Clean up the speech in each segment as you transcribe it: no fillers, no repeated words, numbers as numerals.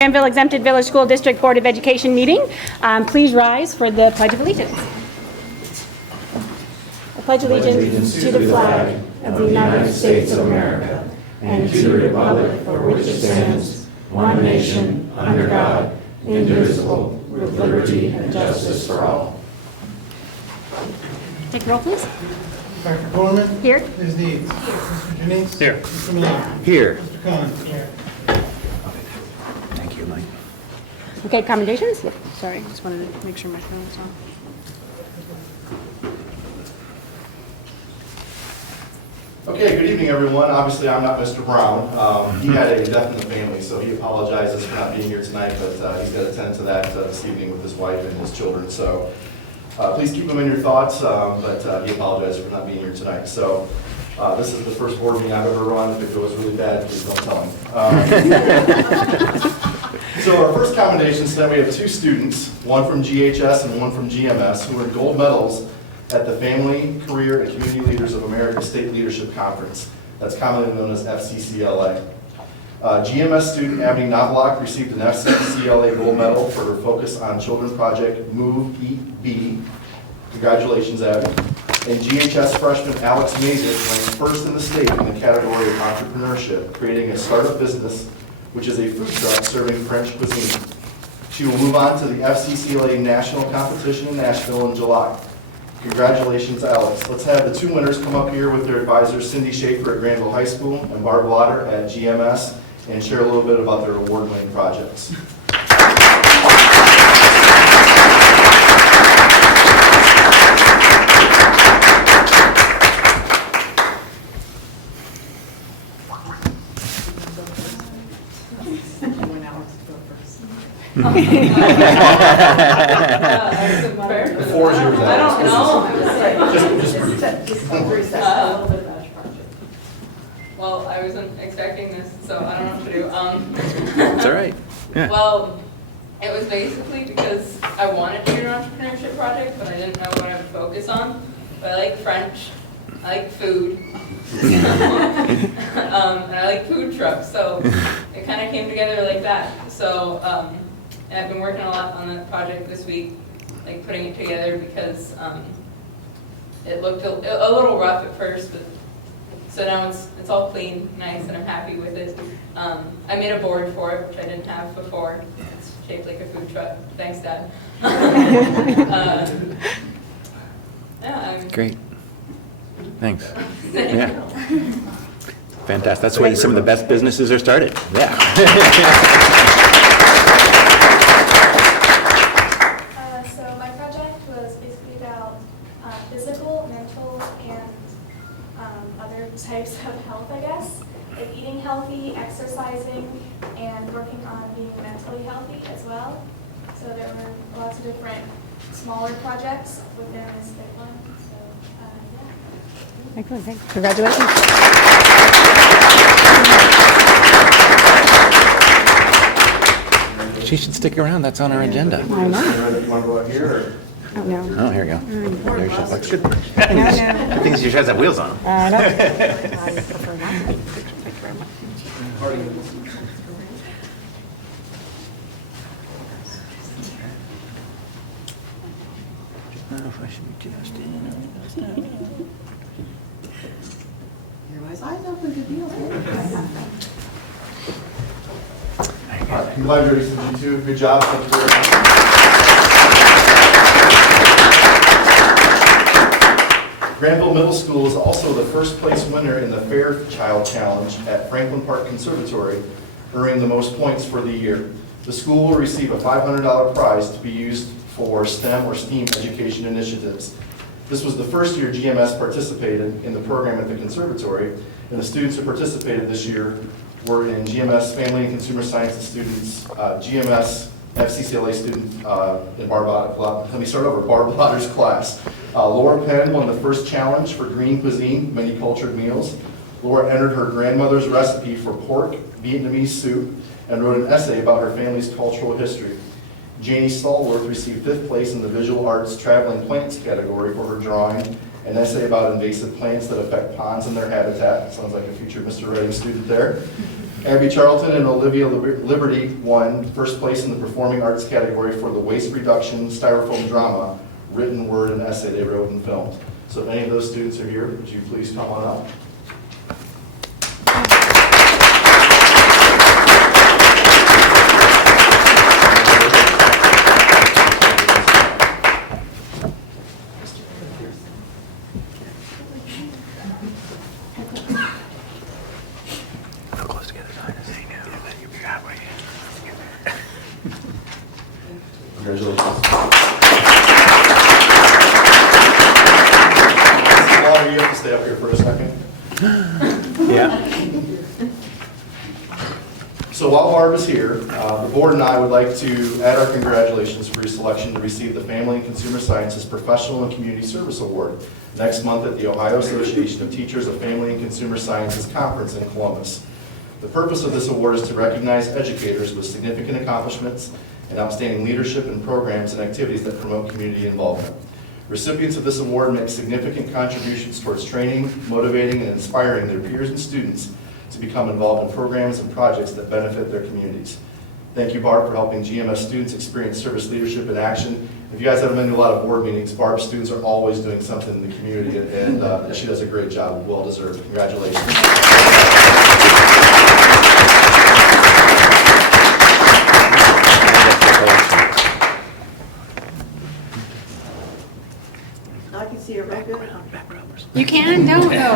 Granville Exempted Village School District Board of Education meeting. Please rise for the Pledge of Allegiance. I pledge allegiance to the flag of the United States of America and to the republic for which it stands, one nation, under God, indivisible, with liberty and justice for all. Take roll, please. Dr. Gorman? Here. Ms. Needs? Mr. Jennings? Here. Mr. Malone? Here. Mr. Cohen? Here. Thank you, Mike. Okay, commendations? Yep. Sorry, just wanted to make sure my phone was on. Okay, good evening, everyone. Obviously, I'm not Mr. Brown. He had a death in the family, so he apologizes for not being here tonight, but he's got to attend to that this evening with his wife and his children. So please keep him in your thoughts, but he apologizes for not being here tonight. So this is the first board meeting I've ever run. If it goes really bad, please don't tell him. So our first commendations tonight, we have two students, one from GHS and one from GMS, who earned gold medals at the Family, Career, and Community Leaders of America State Leadership Conference. That's commonly known as FCCLA. GMS student Abby Knobloch received an FCCLA gold medal for her focus on children's project Move, Eat, Be. Congratulations, Abby. And GHS freshman Alex Mazich ranked first in the state in the category of entrepreneurship, creating a startup business, which is a food truck serving French cuisine. She will move on to the FCCLA National Competition in Nashville in July. Congratulations, Alex. Let's have the two winners come up here with their advisors, Cindy Schaefer at Granville High School and Barb Lauder at GMS, and share a little bit about their award-winning projects. The floor is yours, Alex. I don't know. Just Well, I wasn't expecting this, so I don't know what to do. It's all right. Yeah. Well, it was basically because I wanted to do an entrepreneurship project, but I didn't know what I would focus on. But I like French, I like food, and I like food trucks, so it kind of came together like that. So I've been working a lot on the project this week, like putting it together because it looked a little rough at first, but so now it's all clean, nice, and I'm happy with it. I made a board for it, which I didn't have before. It's shaped like a food truck. Thanks, Dad. Great. Thanks. Yeah. Fantastic. That's why some of the best businesses are started. Yeah. So my project was basically about physical, mental, and other types of health, I guess. Like eating healthy, exercising, and working on being mentally healthy as well. So there were lots of different smaller projects within this big one. So yeah. Excellent, thanks. Congratulations. She should stick around. That's on our agenda. I know. You want to go out here? Or? Oh, no. Oh, here we go. There she looks good. No. Good thing she has that wheels on. I know. I prefer not. Thank you very much. Congratulations, you two. Good job. Thank you very much. Granville Middle School is also the first place winner in the Fairchild Challenge at Franklin Park Conservatory, earning the most points for the year. The school will receive a $500 prize to be used for STEM or STEAM education initiatives. This was the first year GMS participated in the program at the conservatory, and the students who participated this year were in GMS Family and Consumer Sciences students, GMS FCCLA student in Barb Lauder's class. Laura Penn won the first challenge for green cuisine, many cultured meals. Laura entered her grandmother's recipe for pork Vietnamese soup and wrote an essay about her family's cultural history. Janie Stallworth received 5th place in the Visual Arts Traveling Plants category for her drawing an essay about invasive plants that affect ponds and their habitat. Sounds like a future Mr. Redding student there. Abby Charlton and Olivia Liberty won first place in the Performing Arts category for the Waste Reduction Styrofoam Drama, written word and essay they wrote and filmed. So if any of those students are here, would you please come on up? Congratulations. Walter, you have to stay up here for a second. Yeah. So while Barb is here, the board and I would like to add our congratulations for your selection to receive the Family and Consumer Sciences Professional and Community Service Award next month at the Ohio Association of Teachers of Family and Consumer Sciences Conference in Columbus. The purpose of this award is to recognize educators with significant accomplishments and outstanding leadership in programs and activities that promote community involvement. Recipients of this award make significant contributions towards training, motivating, and inspiring their peers and students to become involved in programs and projects that benefit their communities. Thank you, Barb, for helping GMS students experience service leadership in action. If you guys haven't been to a lot of board meetings, Barb's students are always doing something in the community, and she does a great job, well deserved. Congratulations. I can see it right good. You can? No, no.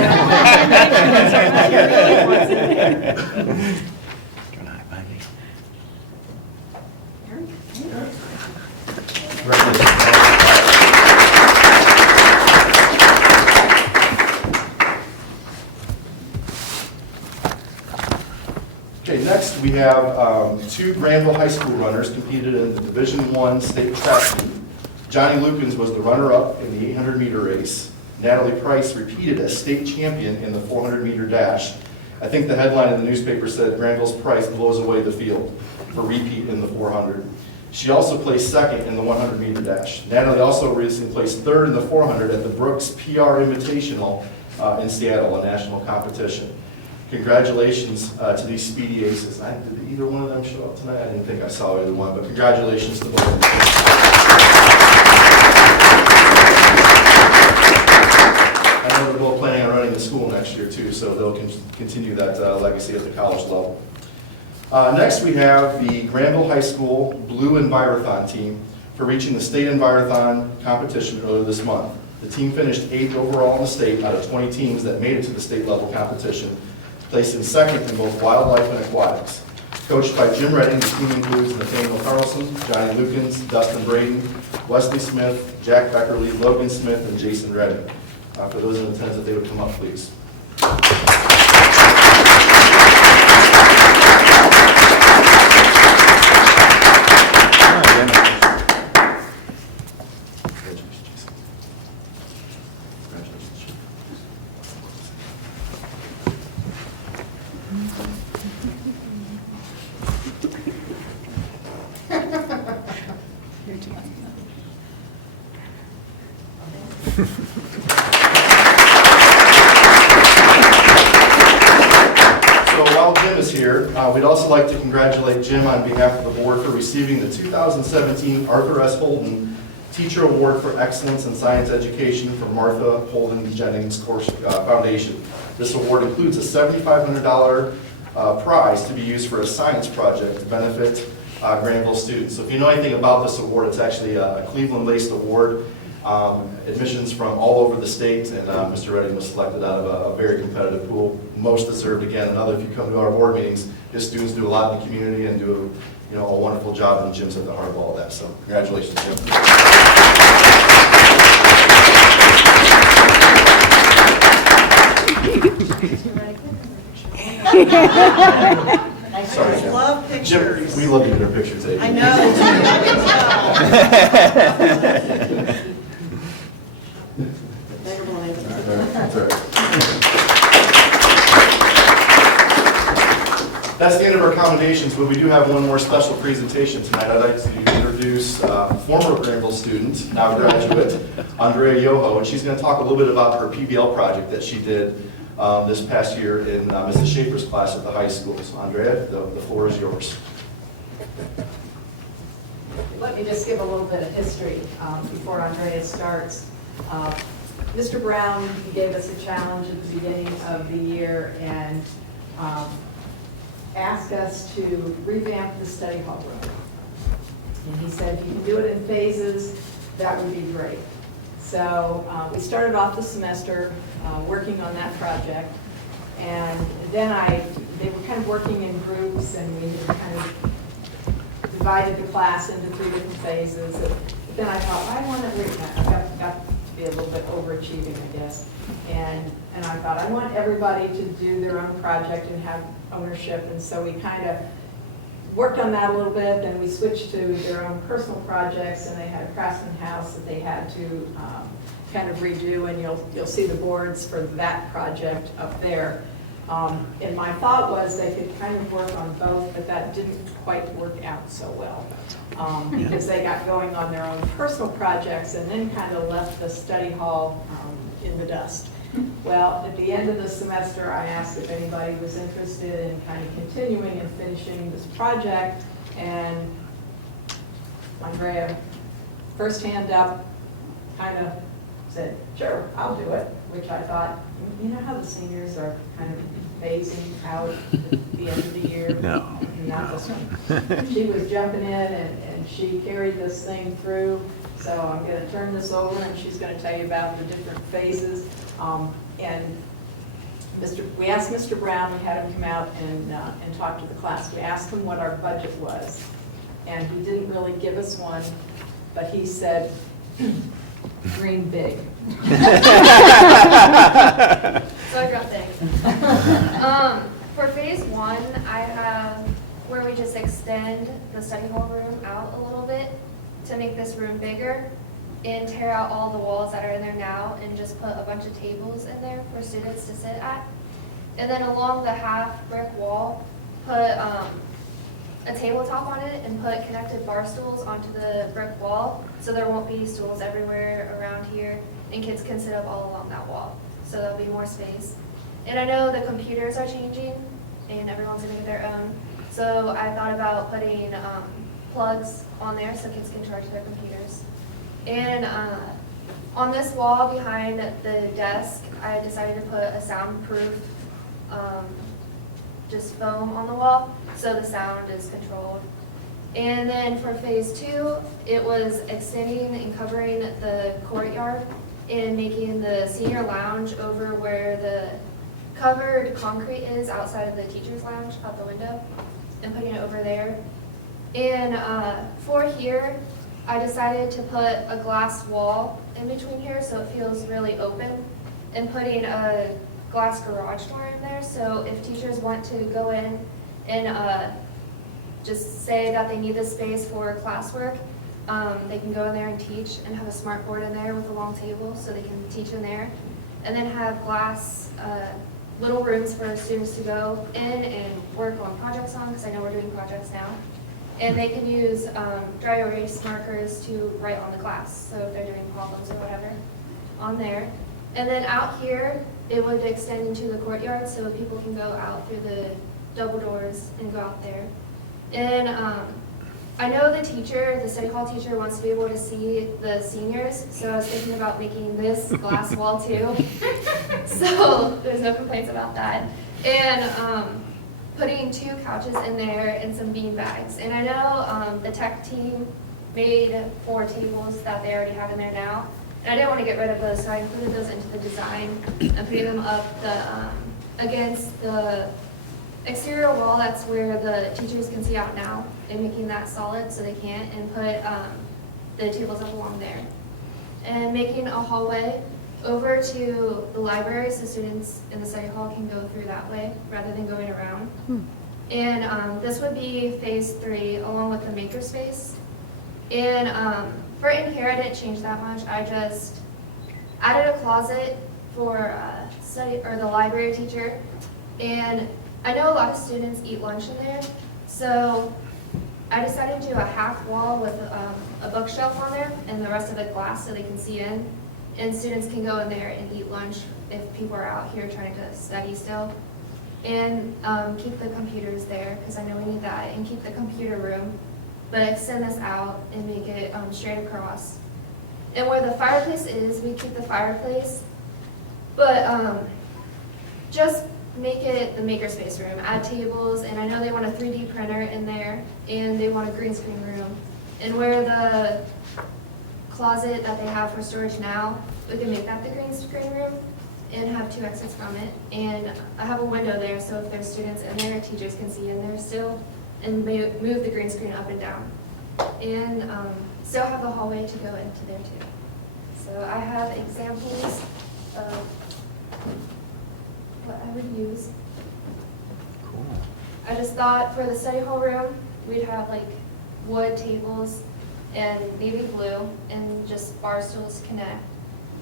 Okay, next we have two Granville High School runners competed in the Division I state track team. Johnny Lukens was the runner-up in the 800-meter race. Natalie Price repeated as state champion in the 400-meter dash. I think the headline in the newspaper said Granville's Price blows away the field for repeat in the 400. She also placed second in the 100-meter dash. Natalie also recently placed third in the 400 at the Brooks PR Invitational in Seattle, a national competition. Congratulations to these speedy aces. Did either one of them show up tonight? I didn't think I saw either one, but congratulations to both of them. I know they're both planning on running the school next year too, so they'll continue that legacy at the college level. Next we have the Granville High School Blue Envirothon team for reaching the state Envirothon competition earlier this month. The team finished 8th overall in the state out of 20 teams that made it to the state level competition, placing second in both wildlife and aquatics. Coached by Jim Redding, the team includes Nathaniel Carlson, Johnny Lukens, Dustin Braden, Wesley Smith, Jack Beckerly, Logan Smith, and Jason Redding. For those in attendance, if they would come up, please. We'd also like to congratulate Jim on behalf of the board for receiving the 2017 Arthur S. Holden Teacher Award for Excellence in Science Education from Martha Holden Jennings Foundation. This award includes a $7,500 prize to be used for a science project to benefit Granville students. So if you know anything about this award, it's actually a Cleveland-based award. Admissions from all over the state, and Mr. Redding was selected out of a very competitive pool. Most deserved, again. Another, if you come to our board meetings, his students do a lot in the community and do a wonderful job, and Jim's at the heart of all of that. So congratulations, Jim. Sorry, Jim. Love pictures. Jim, we love you in our picture taking. I know. Never believe it. That's all right. That's the end of our accommodations, but we do have one more special presentation tonight. I'd like to introduce former Granville student, now graduate, Andrea Yoho, and she's going to talk a little bit about her PBL project that she did this past year in Mrs. Schaefer's class at the high school. So Andrea, the floor is yours. Let me just give a little bit of history before Andrea starts. Mr. Brown gave us a challenge at the beginning of the year and asked us to revamp the study hall room. And he said, if you can do it in phases, that would be great. So we started off the semester working on that project. And then they were kind of working in groups, and we kind of divided the class into 3 different phases. And then I thought, I want to I've got to be a little bit overachieving, I guess. And I thought, I want everybody to do their own project and have ownership. And so we kind of worked on that a little bit, then we switched to their own personal projects, and they had a craftsman house that they had to kind of redo, and you'll see the boards for that project up there. And my thought was they could kind of work on both, but that didn't quite work out so well. Because they got going on their own personal projects and then kind of left the study hall in the dust. Well, at the end of the semester, I asked if anybody was interested in kind of continuing and finishing this project, and Andrea, first hand up, kind of said, sure, I'll do it, which I thought, you know how the seniors are kind of phasing out at the end of the year? No. Not this one. She was jumping in, and she carried this thing through. So I'm going to turn this over, and she's going to tell you about the different phases. And we asked Mr. Brown, we had him come out and talk to the class. We asked him what our budget was, and he didn't really give us one, but he said, dream big. So I dropped it. For phase 1, I have where we just extend the study hall room out a little bit to make this room bigger and tear out all the walls that are in there now and just put a bunch of tables in there for students to sit at. And then along the half brick wall, put a tabletop on it and put connected bar stools onto the brick wall, so there won't be stools everywhere around here, and kids can sit up all along that wall. So there'll be more space. And I know the computers are changing, and everyone's gonna get their own. So I thought about putting plugs on there so kids can charge their computers. And on this wall behind the desk, I decided to put a soundproof just foam on the wall, so the sound is controlled. And then for phase 2, it was extending and covering the courtyard and making the senior lounge over where the covered concrete is outside of the teacher's lounge out the window, and putting it over there. And for here, I decided to put a glass wall in between here so it feels really open, and putting a glass garage door in there, so if teachers want to go in and just say that they need this space for classwork, they can go in there and teach, and have a smart board in there with a long table so they can teach in there. And then have glass little rooms for students to go in and work on projects on, because I know we're doing projects now. And they can use dry erase markers to write on the class, so if they're doing problems or whatever, on there. And then out here, it would extend into the courtyard so people can go out through the double doors and go out there. And I know the teacher, the study hall teacher, wants to be able to see the seniors, so I was thinking about making this glass wall too. So there's no complaints about that. And putting 2 couches in there and some bean bags. And I know the tech team made 4 tables that they already have in there now. And I didn't want to get rid of those, so I included those into the design and putting them up against the exterior wall. That's where the teachers can see out now, and making that solid so they can't, and put the tables up along there. And making a hallway over to the library so students in the study hall can go through that way rather than going around. And this would be phase 3 along with the makerspace. And for in here, I didn't change that much. I just added a closet for the library teacher. And I know a lot of students eat lunch in there, so I decided to do a half wall with a bookshelf on there and the rest of it glass so they can see in. and students can go in there and eat lunch if people are out here trying to study still. And keep the computers there, because I know we need that, and keep the computer room, but extend this out and make it straight across. And where the fireplace is, we keep the fireplace, but just make it the makerspace room, add tables, and I know they want a 3D printer in there, and they want a green screen room. And where the closet that they have for storage now, we can make that the green screen room and have 2 exits from it. And I have a window there, so if there's students in there, teachers can see in there still, and move the green screen up and down. And still have the hallway to go into there too. So I have examples of what I would use. Cool. I just thought for the study hall room, we'd have like wood tables and navy blue and just bar stools to connect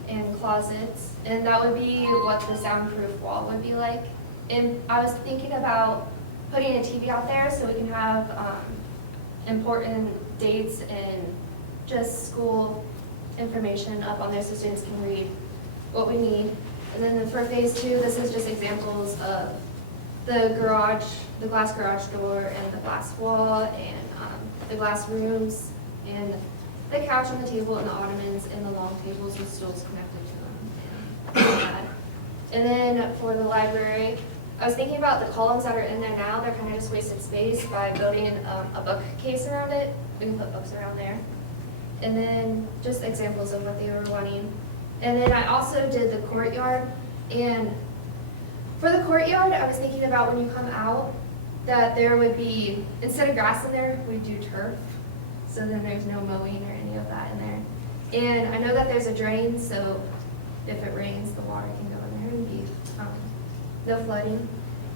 and closets. And that would be what the soundproof wall would be like. And I was thinking about putting a TV out there so we can have important dates and just school information up on there so students can read what we need. And then for phase 2, this is just examples of the garage, the glass garage door and the glass wall and the glass rooms and the couch on the table and the ottomans and the long tables with stools connected to them. And then for the library, I was thinking about the columns that are in there now. They're kind of just wasted space by building a bookcase around it. We can put books around there. And then just examples of what they were wanting. And then I also did the courtyard. And for the courtyard, I was thinking about when you come out, that there would be, instead of grass in there, we'd do turf. So then there's no mowing or any of that in there. And I know that there's a drain, so if it rains, the water can go in there and be no flooding.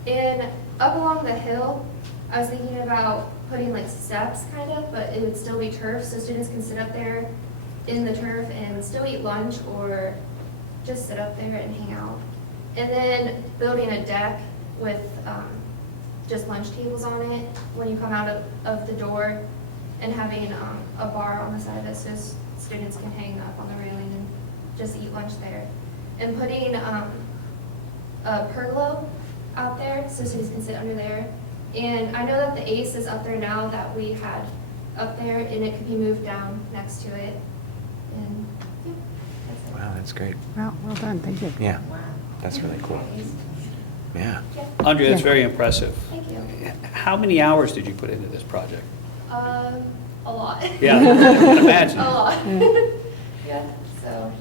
And up along the hill, I was thinking about putting like steps kind of, but it would still be turf, so students can sit up there in the turf and still eat lunch or just sit up there and hang out. And then building a deck with just lunch tables on it when you come out of the door, and having a bar on the side of it so students can hang up on the railing and just eat lunch there. And putting a pergola out there so students can sit under there. And I know that the ACE is up there now that we had up there, and it could be moved down next to it. And yeah, that's it. Wow, that's great. Well done, thank you. Yeah, that's really cool. Yeah. Yeah, Andrea, that's very impressive. thank you. How many hours did you put into this project? A lot. Yeah, I can imagine. A lot. Yeah, so.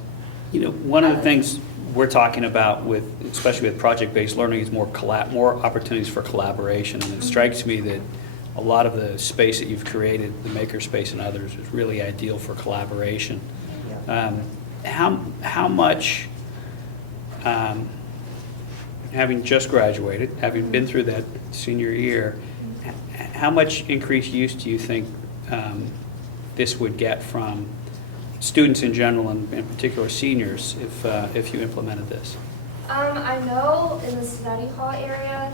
You know, one of the things we're talking about with, especially with project-based learning, is more opportunities for collaboration. And it strikes me that a lot of the space that you've created, the makerspace and others, is really ideal for collaboration. How much, having just graduated, having been through that senior year, how much increased use do you think this would get from students in general, and in particular seniors, if you implemented this? I know in the study hall area,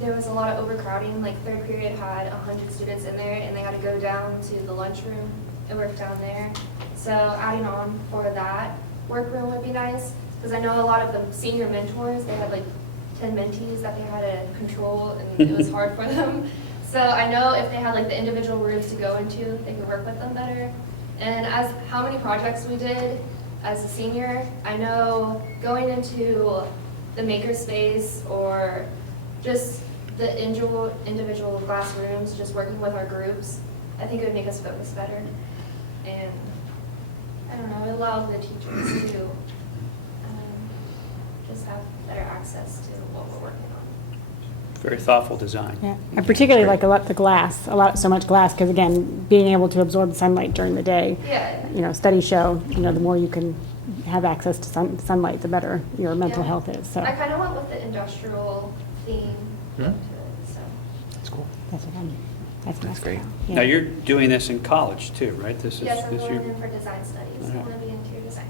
there was a lot of overcrowding. Like third period had 100 students in there, and they had to go down to the lunchroom and work down there. So adding on for that workroom would be nice, because I know a lot of the senior mentors, they had like 10 mentees that they had to control, and it was hard for them. So I know if they had like the individual rooms to go into, they could work with them better. And as how many projects we did as a senior, I know going into the makerspace or just the individual class rooms, just working with our groups, I think it would make us focus better. And I don't know, it allows the teachers to just have better access to what we're working on. Very thoughtful design. Yeah, I particularly like the glass, so much glass, because again, being able to absorb the sunlight during the day. Yeah. Studies show, the more you can have access to sunlight, the better your mental Yeah. health is, so. I kind of went with the industrial theme to it, so. That's cool. That's That's great. Yeah. Now, you're doing this in college too, right? This is Yes, I'm this going year? in for design studies. I Alright. want to be interior designer.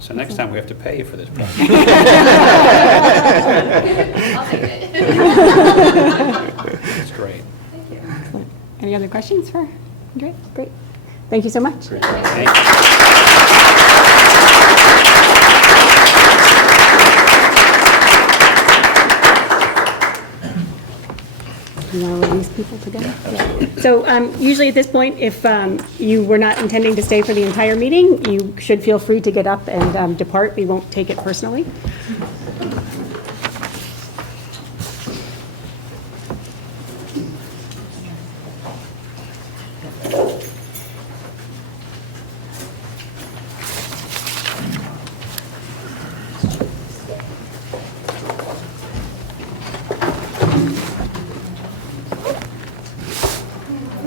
So next time we have to pay you for this project. I'll take it. That's great. Thank you. Excellent. Any other questions for Andrea? Great. Thank you so much. Thank you. You want to release people to go? Yeah. So usually at this point, if you were not intending to stay for the entire meeting, you should feel free to get up and depart. We won't take it personally.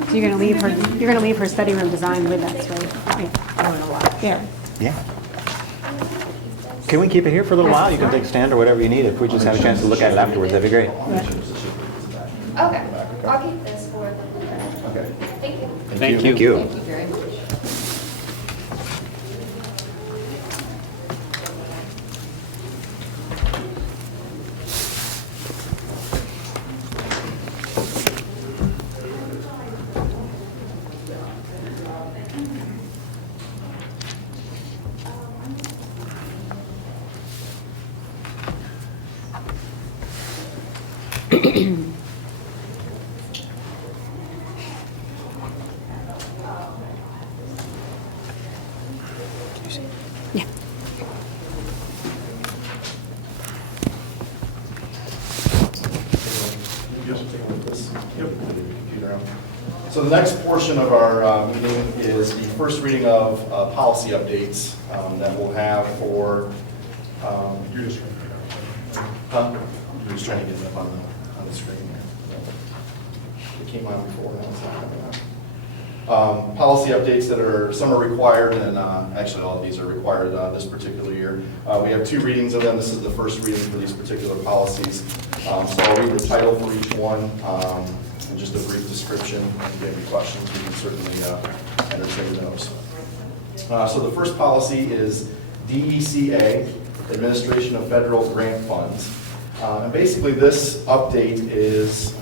You're going to leave her study room design with us, right? Yeah. Yeah. Can we keep it here for a little while? You can take a stand or whatever you need. If we just have a chance to look at it afterwards, that'd be great. Okay, I'll keep this for the. Okay. Thank you. Thank you. Thank you. Thank you very much. Yeah. So the next portion of our meeting is the first reading of policy updates that we'll have for, you're just trying to get it up on the screen here. It came on before, now it's not coming on. Policy updates that are, some are required, and actually all of these are required this particular year. We have 2 readings of them. This is the first reading for these particular policies. So I'll read the title for each one, and just a brief description. If you have any questions, we can certainly entertain those. So the first policy is DECA, Administration of Federal Grant Funds. And basically this update is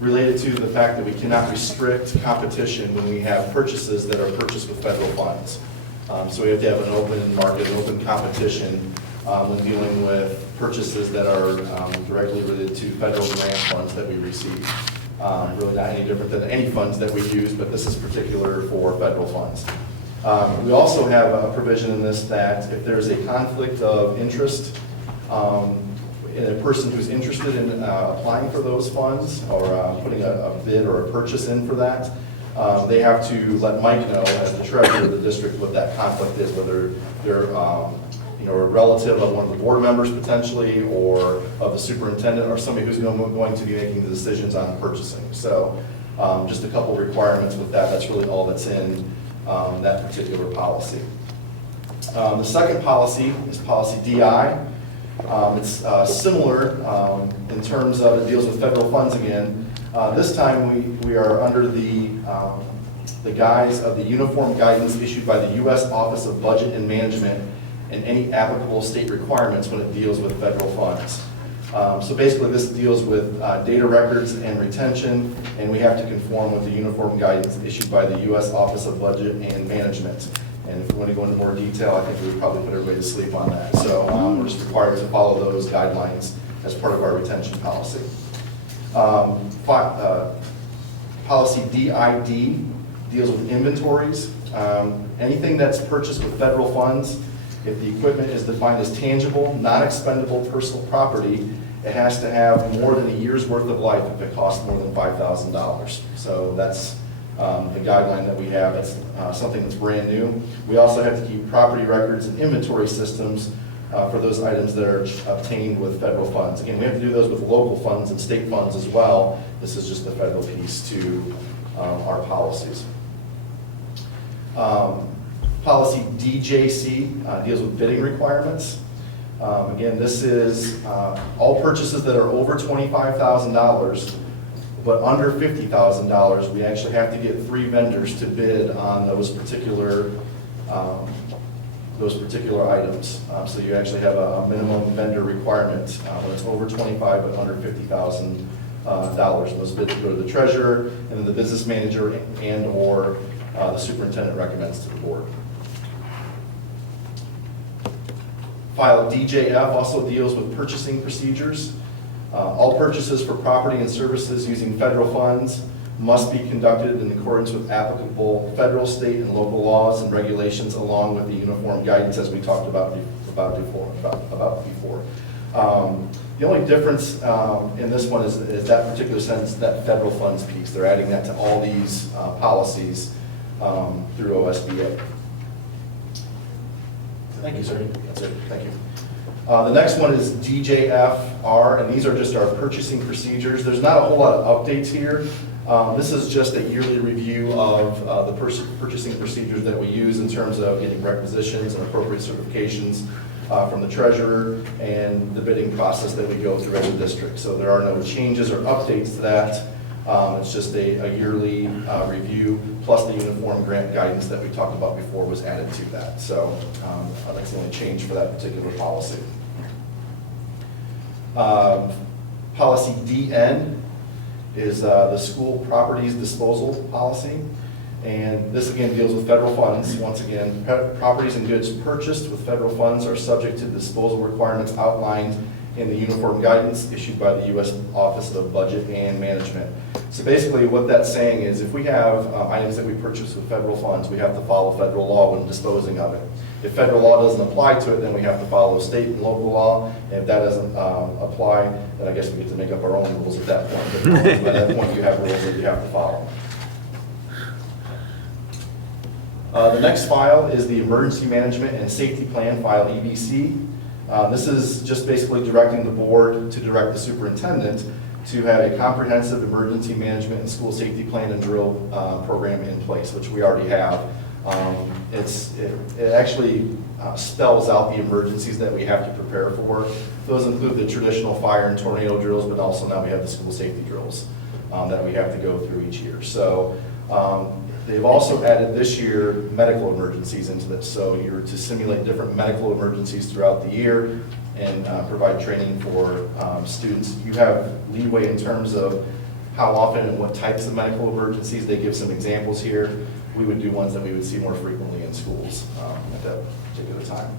related to the fact that we cannot restrict competition when we have purchases that are purchased with federal funds. So we have to have an open market, an open competition when dealing with purchases that are directly related to federal grant funds that we receive. Really not any different than any funds that we use, but this is particular for federal funds. We also have a provision in this that if there's a conflict of interest in a person who's interested in applying for those funds or putting a bid or a purchase in for that, they have to let Mike know as the treasurer of the district what that conflict is, whether they're a relative of one of the board members potentially, or of the superintendent, or somebody who's going to be making the decisions on purchasing. So just a couple requirements with that. That's really all that's in that particular policy. The second policy is policy DI. It's similar in terms of it deals with federal funds again. This time we are under the guise of the uniform guidance issued by the U.S. Office of Budget and Management and any applicable state requirements when it deals with federal funds. So basically this deals with data records and retention, and we have to conform with the uniform guidance issued by the U.S. Office of Budget and Management. And if we want to go into more detail, I think we would probably put everybody to sleep on that. So we're just required to follow those guidelines as part of our retention policy. Policy DID deals with inventories. Anything that's purchased with federal funds, if the equipment is defined as tangible, non-expendable personal property, it has to have more than a year's worth of life if it costs more than $5,000. So that's the guideline that we have. That's something that's brand new. We also have to keep property records and inventory systems for those items that are obtained with federal funds. Again, we have to do those with local funds and state funds as well. This is just the federal piece to our policies. Policy DJC deals with bidding requirements. Again, this is all purchases that are over $25,000, but under $50,000, we actually have to get 3 vendors to bid on those particular items. So you actually have a minimum vendor requirement when it's over 25 but under $50,000. Those bids go to the treasurer, and then the business manager and or the superintendent recommends to the board. File DJF also deals with purchasing procedures. All purchases for property and services using federal funds must be conducted in accordance with applicable federal, state, and local laws and regulations, along with the uniform guidance as we talked about before. The only difference in this one is that particular sentence, that federal funds piece. They're adding that to all these policies through OSBA. Thank you, sir. That's it. Thank you. The next one is DJFR, and these are just our purchasing procedures. There's not a whole lot of updates here. This is just a yearly review of the purchasing procedures that we use in terms of getting requisitions and appropriate certifications from the treasurer and the bidding process that we go through as a district. So there are no changes or updates to that. It's just a yearly review, plus the uniform grant guidance that we talked about before was added to that. So that's the only change for that particular policy. Policy DN is the school properties disposal policy. And this again deals with federal funds. Once again, properties and goods purchased with federal funds are subject to disposal requirements outlined in the uniform guidance issued by the U.S. Office of Budget and Management. So basically what that's saying is if we have items that we purchase with federal funds, we have to follow federal law when disposing of it. If federal law doesn't apply to it, then we have to follow state and local law. And if that doesn't apply, then I guess we get to make up our own rules at that point. But by that point, you have rules that you have to follow. The next file is the Emergency Management and Safety Plan file, EBC. This is just basically directing the board to direct the superintendent to have a comprehensive emergency management and school safety plan and drill program in place, which we already have. It actually spells out the emergencies that we have to prepare for. Those include the traditional fire and tornado drills, but also now we have the school safety drills that we have to go through each year. So they've also added this year medical emergencies into this. So you're to simulate different medical emergencies throughout the year and provide training for students. You have leeway in terms of how often and what types of medical emergencies. They give some examples here. We would do ones that we would see more frequently in schools at that particular time.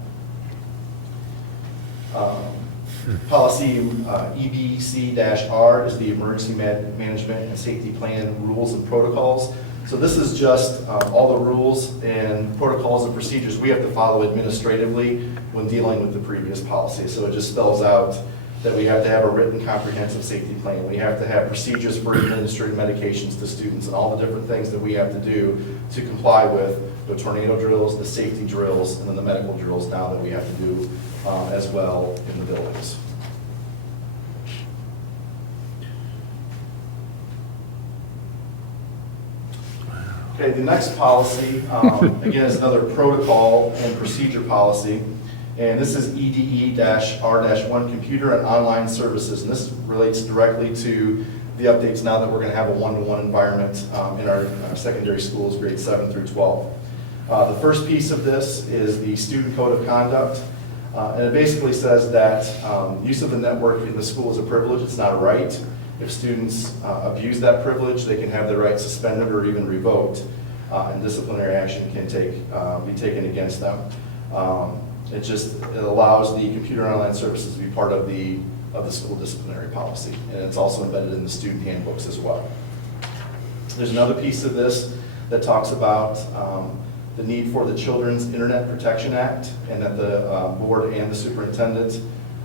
Policy EBC-R is the Emergency Management and Safety Plan Rules and Protocols. So this is just all the rules and protocols and procedures we have to follow administratively when dealing with the previous policy. So it just spells out that we have to have a written comprehensive safety plan. We have to have procedures for administering medications to students and all the different things that we have to do to comply with the tornado drills, the safety drills, and then the medical drills now that we have to do as well in the buildings. Okay, the next policy, again, is another protocol and procedure policy. And this is EDE-R-1, Computer and Online Services. And this relates directly to the updates now that we're going to have a one-to-one environment in our secondary schools, grades 7 through 12. The first piece of this is the Student Code of Conduct. And it basically says that use of the network in the school is a privilege. It's not a right. If students abuse that privilege, they can have their rights suspended or even revoked, and disciplinary action can be taken against them. It allows the computer and online services to be part of the school disciplinary policy, and it's also embedded in the student handbooks as well. There's another piece of this that talks about the need for the Children's Internet Protection Act, and that the board and the superintendent,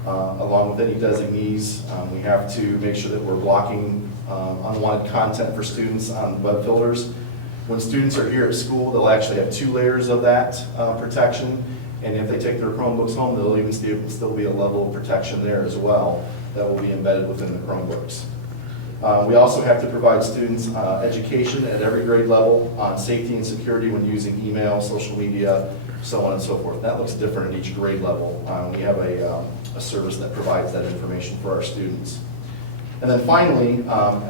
along with any designees, we have to make sure that we're blocking unwanted content for students on web filters. When students are here at school, they'll actually have 2 layers of that protection. And if they take their Chromebooks home, there'll even still be a level of protection there as well that will be embedded within the Chromebooks. We also have to provide students education at every grade level on safety and security when using email, social media, so on and so forth. That looks different at each grade level. We have a service that provides that information for our students. And then finally,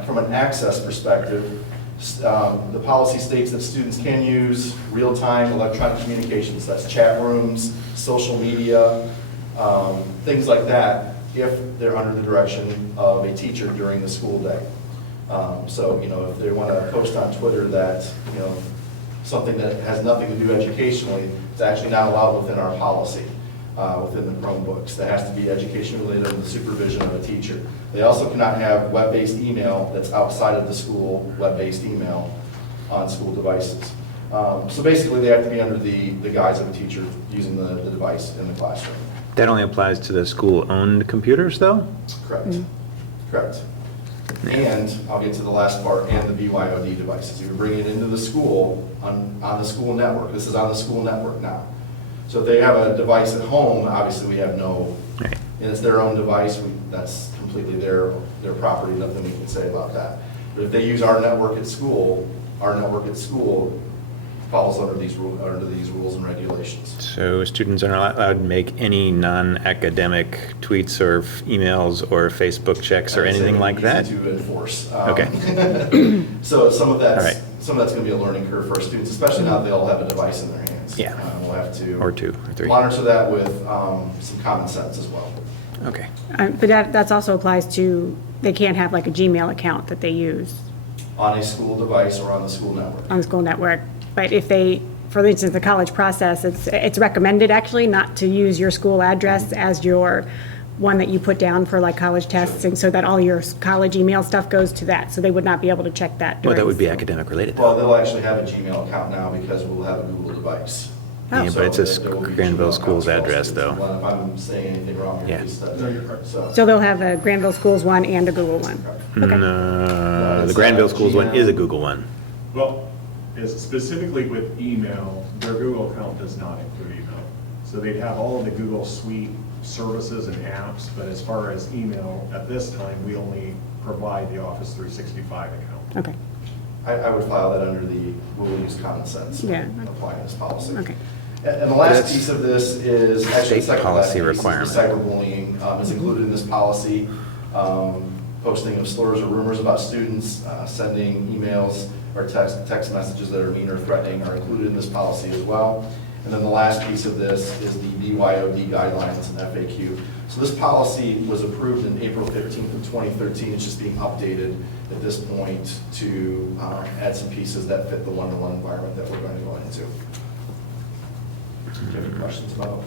from an access perspective, the policy states that students can use real-time electronic communications, that's chat rooms, social media, things like that, if they're under the direction of a teacher during the school day. So, if they want to post on Twitter that, something that has nothing to do educationally, it's actually not allowed within our policy. within the Chromebooks. That has to be education related under the supervision of a teacher. They also cannot have web-based email that's outside of the school web-based email on school devices. So basically, they have to be under the guise of a teacher using the device in the classroom. That only applies to the school-owned computers, though? Correct. Correct. And I'll get to the last part, and the BYOD devices. You would bring it into the school on the school network. This is on the school network now. So if they have a device at home, obviously we have no, Right. and it's their own device, that's completely their property, nothing we can say about that. But if they use our network at school falls under these rules and regulations. So students are not allowed to make any non-academic tweets or emails or Facebook checks or anything like that? Easy to enforce. Okay. So some of that's All right. going to be a learning curve for our students, especially now that they all have a device in their hands. Yeah. We'll have to. Or 2 or 3. Monitor that with some common sense as well. Okay. But that also applies to, they can't have like a Gmail account that they use On a school device or on the school network. on the school network. But if they, for instance, the college process, it's recommended actually not to use your school address as your one that you put down for like college tests, and so that all your college email stuff goes to that, so they would not be able to check that Well, during. that would be academic related. Well, they'll actually have a Gmail account now because we'll have a Google device. Yeah, So but it's a there will be Granville Gmail Schools accounts for all address, students. though. If I'm saying anything wrong, Yeah. please, no, you're correct. So they'll have a Granville Schools one and a Google one. Okay. No, the it's, Granville Schools one Gmail. is a Google one. Well, is specifically with email, their Google account does not include email. So they'd have all of the Google Suite services and apps, but as far as email, at this time, we only provide the Office 365 account. Okay, I would file that under we'll use common sense when Yeah. applying this policy. okay. And the last That's piece of this is, actually, state the second policy last piece is requirement. the cyberbullying is included in this policy. Posting of slurs or rumors about students, sending emails or text messages that are mean or threatening are included in this policy as well. And then the last piece of this is the BYOD guidelines and FAQ. So this policy was approved in April 15th of 2013. It's just being updated at this point to add some pieces that fit the one-to-one environment that we're going to go into. Do you have any questions about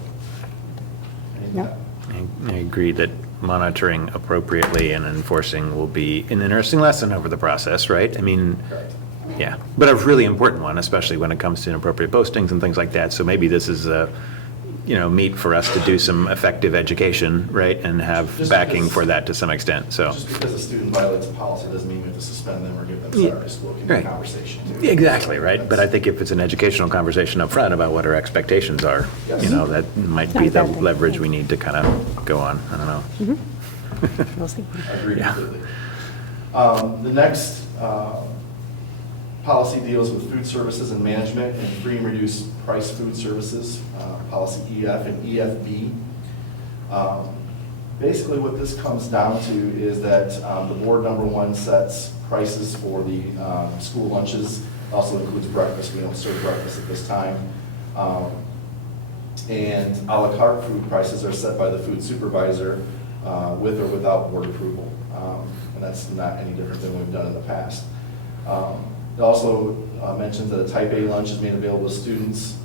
any of No. that? I agree that monitoring appropriately and enforcing will be an interesting lesson over the process, right? I mean, Correct. yeah, but a really important one, especially when it comes to inappropriate postings and things like that. So maybe this is a, meat for us to do some effective education, right? And have Just backing because- for that to some extent, so. Just because a student violates a policy doesn't mean we have to suspend them or give them Yeah. Saturday school. It can be a Right. conversation too. Exactly, right? But I think if it's an educational conversation up front about what our expectations are, Yes. that might be Not the bad thing. leverage we need to kind of go on. I don't know. We'll see. I agree Yeah. completely. The next policy deals with food services and management and free and reduced price food services, policy EF and EFB. Basically, what this comes down to is that the board, number one, sets prices for the school lunches. Also includes breakfast. We don't serve breakfast at this time. And a la carte food prices are set by the food supervisor with or without board approval. And that's not any different than we've done in the past. It also mentions that a type A lunch is made available to students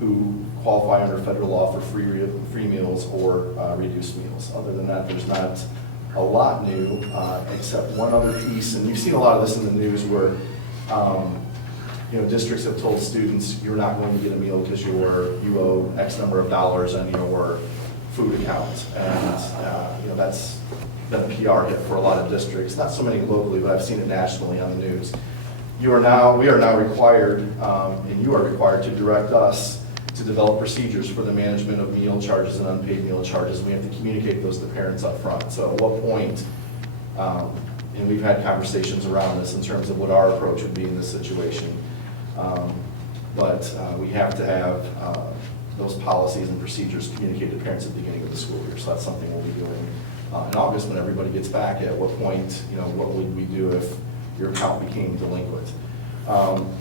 who qualify under federal law for free meals or reduced meals. Other than that, there's not a lot new, except one other piece, and you've seen a lot of this in the news where districts have told students you're not going to get a meal because you owe X number of dollars on your food account, and that's been a PR hit for a lot of districts. Not so many locally, but I've seen it nationally on the news. We are now required, and you are required to direct us to develop procedures for the management of meal charges and unpaid meal charges. We have to communicate those to parents up front. So at what point, and we've had conversations around this in terms of what our approach would be in this situation. But we have to have those policies and procedures communicated to parents at the beginning of the school year. So that's something we'll be doing in August when everybody gets back. At what point, what would we do if your account became delinquent?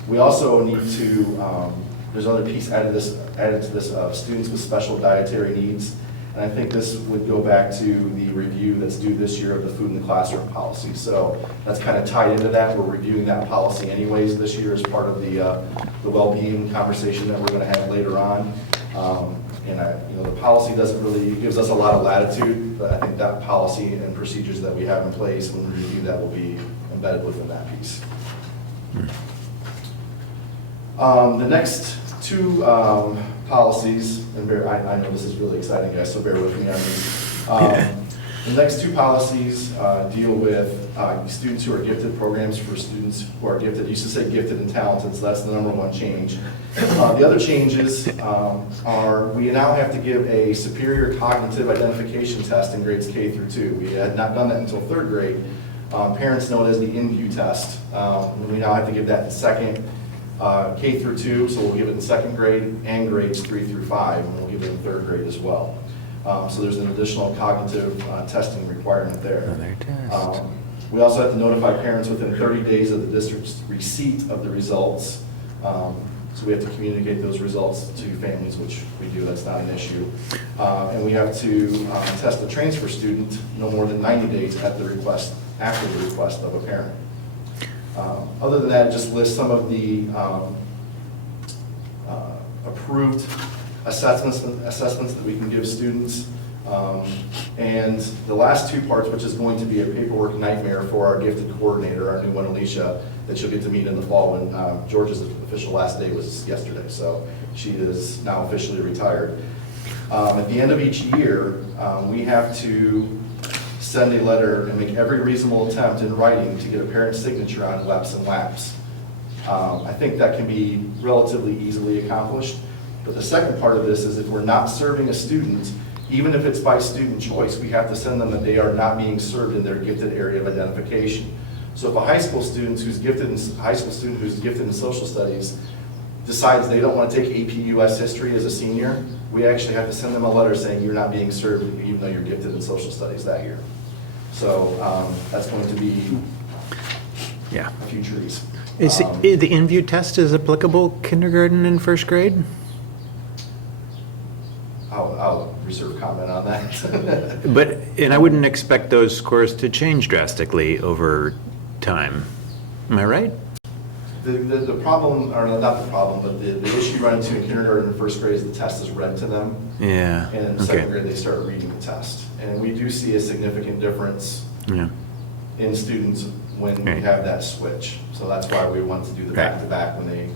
We also need to, there's another piece added to this of students with special dietary needs. And I think this would go back to the review that's due this year of the food in the classroom policy. So that's kind of tied into that. We're reviewing that policy anyways this year as part of the well-being conversation that we're going to have later on. And the policy doesn't really, it gives us a lot of latitude, but I think that policy and procedures that we have in place, when we review that, will be embedded within that piece. The next two policies, and I know this is really exciting, guys, so bear with me on these. The next two policies deal with students who are gifted, programs for students who are gifted. I used to say gifted and talented, so that's the number one change. The other changes are we now have to give a superior cognitive identification test in grades K through 2. We had not done that until 3rd grade. Parents know it as the InView Test. We now have to give that in second K through 2, so we'll give it in 2nd grade and grades 3 through 5, and we'll give it in 3rd grade as well. So there's an additional cognitive testing requirement there. Another test. We also have to notify parents within 30 days of the district's receipt of the results. So we have to communicate those results to families, which we do, that's not an issue. And we have to test a transfer student no more than 90 days after the request of a parent. Other than that, it just lists some of the approved assessments that we can give students. And the last two parts, which is going to be a paperwork nightmare for our gifted coordinator, our new one, Alicia, that she'll get to meet in the fall when George's official last day was yesterday. So she is now officially retired. At the end of each year, we have to send a letter and make every reasonable attempt in writing to get a parent's signature on LEPs and WAPs. I think that can be relatively easily accomplished. But the second part of this is if we're not serving a student, even if it's by student choice, we have to send them that they are not being served in their gifted area of identification. So if a high school student who's gifted in social studies decides they don't want to take AP US history as a senior, we actually have to send them a letter saying you're not being served even though you're gifted in social studies that year. So that's going to be a few trees. Is the InView test is applicable kindergarten and 1st grade? I'll reserve comment on that. And I wouldn't expect those scores to change drastically over time. Am I right? The problem, or not the problem, but the issue you run into in kindergarten and 1st grade is the test is read to them. Yeah. And in 2nd grade, they start reading the test. And we do see a significant difference in students when we have that switch. So that's why we want to do the back-to-back when they...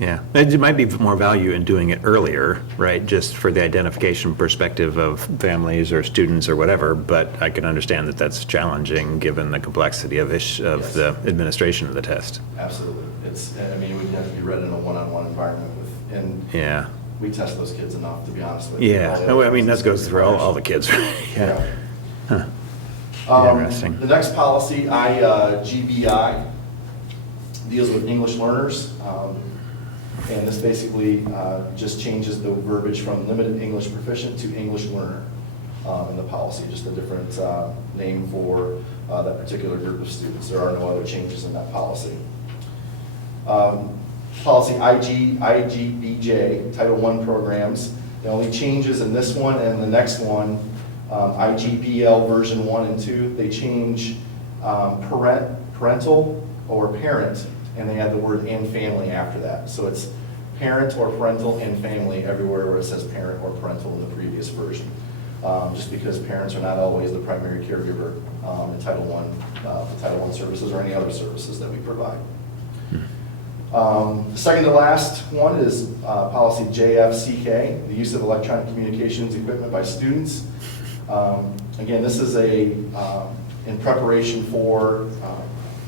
Yeah, there might be more value in doing it earlier, right, just for the identification perspective of families or students or whatever, but I can understand that that's challenging given the complexity of the administration of the test. Absolutely. It would have to be read in a one-on-one environment and we test those kids enough, to be honest with you. Yeah, that goes through all the kids, right? Yeah. Huh. Interesting. The next policy, GBI, deals with English learners. And this basically just changes the verbiage from limited English proficient to English learner in the policy, just a different name for that particular group of students. There are no other changes in that policy. Policy IGBJ, Title I programs. The only changes in this one and the next one, IGBL version 1 and 2, they change parental or parent, and they add the word and family after that. So it's parent or parental and family everywhere where it says parent or parental in the previous version. Just because parents are not always the primary caregiver in Title I services or any other services that we provide. The second to last one is policy JFCK, the use of electronic communications equipment by students. Again, this is in preparation for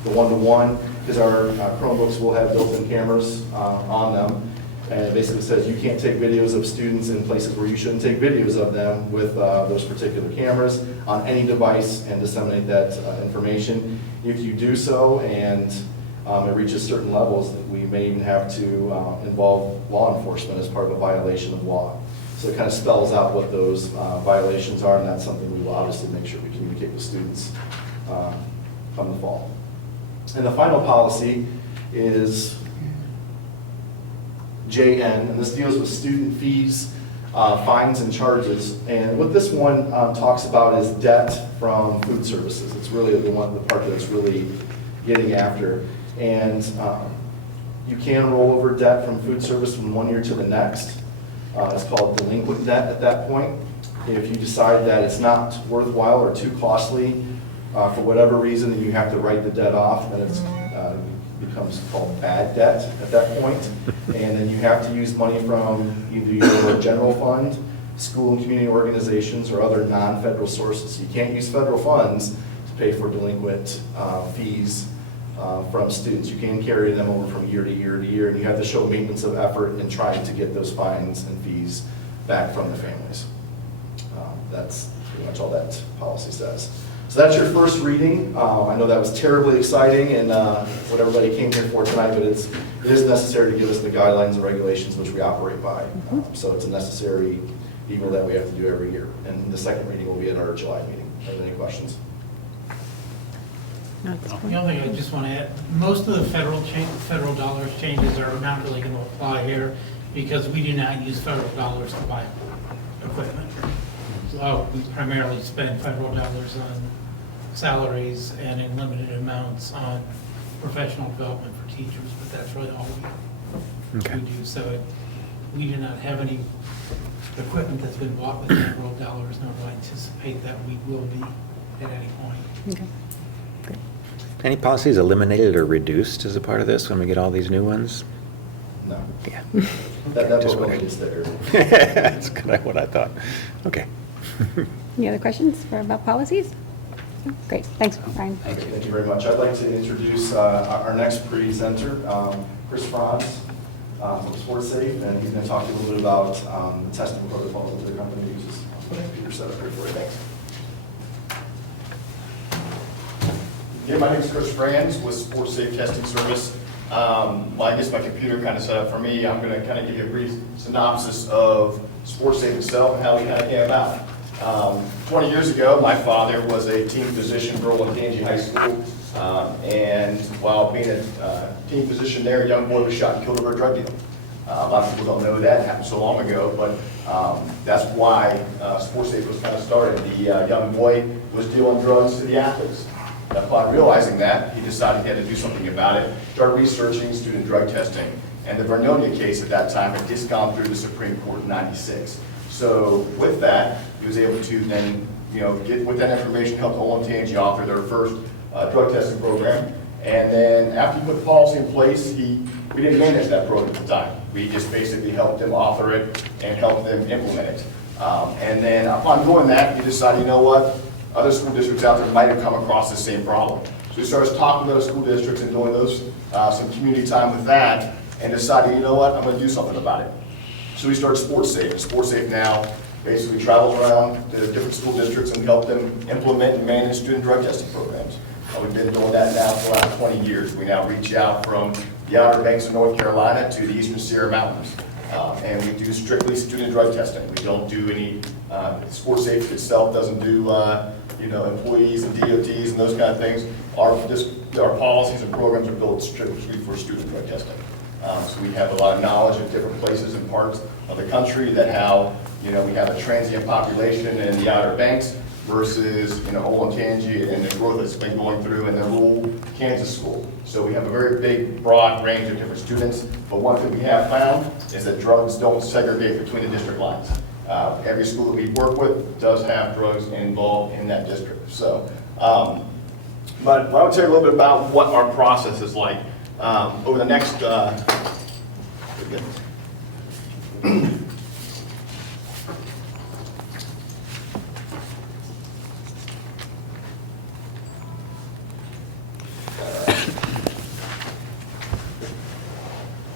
the one-to-one, because our Chromebooks will have built-in cameras on them. And it basically says you can't take videos of students in places where you shouldn't take videos of them with those particular cameras on any device and disseminate that information. If you do so and it reaches certain levels, we may even have to involve law enforcement as part of a violation of law. So it kind of spells out what those violations are, and that's something we will obviously make sure we communicate with students come the fall. And the final policy is JN, and this deals with student fees, fines, and charges. And what this one talks about is debt from food services. It's really the part that it's really getting after. And you can roll over debt from food service from one year to the next. It's called delinquent debt at that point. If you decide that it's not worthwhile or too costly for whatever reason, and you have to write the debt off, then it's becomes called bad debt at that point. And then you have to use money from either your general fund, school and community organizations, or other non-federal sources. You can't use federal funds to pay for delinquent fees from students. You can carry them over from year to year to year, and you have to show maintenance of effort in trying to get those fines and fees back from the families. That's pretty much all that policy says. So that's your first reading. I know that was terribly exciting and what everybody came here for tonight, but it is necessary to give us the guidelines and regulations which we operate by. So it's a necessary evil that we have to do every year. And the second reading will be at our July meeting. Are there any questions? The only thing I just want to add, most of the federal dollars changes are not really going to apply here because we do not use federal dollars to buy equipment. So we primarily spend federal dollars on salaries and in limited amounts on professional development for teachers, but that's really all we do. So we do not have any equipment that's been bought with federal dollars, nor do I anticipate that we will be at any point. Okay. Good. Any policies eliminated or reduced as a part of this when we get all these new ones? No. Yeah. That Just book wondering. is there. That's kind of what I thought. Okay. Any other questions about policies? Great, thanks, Ryan. Okay, thank you very much. I'd like to introduce our next presenter, Chris Frantz from SportSafe, and he's going to talk to you a little bit about the testing protocol that the company uses. I'll put Peter set up here for you. Thanks. Yeah, my name is Chris Frantz with SportSafe Testing Service. Well, I guess my computer kind of set up for me. I'm going to kind of give you a brief synopsis of SportSafe itself and how we kind of came about. 20 years ago, my father was a team physician for Olentangy High School, and while being a team physician there, a young boy was shot and killed over a drug deal. A lot of people don't know that, it happened so long ago, but that's why SportSafe was kind of started. The young boy was dealing drugs to the athletes. Upon realizing that, he decided he had to do something about it, started researching student drug testing, and the Vernonia case at that time had just gone through the Supreme Court in '96. So with that, he was able to then, get with that information, help Olentangy author their first drug testing program. And then after he put the policy in place, we didn't manage that program at the time. We just basically helped them author it and helped them implement it. And then upon doing that, he decided, you know what, other school districts out there might have come across the same problem. So he started talking to other school districts and doing some community time with that, and decided, you know what, I'm going to do something about it. So we started SportSafe. SportSafe now basically travels around to different school districts and help them implement and manage student drug testing programs. We've been doing that now for around 20 years. We now reach out from the Outer Banks of North Carolina to the Eastern Sierra Mountains. And we do strictly student drug testing. We don't do any, SportSafe itself doesn't do, employees and DOTs and those kind of things. Our policies and programs are built strictly for student drug testing. So we have a lot of knowledge of different places and parts of the country that how, we have a transient population in the Outer Banks versus, Olentangy and the growth that's been going through in the rural Kansas school. So we have a very big, broad range of different students. But one thing we have found is that drugs don't segregate between the district lines. Every school that we work with does have drugs involved in that district. So, but I want to tell you a little bit about what our process is like. Over the next,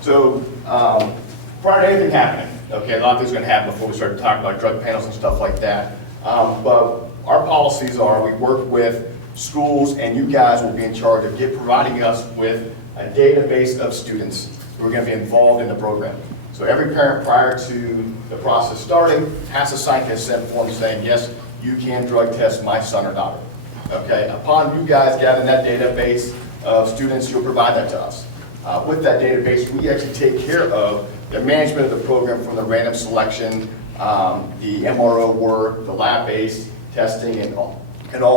so prior to anything happening, okay, a lot of things are going to happen before we start talking about drug panels and stuff like that. But our policies are we work with schools, and you guys will be in charge of providing us with a database of students who are going to be involved in the program. So every parent prior to the process starting has to sign consent form saying, yes, you can drug test my son or daughter. Okay, upon you guys gathering that database of students, you'll provide that to us. With that database, we actually take care of the management of the program from the random selection, the MRO work, the lab-based testing, and all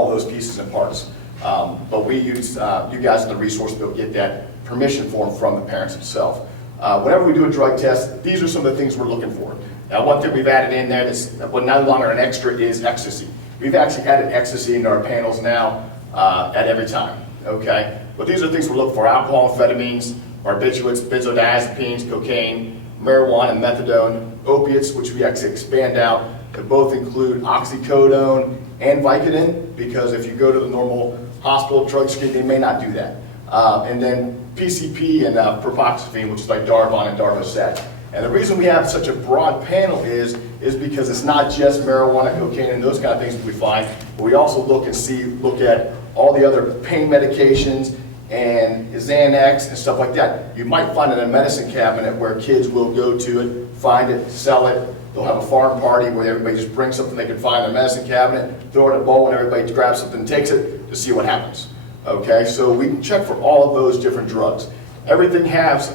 of those pieces and parts. But we use you guys as the resource to get that permission form from the parents themselves. Whenever we do a drug test, these are some of the things we're looking for. Now, one thing we've added in there that's no longer an extra is ecstasy. We've actually added ecstasy into our panels now at every time, okay? But these are things we're looking for: alcohol, amphetamines, barbiturates, benzodiazepines, cocaine, marijuana, methadone, opiates, which we actually expand out to both include oxycodone and Vicodin, because if you go to the normal hospital drug screen, they may not do that. And then PCP and propoxyphene, which is like Darvon and Darvocet. And the reason we have such a broad panel is because it's not just marijuana, cocaine, and those kind of things that we find, but we also look at all the other pain medications and Xanax and stuff like that. You might find in a medicine cabinet where kids will go to it, find it, sell it. They'll have a farm party where everybody just brings something they can find in their medicine cabinet, throw it in a bowl, and everybody grabs something and takes it to see what happens. Okay, so we can check for all of those different drugs. Everything has,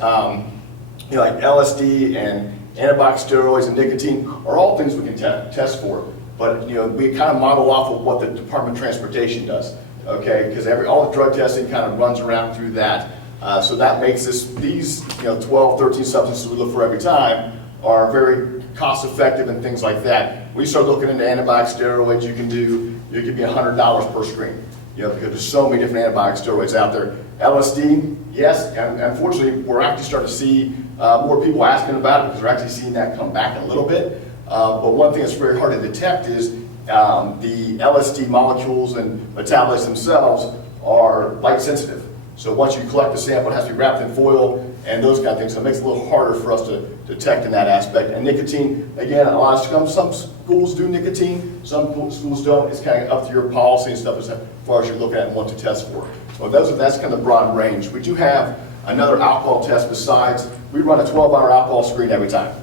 like LSD and anabolic steroids and nicotine are all things we can test for. But we kind of model off of what the Department of Transportation does. Okay, because all the drug testing kind of runs around through that. So that makes these 12, 13 substances we look for every time are very cost effective and things like that. We start looking into anabolic steroids, it could be $100 per screen. Because there's so many different antibiotic steroids out there. LSD, yes, and unfortunately, we're actually starting to see more people asking about it because we're actually seeing that come back a little bit. But one thing that's very hard to detect is the LSD molecules and metabolites themselves are light sensitive. So once you collect the sample, it has to be wrapped in foil and those kind of things. So it makes it a little harder for us to detect in that aspect. And nicotine, again, some schools do nicotine, some schools don't. It's kind of up to your policy and stuff as far as you're looking at and what to test for. So that's kind of the broad range. We do have another alcohol test besides. We run a 12-hour alcohol screen every time.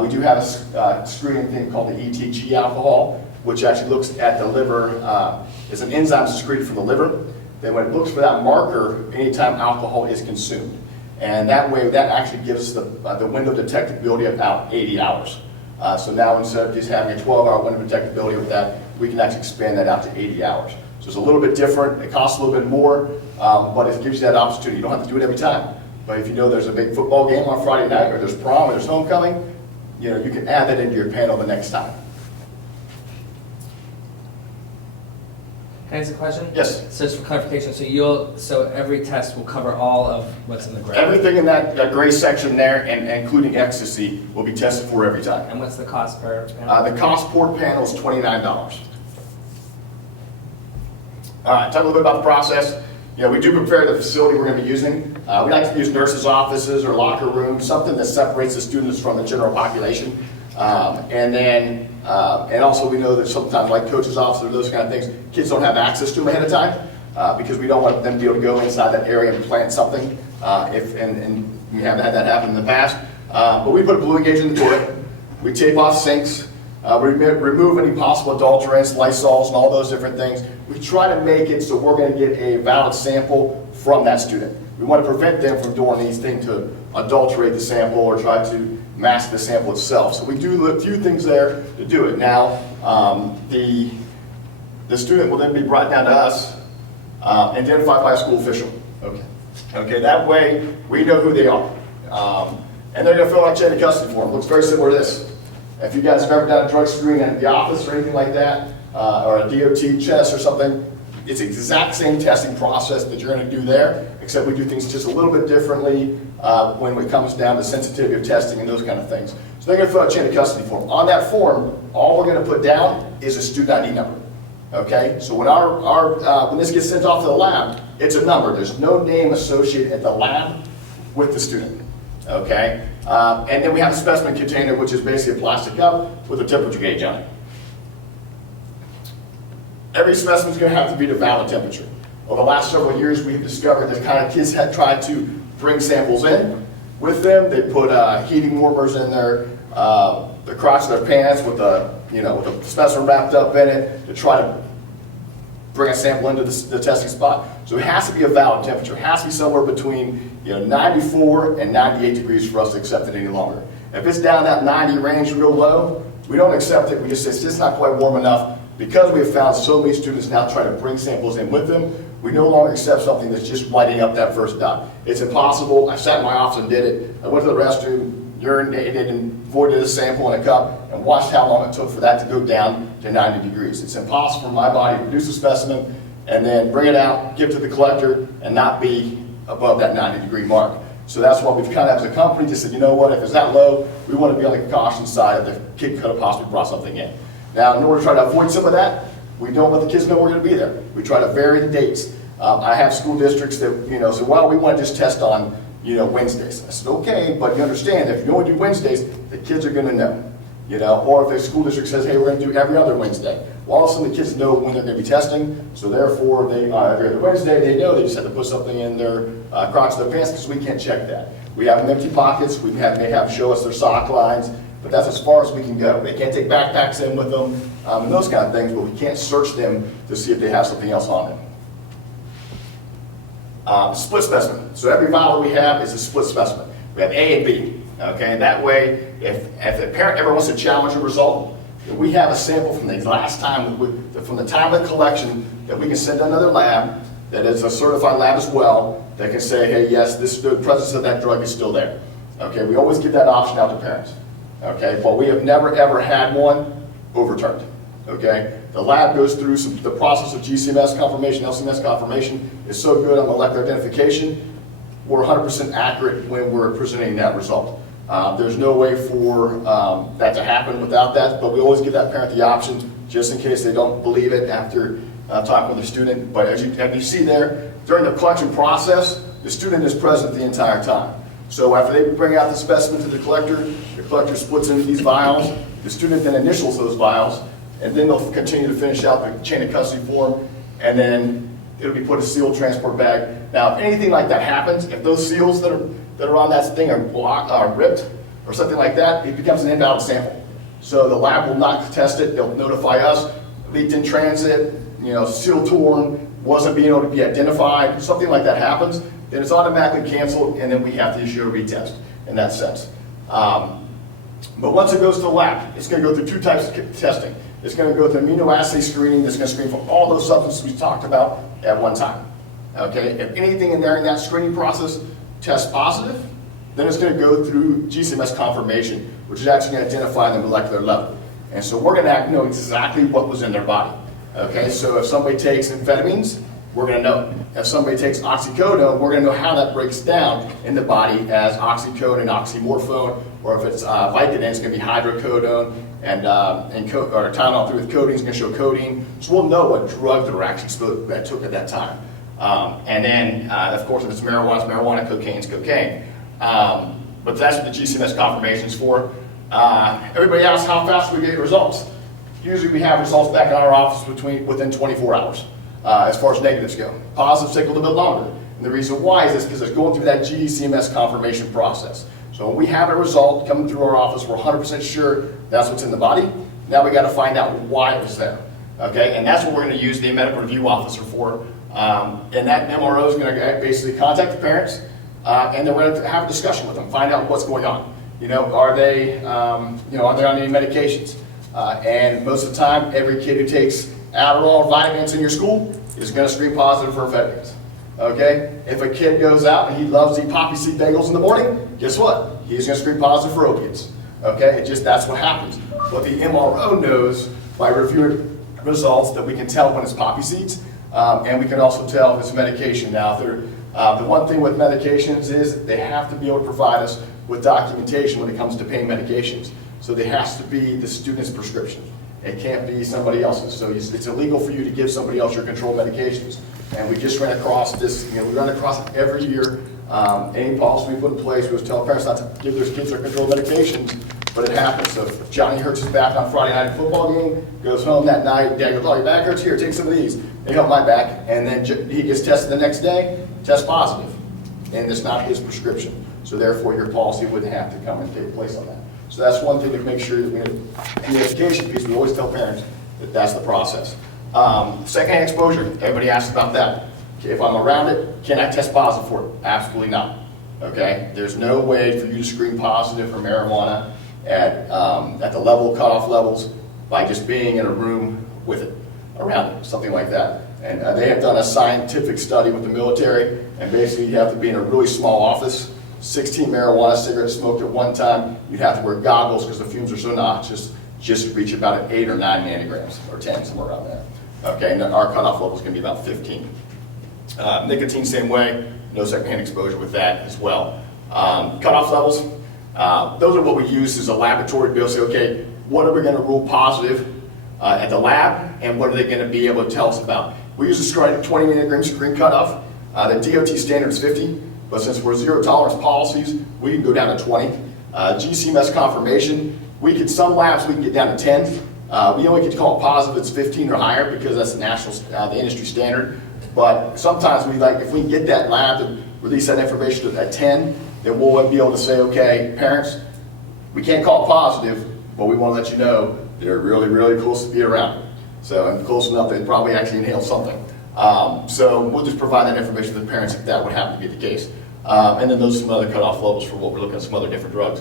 We do have a screening thing called the ETG alcohol, which actually looks at the liver. It's an enzyme secreted from the liver. Then when it looks for that marker, anytime alcohol is consumed. And that way, that actually gives the window of detectability of about 80 hours. So now instead of just having a 12-hour window of detectability with that, we can actually expand that out to 80 hours. So it's a little bit different. It costs a little bit more, but it gives you that opportunity. You don't have to do it every time. But if you know there's a big football game on Friday night, or there's prom, or there's homecoming, you can add that into your panel the next time. Can I ask a question? Yes. So just for clarification, so every test will cover all of what's in the gray? Everything in that gray section there, and including ecstasy, will be tested for every time. And what's the cost per panel? The cost per panel is $29. All right, talk a little bit about the process. We do prepare the facility we're going to be using. We like to use nurses' offices or locker rooms, something that separates the students from the general population. And also we know that sometimes, like coaches' offices or those kind of things, kids don't have access to them ahead of time because we don't want them to be able to go inside that area and plant something. And we haven't had that happen in the past. But we put a blue gauge in the toilet. We tape off sinks. Remove any possible adulterants, Lysols, and all those different things. We try to make it so we're going to get a valid sample from that student. We want to prevent them from doing anything to adulterate the sample or try to mask the sample itself. So we do a few things there to do it. Now, the student will then be brought down to us, identified by a school official. Okay, that way we know who they are. And they're going to fill out a chain of custody form. Looks very similar to this. If you guys have ever done a drug screen at the office or anything like that, or a DOT chest or something, it's the exact same testing process that you're going to do there, except we do things just a little bit differently when it comes down to sensitivity of testing and those kind of things. So they're going to fill out a chain of custody form. On that form, all we're going to put down is a student ID number. Okay, so when when this gets sent off to the lab, it's a number. There's no name associated at the lab with the student. Okay, and then we have a specimen container, which is basically a plastic cup with a temperature gauge on it. Every specimen is going to have to be to valid temperature. Over the last several years, we've discovered that kind of kids had tried to bring samples in with them. They put heating warmers in the crotch of their pants with the specimen wrapped up in it to try to bring a sample into the testing spot. So it has to be a valid temperature. It has to be somewhere between 94 and 98 degrees for us to accept it any longer. If it's down that 90 range real low, we don't accept it. We just say it's just not quite warm enough. Because we have found so many students now try to bring samples in with them, We no longer accept something that's just lighting up that first dot. It's impossible. I sat in my office and did it. I went to the restroom, urinated and voided a sample in a cup, and watched how long it took for that to go down to 90 degrees. It's impossible for my body to produce a specimen and then bring it out, give it to the collector, and not be above that 90-degree mark. So that's why we've kind of, as a company, just said, you know what, if it's that low, we want to be on the caution side that the kid could have possibly brought something in. Now, in order to try to avoid some of that, we don't let the kids know we're going to be there. We try to vary the dates. I have school districts that, say, well, we want to just test on, Wednesdays. I said, okay, but you understand, if you only do Wednesdays, the kids are going to know, or if the school district says, hey, we're going to do every other Wednesday. Well, all of a sudden the kids know when they're going to be testing, so therefore, they every other Wednesday, they know they just have to put something in their crotch of their pants because we can't check that. We have empty pockets, they have show us their sock lines, but that's as far as we can go. They can't take backpacks in with them, and those kind of things, but we can't search them to see if they have something else on them. Split specimen. So every vial we have is a split specimen. We have A and B, okay? And that way, if the parent ever wants to challenge a result, we have a sample from the last time, from the time of the collection, that we can send to another lab, that is a certified lab as well, that can say, hey, yes, the presence of that drug is still there. Okay, we always give that option out to parents. Okay, but we have never ever had one overturned. Okay, the lab goes through the process of GCMS confirmation, LCMS confirmation is so good on molecular identification, we're 100% accurate when we're presenting that result. There's no way for that to happen without that, but we always give that parent the option just in case they don't believe it after talking with the student. But as you see there, during the collection process, the student is present the entire time. So after they bring out the specimen to the collector splits into these vials, the student then initials those vials, and then they'll continue to finish out the chain of custody form, and then it'll be put in a sealed transport bag. Now, if anything like that happens, if those seals that are on that thing are ripped or something like that, it becomes an invalid sample. So the lab will not test it. They'll notify us, leaked in transit, seal torn, wasn't being able to be identified, something like that happens, then it's automatically canceled, and then we have to issue a retest in that sense. But once it goes to the lab, it's going to go through 2 types of testing. It's going to go through immunoassay screening that's going to screen for all those substances we talked about at one time. Okay, if anything in there in that screening process tests positive, then it's going to go through GCMS confirmation, which is actually going to identify the molecular level. And so we're going to know exactly what was in their body. Okay, so if somebody takes amphetamines, we're going to know it. If somebody takes oxycodone, we're going to know how that breaks down in the body as oxycodone and oxymorphone, or if it's Vicodin, it's going to be hydrocodone, and or Tylenol 3 with codeine is going to show codeine. So we'll know what drug they were actually that took at that time. And then, of course, if it's marijuana, cocaine is cocaine. But that's what the GCMS confirmation is for. Everybody asks how fast we get results. Usually we have results back in our office within 24 hours. As far as negatives go. Positives take a little bit longer. And the reason why is because it's going through that GCMS confirmation process. So when we have a result coming through our office, we're 100% sure that's what's in the body. Now we got to find out why it was there. Okay, and that's what we're going to use the medical review officer for. And that MRO is going to basically contact the parents, and then we're going to have a discussion with them, find out what's going on. Are they on any medications? And most of the time, every kid who takes Adderall or vitamins in your school is going to screen positive for amphetamines. Okay? If a kid goes out and he loves to eat poppy seed bagels in the morning, guess what? He's going to screen positive for opiates. Okay? That's what happens. But the MRO knows by reviewing results that we can tell when it's poppy seeds, and we can also tell if it's medication. Now, the one thing with medications is they have to be able to provide us with documentation when it comes to pain medications. So there has to be the student's prescription. It can't be somebody else's. So it's illegal for you to give somebody else your controlled medications. And we just ran across this, we run across it every year. Any policy we put in place, we was telling parents not to give their kids their controlled medications, but it happens. So if Johnny hurts his back on Friday night football game, goes home that night, Dad goes, oh, your back hurts? Here, take some of these. They help my back. And then he gets tested the next day, test positive. And it's not his prescription. So therefore, your policy wouldn't have to come and take place on that. So that's one thing to make sure that in the education piece, we always tell parents that that's the process. Secondhand exposure, everybody asks about that. Okay, if I'm around it, can I test positive for it? Absolutely not. Okay, there's no way for you to screen positive for marijuana at the cutoff levels by just being in a room with it, around it, something like that. And they have done a scientific study with the military, and basically you have to be in a really small office, 16 marijuana cigarettes smoked at one time. You'd have to wear goggles because the fumes are so noxious, just to reach about an 8 or 9 nanograms, or 10, somewhere around there. Okay, and our cutoff level is going to be about 15. Nicotine, same way, no secondhand exposure with that as well. Cutoff levels, those are what we use as a laboratory to be able to say, okay, what are we going to rule positive at the lab, and what are they going to be able to tell us about? We use a 20 nanogram screen cutoff. The DOT standard is 50, but since we're zero tolerance policies, we can go down to 20. GCMS confirmation, some labs we can get down to 10. We only get to call it positive, it's 15 or higher because that's the national, the industry standard. But sometimes if we can get that lab to release that information at 10, then we'll be able to say, okay, parents, we can't call it positive, but we want to let you know they're really, really close to be around. So, and close enough they probably actually inhaled something. So we'll just provide that information to the parents if that would happen to be the case. And then those are some other cutoff levels for what we're looking at, some other different drugs.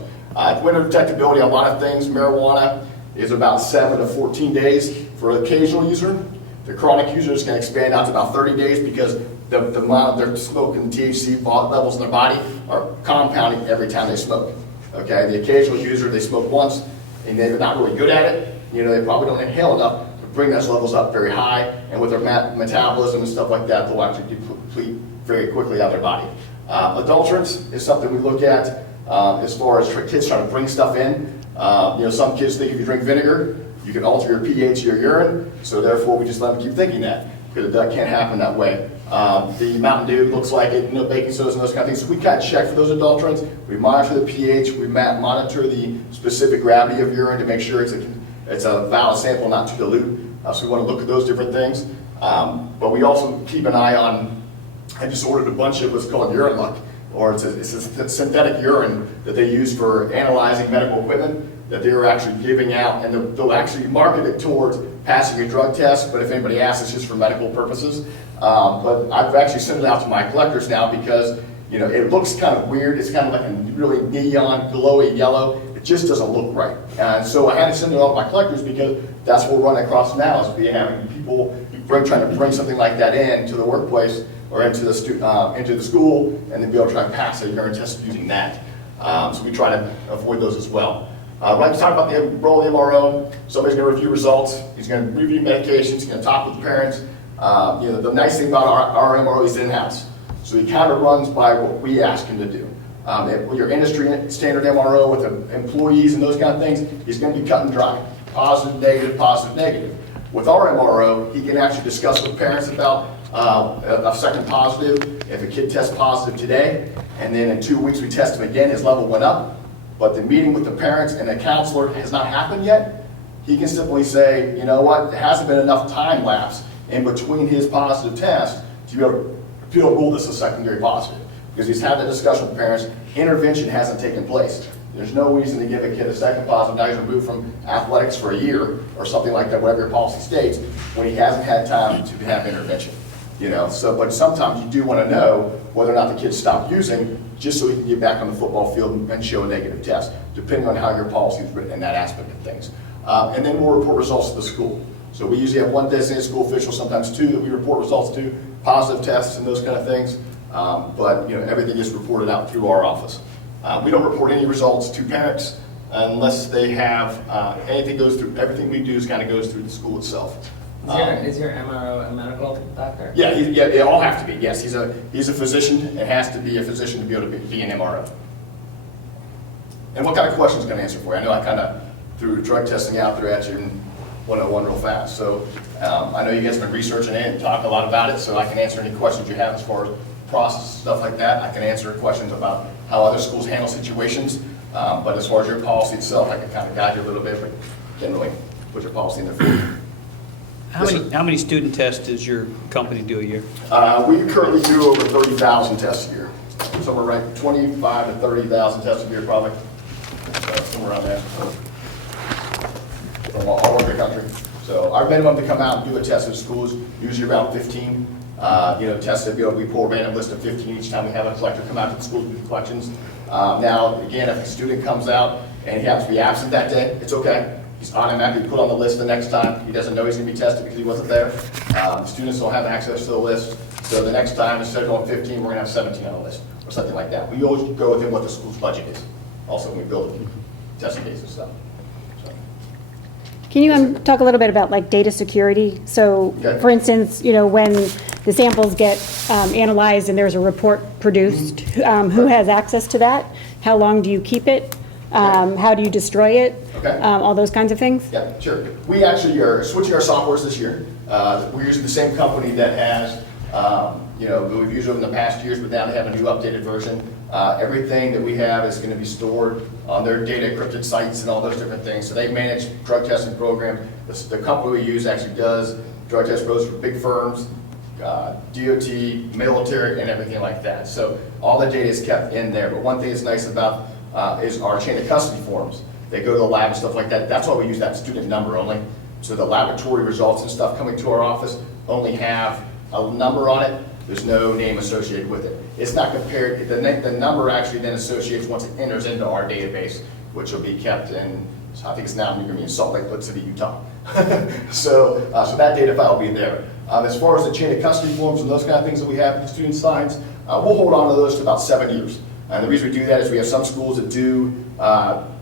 Window detectability, a lot of things, marijuana is about 7 to 14 days for an occasional user. The chronic user is going to expand out to about 30 days because the amount they're smoking, THC levels in their body are compounding every time they smoke. Okay, the occasional user, they smoke once and they're not really good at it. You know, they probably don't inhale enough to bring those levels up very high, and with their metabolism and stuff like that, they'll actually deplete very quickly out of their body. Adulterants is something we look at as far as kids trying to bring stuff in. Some kids think if you drink vinegar, you can alter your pH of your urine, so therefore we just let them keep thinking that, because that can't happen that way. The Mountain Dew looks like it, baking sodas and those kind of things, so we kind of check for those adulterants. We monitor the pH, we monitor the specific gravity of urine to make sure it's a valid sample, not too dilute. So we want to look at those different things. But we also keep an eye on, I just ordered a bunch of what's called urine luck, or it's a synthetic urine that they use for analyzing medical equipment that they're actually giving out, and they'll actually market it towards passing a drug test, but if anybody asks, it's just for medical purposes. But I've actually sent it out to my collectors now because it looks kind of weird. It's kind of like a really neon, glowy yellow. It just doesn't look right. And so I had to send it out to my collectors because that's what we're running across now, is having people trying to bring something like that in to the workplace or into the school, and then be able to try and pass a urine test using that. So we try to avoid those as well. Like to talk about the role of the MRO. Somebody's going to review results. He's going to review medications. He's going to talk with the parents. The nice thing about our MRO is in-house. So he kind of runs by what we ask him to do. Your industry standard MRO with the employees and those kind of things, he's going to be cut and dry. Positive, negative, positive, negative. With our MRO, he can actually discuss with parents about a second positive. If a kid tests positive today, and then in 2 weeks we test him again, his level went up, but the meeting with the parents and the counselor has not happened yet, he can simply say, you know what, there hasn't been enough time lapse in between his positive test to be able to rule this a secondary positive. Because he's had that discussion with parents, intervention hasn't taken place. There's no reason to give a kid a second positive, now he's removed from athletics for a year or something like that, whatever your policy states, when he hasn't had time to have intervention. But sometimes you do want to know whether or not the kid stopped using, just so he can get back on the football field and show a negative test, depending on how your policy is written in that aspect of things. And then we'll report results to the school. So we usually have one designated school official, sometimes two, that we report results to, positive tests and those kind of things. But everything is reported out through our office. We don't report any results to parents unless they have anything goes through. Everything we do is kind of goes through the school itself. Is your MRO a medical doctor? Yeah, they all have to be. Yes, he's a physician. It has to be a physician to be able to be an MRO. And what kind of questions can I answer for you? I know I kind of threw drug testing out there at you in 101 real fast. So I know you guys have been researching it and talk a lot about it, so I can answer any questions you have as far as process, stuff like that. I can answer questions about how other schools handle situations. But as far as your policy itself, I can kind of guide you a little bit, but can't really put your policy in there for you. How many student tests does your company do a year? We currently do over 30,000 tests a year. Somewhere right 25 to 30,000 tests a year, probably. Somewhere around there. From all over the country. So our minimum to come out and do a test at school is usually around 15. Tested. We pull a random list of 15 each time we have a collector come out to the school to do collections. Now, again, if a student comes out and he happens to be absent that day, it's okay. He's automatically put on the list the next time. He doesn't know he's gonna be tested because he wasn't there. Students don't have access to the list. So the next time, instead of going 15, we're gonna have 17 on the list, or something like that. We always go within what the school's budget is, also when we build testing cases and stuff. So, Can you talk a little bit about like data security? So, Okay. for instance, you know, when the samples get analyzed and there's a report produced, who has access to that? How long do you keep it? How do you destroy it? Okay. All those kinds of things? Yeah, sure. We actually are switching our softwares this year. We're using the same company that has, we've used them in the past years, but now they have a new updated version. Everything that we have is going to be stored on their data encrypted sites and all those different things. So they manage drug testing program. The company we use actually does drug test programs for big firms, DOT, military, and everything like that. So all the data is kept in there. But one thing that's nice about is our chain of custody forms. They go to the lab and stuff like that. That's why we use that student number only. So the laboratory results and stuff coming to our office only have a number on it. There's no name associated with it. It's not compared, the number actually then associates once it enters into our database, which will be kept in, I think it's now going to be in Salt Lake City, Utah. So that data file will be there. As far as the chain of custody forms and those kind of things that we have the student signs, we'll hold on to those for about 7 years. And the reason we do that is we have some schools that do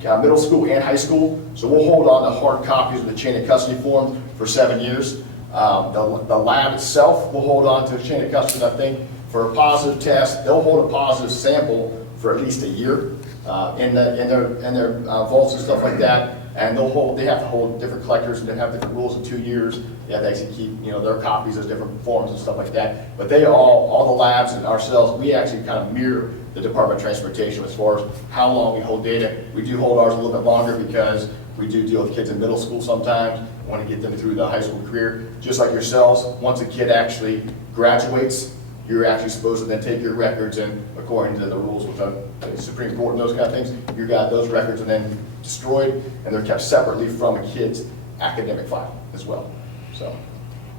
middle school and high school, so we'll hold on to hard copies of the chain of custody form for 7 years. The lab itself will hold on to a chain of custody, I think, for a positive test. They'll hold a positive sample for at least a year in their vaults and stuff like that. And they have to hold different collectors and they have different rules in 2 years. They have to actually keep their copies of different forms and stuff like that. But they all the labs and ourselves, we actually kind of mirror the Department of Transportation as far as how long we hold data. We do hold ours a little bit longer because we do deal with kids in middle school sometimes. We want to get them through the high school career. Just like yourselves, once a kid actually graduates, you're actually supposed to then take your records and according to the rules with the Supreme Court and those kind of things, you got those records and then destroyed and they're kept separately from a kid's academic file as well.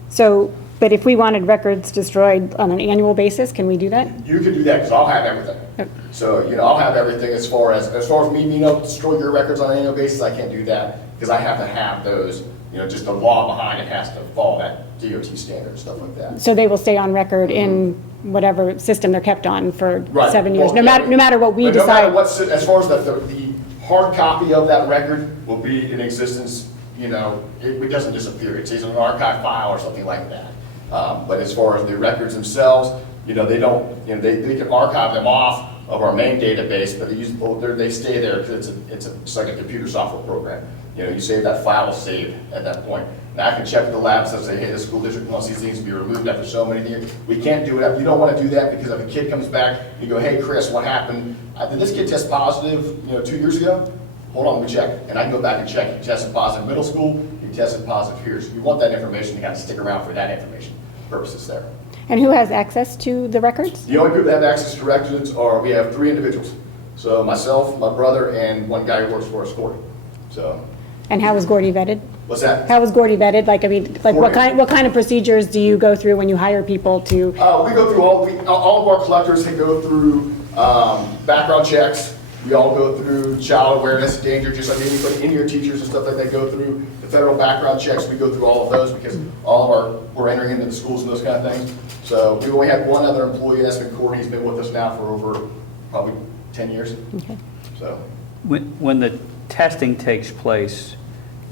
So, but if we wanted records destroyed on an annual basis, can we do that? you can do that because I'll have everything. Yep. So, I'll have everything as far as me, destroy your records on an annual basis, I can't do that because I have to have those, just the law behind it has to follow that DOT standard and stuff like that. So they will stay on record in whatever system they're kept on for 7 years, Well, no matter what we But decide. No matter what, as far as the hard copy of that record will be in existence, it doesn't disappear. It's either an archive file or something like that. But as far as the records themselves, they don't, they can archive them off of our main database, but they stay there because it's like a computer software program. You save that file, saved at that point. Now I can check with the labs and say, hey, the school district wants these things to be removed after so many years. We can't do it. You don't want to do that because if a kid comes back, you go, hey, Chris, what happened? Did this kid test positive, 2 years ago? Hold on, let me check. And I can go back and check. He tested positive middle school. He tested positive here. So you want that information, you got to stick around for that information purposes there. And who has access to the records? The only people that have access to records we have 3 individuals. So myself, my brother, and one guy who works for us, Gordy. So. And how is Gordy vetted? What's that? How is Gordy vetted? What kind of procedures do you go through when you hire people to? We go through all of our collectors. They go through background checks. We all go through child awareness, danger, just like anybody, any of your teachers and stuff like that go through the federal background checks. We go through all of those because we're entering into the schools and those kind of things. So we've only had one other employee, that's been Corey. He's been with us now for over probably 10 years. Okay. So When the testing takes place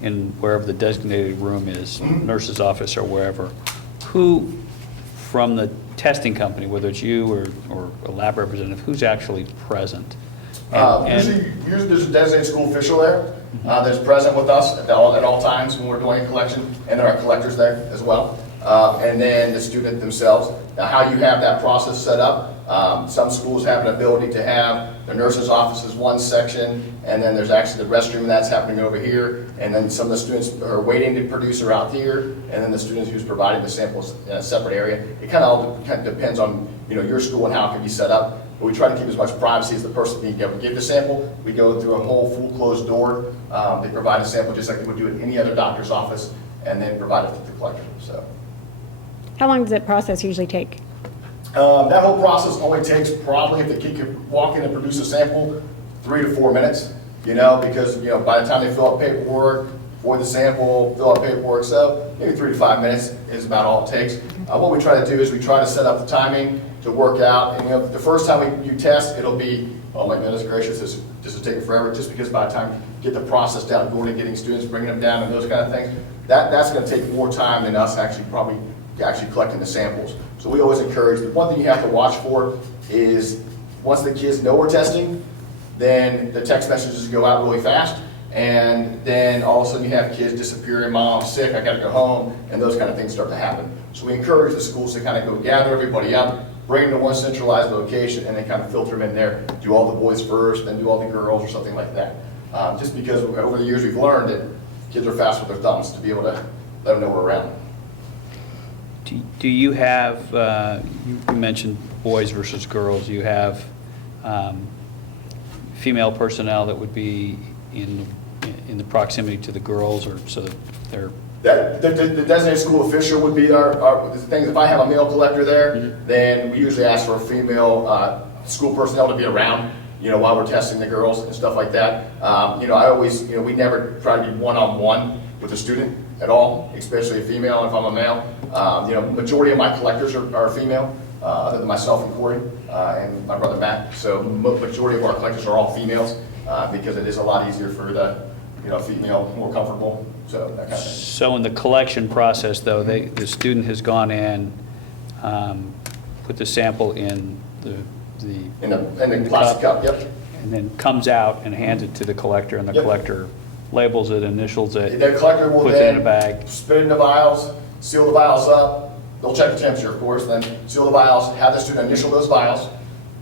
in wherever the designated room is, nurse's office or wherever, who from the testing company, whether it's you or a lab representative, who's actually present? Usually there's a designated school official there that's present with us at all times when we're doing a collection, and there are collectors there as well. And then the student themselves. Now, how you have that process set up, some schools have an ability to have the nurse's office is one section, and then there's actually the restroom that's happening over here, and then some of the students are waiting to produce are out here, and then the students who's providing the samples in a separate area. It kind of depends on your school and how it can be set up. But we try to keep as much privacy as the person being able to give the sample. We go through a whole full closed door. They provide a sample just like they would do at any other doctor's office, and then provide it to the collector. So. How long does that process usually take? That whole process only takes probably, if the kid could walk in and produce a sample, 3 to 4 minutes, because by the time they fill out paperwork, void the sample, fill out paperwork, so maybe 3 to 5 minutes is about all it takes. What we try to do is we try to set up the timing to work out, and you know, the first time you test, it'll be, oh my goodness gracious, this is taking forever, just because by the time you get the process down, going and getting students, bringing them down and those kind of things, that's gonna take more time than us probably collecting the samples. So we always encourage, the one thing you have to watch for is, once the kids know we're testing, then the text messages go out really fast, and then all of a sudden you have kids disappearing, mom, I'm sick, I gotta go home, and those kind of things start to happen. So we encourage the schools to kind of go gather everybody up, bring them to one centralized location, and then kind of filter them in there, do all the boys first, then do all the girls, or something like that. Just because over the years we've learned that kids are fast with their thumbs to be able to let them know we're around. Do you have, you mentioned boys versus girls, you have female personnel that would be in the proximity to the girls, or so that they're... The designated school official would be the things. If I have a male collector there, then we usually ask for a female school personnel to be around, you know, while we're testing the girls and stuff like that. You know, I always, you know, we never try to be one-on-one with the student at all, especially a female if I'm a male. You know, majority of my collectors are female, other than myself and Corey and my brother Matt. So majority of our collectors are all females because it is a lot easier for the, you know, female, more comfortable. So that kind of thing. So in the collection process, though, the student has gone in, put the sample in the plastic cup, yep. and then comes out and hands it to the collector, and the collector labels it, initials it, The collector will puts it in a then bag. spit it in the vials, seal the vials up. They'll check the temperature, of course, then seal the vials, have the student initial those vials,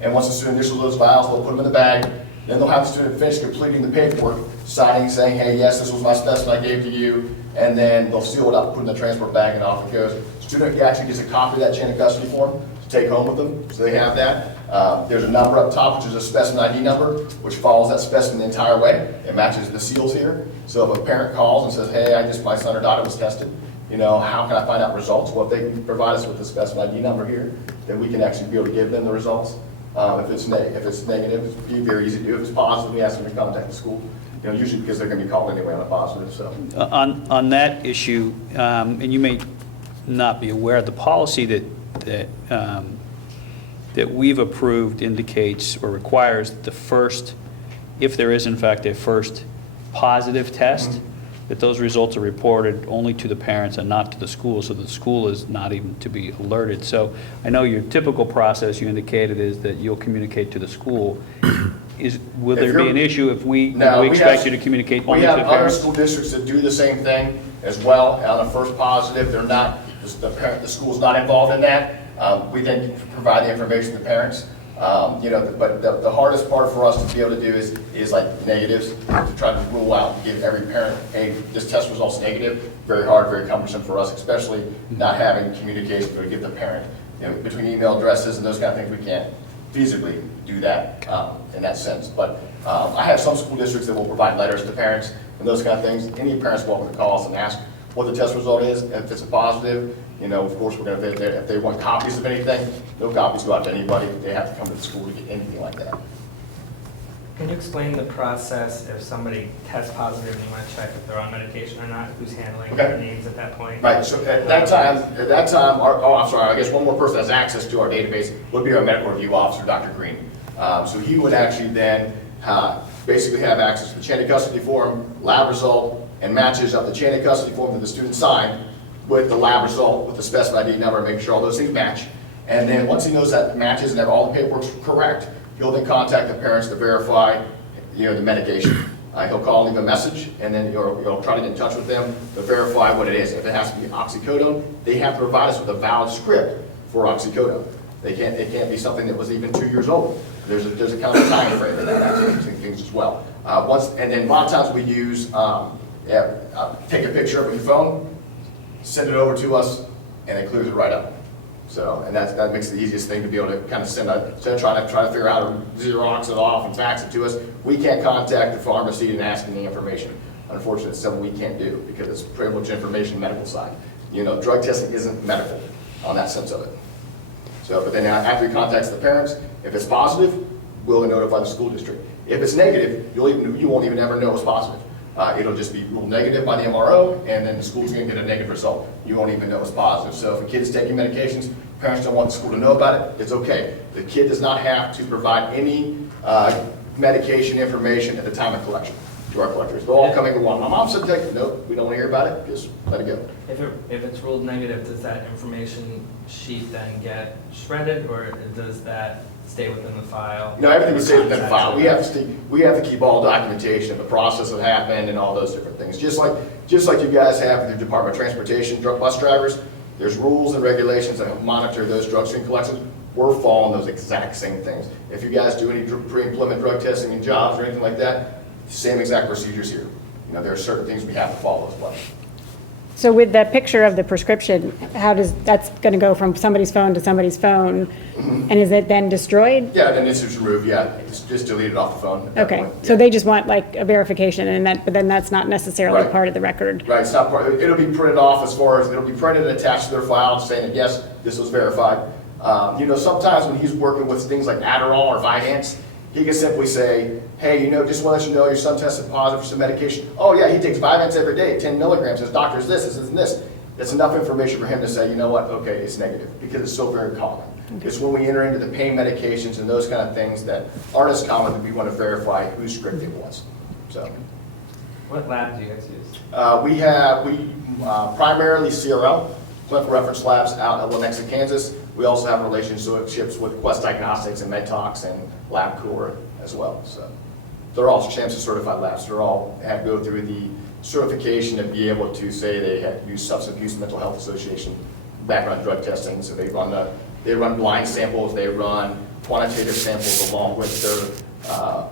and once the student initials those vials, they'll put them in the bag. Then they'll have the student finish completing the paperwork, signing, saying, hey, yes, this was my specimen I gave to you, and then they'll seal it up, put it in the transport bag, and off it goes. Student actually gets a copy of that chain of custody form to take home with them, so they have that. There's a number up top, which is a specimen ID number, which follows that specimen the entire way. It matches the seals here. So if a parent calls and says, hey, my son or daughter was tested, you know, how can I find out results? Well, if they can provide us with the specimen ID number here, then we can actually be able to give them the results. If it's negative, it's very easy to do. If it's positive, we ask them to contact the school. You know, usually because they're going to be called anyway on a positive. So On that issue, and you may not be aware, the policy that we've approved indicates or requires the first, if there is in fact a first positive test, that those results are reported only to the parents and not to the school, so the school is not even to be alerted. So I know your typical process, you indicated, is that you'll communicate to the school. Will there be an issue if we expect you to communicate only to the parents? We have other parents? school districts that do the same thing as well. On a first positive, they're not, the school's not involved in that. We then provide the information to the parents. You know, but the hardest part for us to be able to do is like negatives, to try to rule out and give every parent, hey, this test result's negative. Very hard, very cumbersome for us, especially not having communication to give the parent, you know, between email addresses and those kind of things. We can't feasibly do that in that sense. But I have some school districts that will provide letters to parents and those kind of things. Any parent's welcome to call us and ask what the test result is. If it's a positive, you know, of course, we're going to, if they want copies of anything, no copies go out to anybody. They have to come to the school to get anything like that. Can you explain the process if somebody tests positive and you want to check if they're on medication or not? Who's handling their needs at that point? Right. So at that time, I'm sorry. I guess one more person that has access to our database would be our medical review officer, Dr. Green. So he would actually then basically have access to the chain of custody form, lab result, and matches up the chain of custody form that the student signed with the lab result, with the specimen ID number, and make sure all those things match. And then once he knows that matches and that all the paperwork's correct, he'll then contact the parents to verify, you know, the medication. He'll call and leave a message, and then he'll try to get in touch with them to verify what it is. If it has to be oxycodone, they have to provide us with a valid script for oxycodone. It can't be something that was even 2 years old. There's a kind of time frame in that things as well. And then a lot of times we use take a picture of your phone, send it over to us, and it clears it right up. So, and that makes it the easiest thing to be able to kind of instead of trying to figure out how to Xerox it off and fax it to us. We can't contact the pharmacy and ask any information. Unfortunately, it's something we can't do because it's privileged information, medical side. You know, drug testing isn't medical on that sense of it. So, but then after he contacts the parents, if it's positive, we'll notify the school district. If it's negative, you won't even ever know it's positive. It'll just be ruled negative by the MRO, and then the school's gonna get a negative result. You won't even know it's positive. So if a kid is taking medications, parents don't want the school to know about it, it's okay. The kid does not have to provide any medication information at the time of collection to our collectors. They're all coming to one. My mom said, nope, we don't want to hear about it, just let it go. If it's ruled negative, does that information sheet then get shredded, or does that stay within the file? No, everything would stay within the file. We have to keep all documentation of the process that happened and all those different things. Just like you guys have with your Department of Transportation bus drivers, there's rules and regulations that monitor those drug screen collections. We're following those exact same things. If you guys do any pre-employment drug testing in jobs or anything like that, same exact procedures here. You know, there are certain things we have to follow as well. So with the picture of the prescription, that's going to go from somebody's phone to somebody's phone, and is it then destroyed? Yeah, then it's just removed, yeah. It's just deleted off the phone at that Okay, point. so they just want like a verification, but then that's not necessarily Right. part of the record. Right, it's not part, it'll be printed off as far as, it'll be printed and attached to their file saying that, yes, this was verified. You know, sometimes when he's working with things like Adderall or Vyvanse, he can simply say, hey, you know, just want to let you know your son tested positive for some medication. Oh yeah, he takes Vyvanse every day, 10 milligrams. His doctor's this, and this. It's enough information for him to say, you know what, okay, it's negative, because it's so very common. It's when we enter into the pain medications and those kind of things that aren't as common that we want to verify whose script it was. So. What lab do you guys use? We primarily CRL, clinical reference labs out at Lenexa, Kansas. We also have relationships with Quest Diagnostics and MedTox and LabCorp as well. So they're all SHAMSA certified labs. They're all have go through the certification to be able to say they have used Substance Abuse Mental Health Association background drug testing. So they run blind samples, they run quantitative samples along with their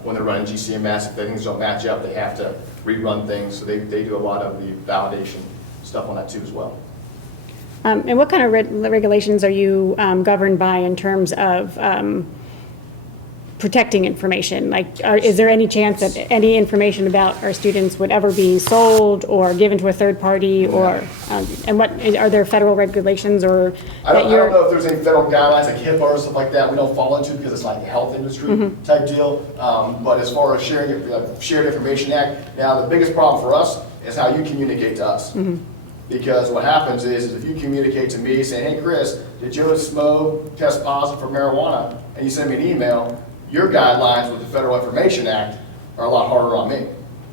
when they're running GCMS. If things don't match up, they have to rerun things. So they do a lot of the validation stuff on that too as well. And what kind of regulations are you governed by in terms of protecting information? Like, is there any chance that any information about our students would ever be sold or given to a third party? Or and what are there federal regulations or? I don't know if there's any federal guidelines like HIPAA or stuff like that. We don't fall into because it's like a health industry type deal. But as far as Shared Information Act, now the biggest problem for us is how you communicate to us. Because what happens is if you communicate to me saying, hey Chris, did Joe Smo test positive for marijuana? And you send me an email, your guidelines with the Federal Information Act are a lot harder on me.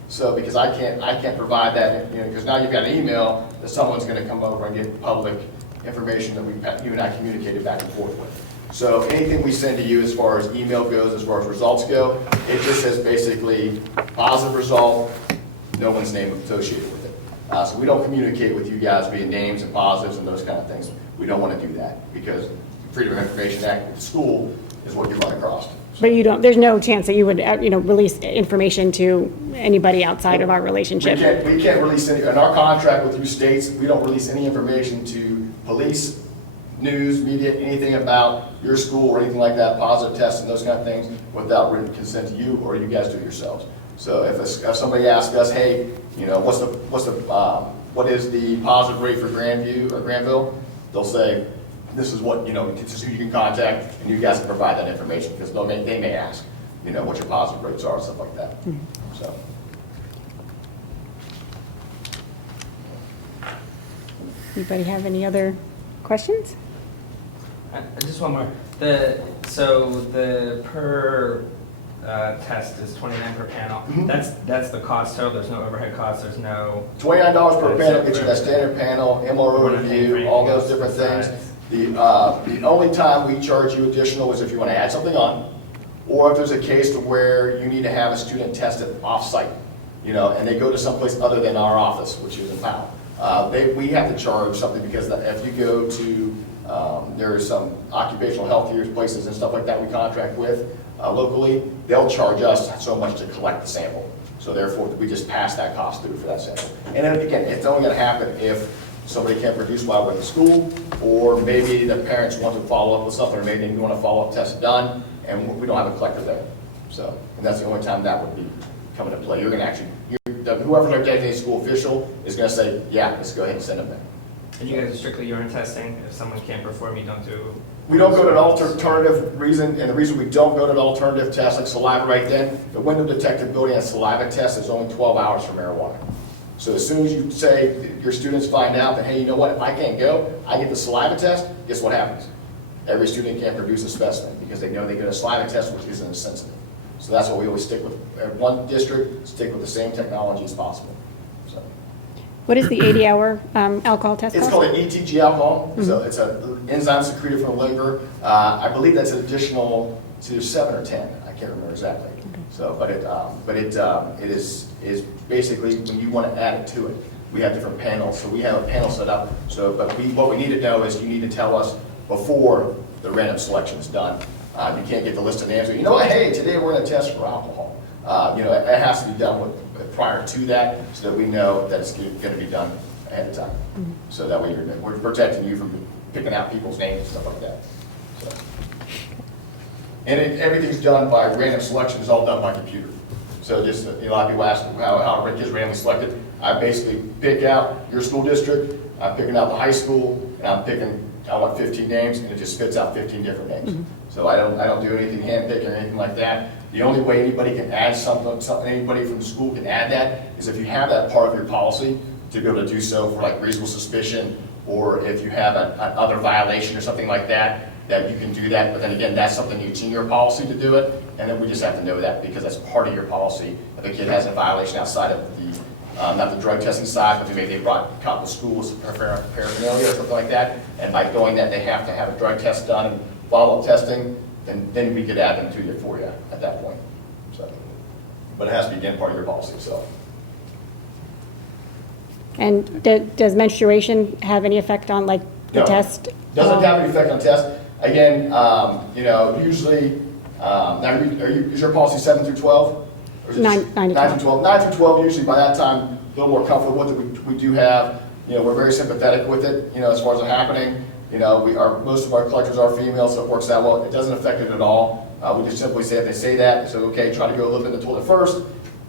So because I can't provide that, you know, because now you've got an email that someone's going to come over and get public information that you and I communicated back and forth with. So anything we send to you as far as email goes, as far as results go, it just says basically positive result, no one's name associated with it. So we don't communicate with you guys via names and positives and those kind of things. We don't want to do that because Freedom of Information Act with the school is what you run across. But you don't. There's no chance that you would, release information to anybody outside of our relationship. We can't release any. In our contract with you states, we don't release any information to police, news, media, anything about your school or anything like that, positive tests and those kind of things, without written consent to you or you guys do it yourselves. So if somebody asks us, hey, you know, what is the positive rate for Grandview or Granville? They'll say, this is what, you know, this is who you can contact, and you guys can provide that information because they may ask, you know, what your positive rates are and stuff like that. So. Anybody have any other questions? Just one more. So the per test is $29 per panel. That's the cost total. There's no overhead cost. There's no $29 per panel gets you that standard panel, MRO review, all those different things. The only time we charge you additional is if you want to add something on, or if there's a case to where you need to have a student tested off-site, you know, and they go to someplace other than our office, which is in Powell. We have to charge something because if you go to, there are some occupational health places and stuff like that we contract with locally, they'll charge us so much to collect the sample. So therefore, we just pass that cost through for that sample. And then again, it's only going to happen if somebody can't produce while we're in school, or maybe the parents want to follow up with something, or maybe they want a follow-up test done, and we don't have a collector there. So, and that's the only time that would be coming into play. You're going to actually, whoever's our designated school official is going to say, yeah, let's go ahead and send them there. And you guys are strictly urine testing? If someone can't perform, you don't do? We don't go to an alternative reason, and the reason we don't go to an alternative test like saliva right then, the window detectability on saliva test is only 12 hours for marijuana. So as soon as you say, your students find out that, hey, you know what, if I can't go, I get the saliva test, guess what happens? Every student can't produce a specimen because they know they get a saliva test, which isn't as sensitive. So that's why we always stick with, at one district, stick with the same technology as possible. So. What is the 80-hour alcohol test It's called? called an ETG alcohol. So it's an enzyme secreted from the liver. I believe that's an additional, it's either 7 or 10. I can't remember exactly. So, but it is basically when you want to add it to it. We have different panels, so we have a panel set up. So, but what we need to know is you need to tell us before the random selection is done. You can't get the list of names. You know what? Hey, today we're going to test for alcohol. It has to be done prior to that, so that we know that it's going to be done ahead of time. So that way we're protecting you from picking out people's names and stuff like that. So. And everything's done by random selection. It's all done by computer. So just a lot of people ask how Rick is randomly selected. I basically pick out your school district. I'm picking out the high school, and I want 15 names, and it just spits out 15 different names. So I don't do anything handpicked or anything like that. The only way anybody can add something, anybody from the school can add that, is if you have that part of your policy to be able to do so for like reasonable suspicion, or if you have another violation or something like that, that you can do that. But then again, that's something it's in your policy to do it, and then we just have to know that because that's part of your policy. If a kid has a violation outside of the not the drug testing side, but maybe they brought a couple of schools paraphernalia or something like that, and by doing that, they have to have a drug test done and follow-up testing, then we could add them to you for you at that point. So, but it has to be, again, part of your policy itself. And does menstruation have any effect on like the No. test? Doesn't have any effect on test. Again, usually, is your policy 7 through 12? Or is it 9 to 9 through 12. 9 through 12, usually by that time, a little more comfortable with it. We do have, we're very sympathetic with it, as far as it happening. Most of our collectors are female, so it works out well. It doesn't affect it at all. We just simply say, if they say that, so okay, try to go a little bit in the toilet first,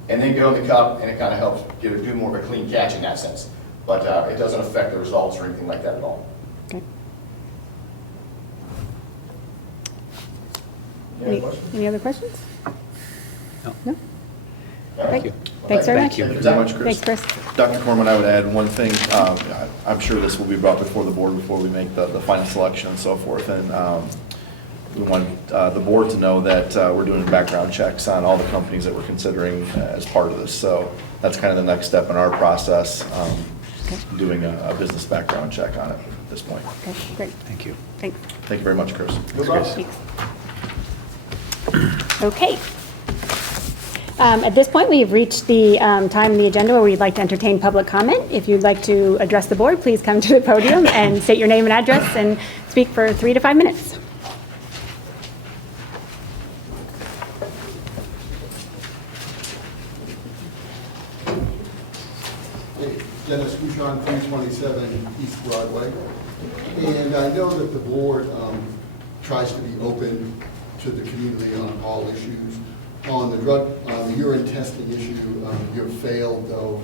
and then go in the cup, and it kind of helps do more of a clean catch in that sense. But it doesn't affect the results or anything like that at all. Okay. Any other questions? Any other questions? No? Thank you. Thanks very much. Thank you very much, Chris. Thanks, Chris. Dr. Corman, I would add one thing. I'm sure this will be brought before the board before we make the final selection and so forth. And we want the board to know that we're doing background checks on all the companies that we're considering as part of this. So that's kind of the next step in our process, doing a business background check on it at this point. Okay, great. Thank you. Thanks. Thank you very much, Chris. Thanks. Okay. At this point, we have reached the time in the agenda where we'd like to entertain public comment. If you'd like to address the board, please come to the podium and state your name and address and speak for 3 to 5 minutes. Dennis Bouchon, 327 East Broadway. And I know that the board tries to be open to the community on all issues. On the urine testing issue, you have failed, though,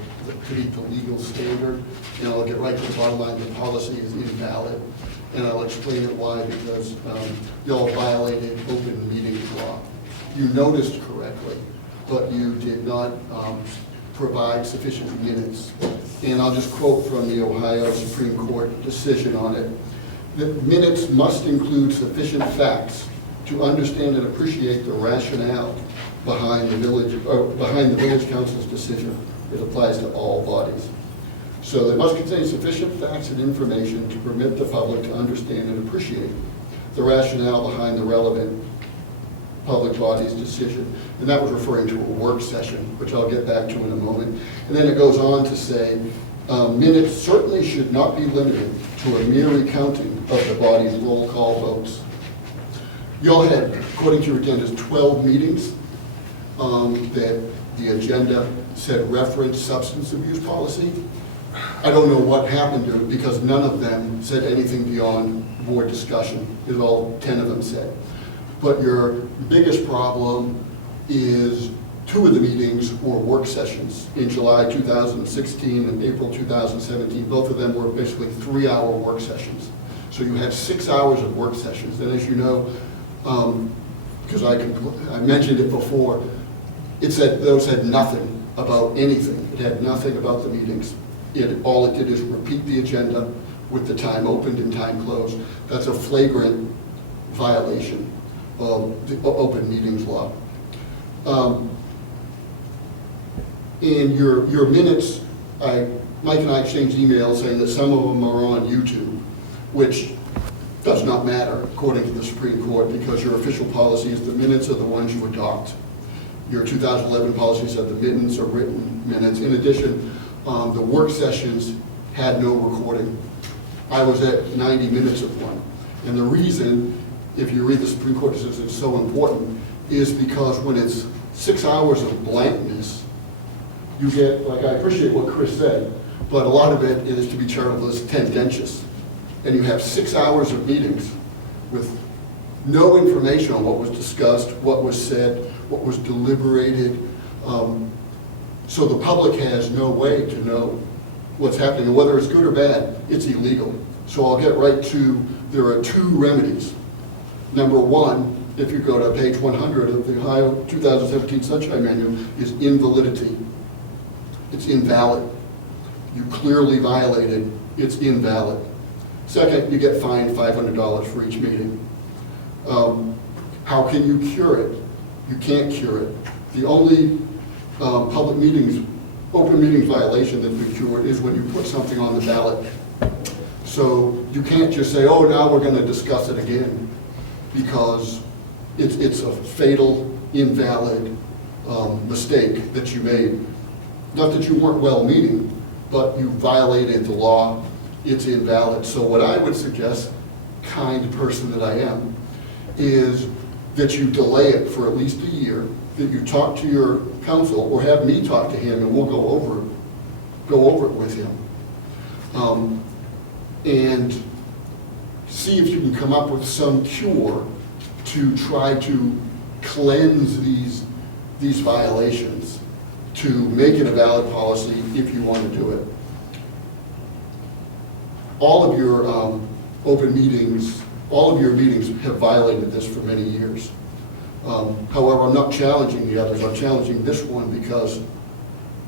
to meet the legal standard. And I'll get right to the bottom line, the policy is invalid. And I'll explain it why, because you all violated open meetings law. You noticed correctly, but you did not provide sufficient minutes. And I'll just quote from the Ohio Supreme Court decision on it. The minutes must include sufficient facts to understand and appreciate the rationale behind the village council's decision. It applies to all bodies. So they must contain sufficient facts and information to permit the public to understand and appreciate the rationale behind the relevant public body's decision. And that was referring to a work session, which I'll get back to in a moment. And then it goes on to say, minutes certainly should not be limited to a mere recounting of the body's roll call votes. You all had, according to your agendas, 12 meetings that the agenda said reference substance abuse policy. I don't know what happened to it because none of them said anything beyond board discussion, is all 10 of them said. But your biggest problem is Two of the meetings were work sessions in July 2016 and April 2017. Both of them were basically 3-hour work sessions. So you had 6 hours of work sessions. And as you know, because I mentioned it before, it said those had nothing about anything. It had nothing about the meetings. All it did is repeat the agenda with the time opened and time closed. That's a flagrant violation of the open meetings law. In your minutes, Mike and I exchanged emails saying that some of them are on YouTube, which does not matter according to the Supreme Court, because your official policy is the minutes are the ones you adopt. Your 2011 policy said the minutes are written minutes. In addition, the work sessions had no recording. I was at 90 minutes of one. And the reason, if you read the Supreme Court decision, it's so important, is because when it's 6 hours of blankness, you get, like, I appreciate what Chris said, but a lot of it is, to be charitable, is tendentious. And you have 6 hours of meetings with no information on what was discussed, what was said, what was deliberated. So the public has no way to know what's happening, and whether it's good or bad, it's illegal. So I'll get right to, there are 2 remedies. Number one, if you go to page 100 of the Ohio 2017 Sunshine Manual, is invalidity. It's invalid. You clearly violated, it's invalid. Second, you get fined $500 for each meeting. How can you cure it? You can't cure it. The only public meetings, open meetings violation that we cure is when you put something on the ballot. So you can't just say, oh, now we're going to discuss it again, because it's a fatal, invalid mistake that you made. Not that you weren't well-meaning, but you violated the law. It's invalid. So what I would suggest, kind person that I am, is that you delay it for at least a year, that you talk to your counsel, or have me talk to him, and we'll go over it with him. And see if you can come up with some cure to try to cleanse these violations, to make it a valid policy if you want to do it. All of your open meetings, all of your meetings have violated this for many years. However, I'm not challenging the others. I'm challenging this one because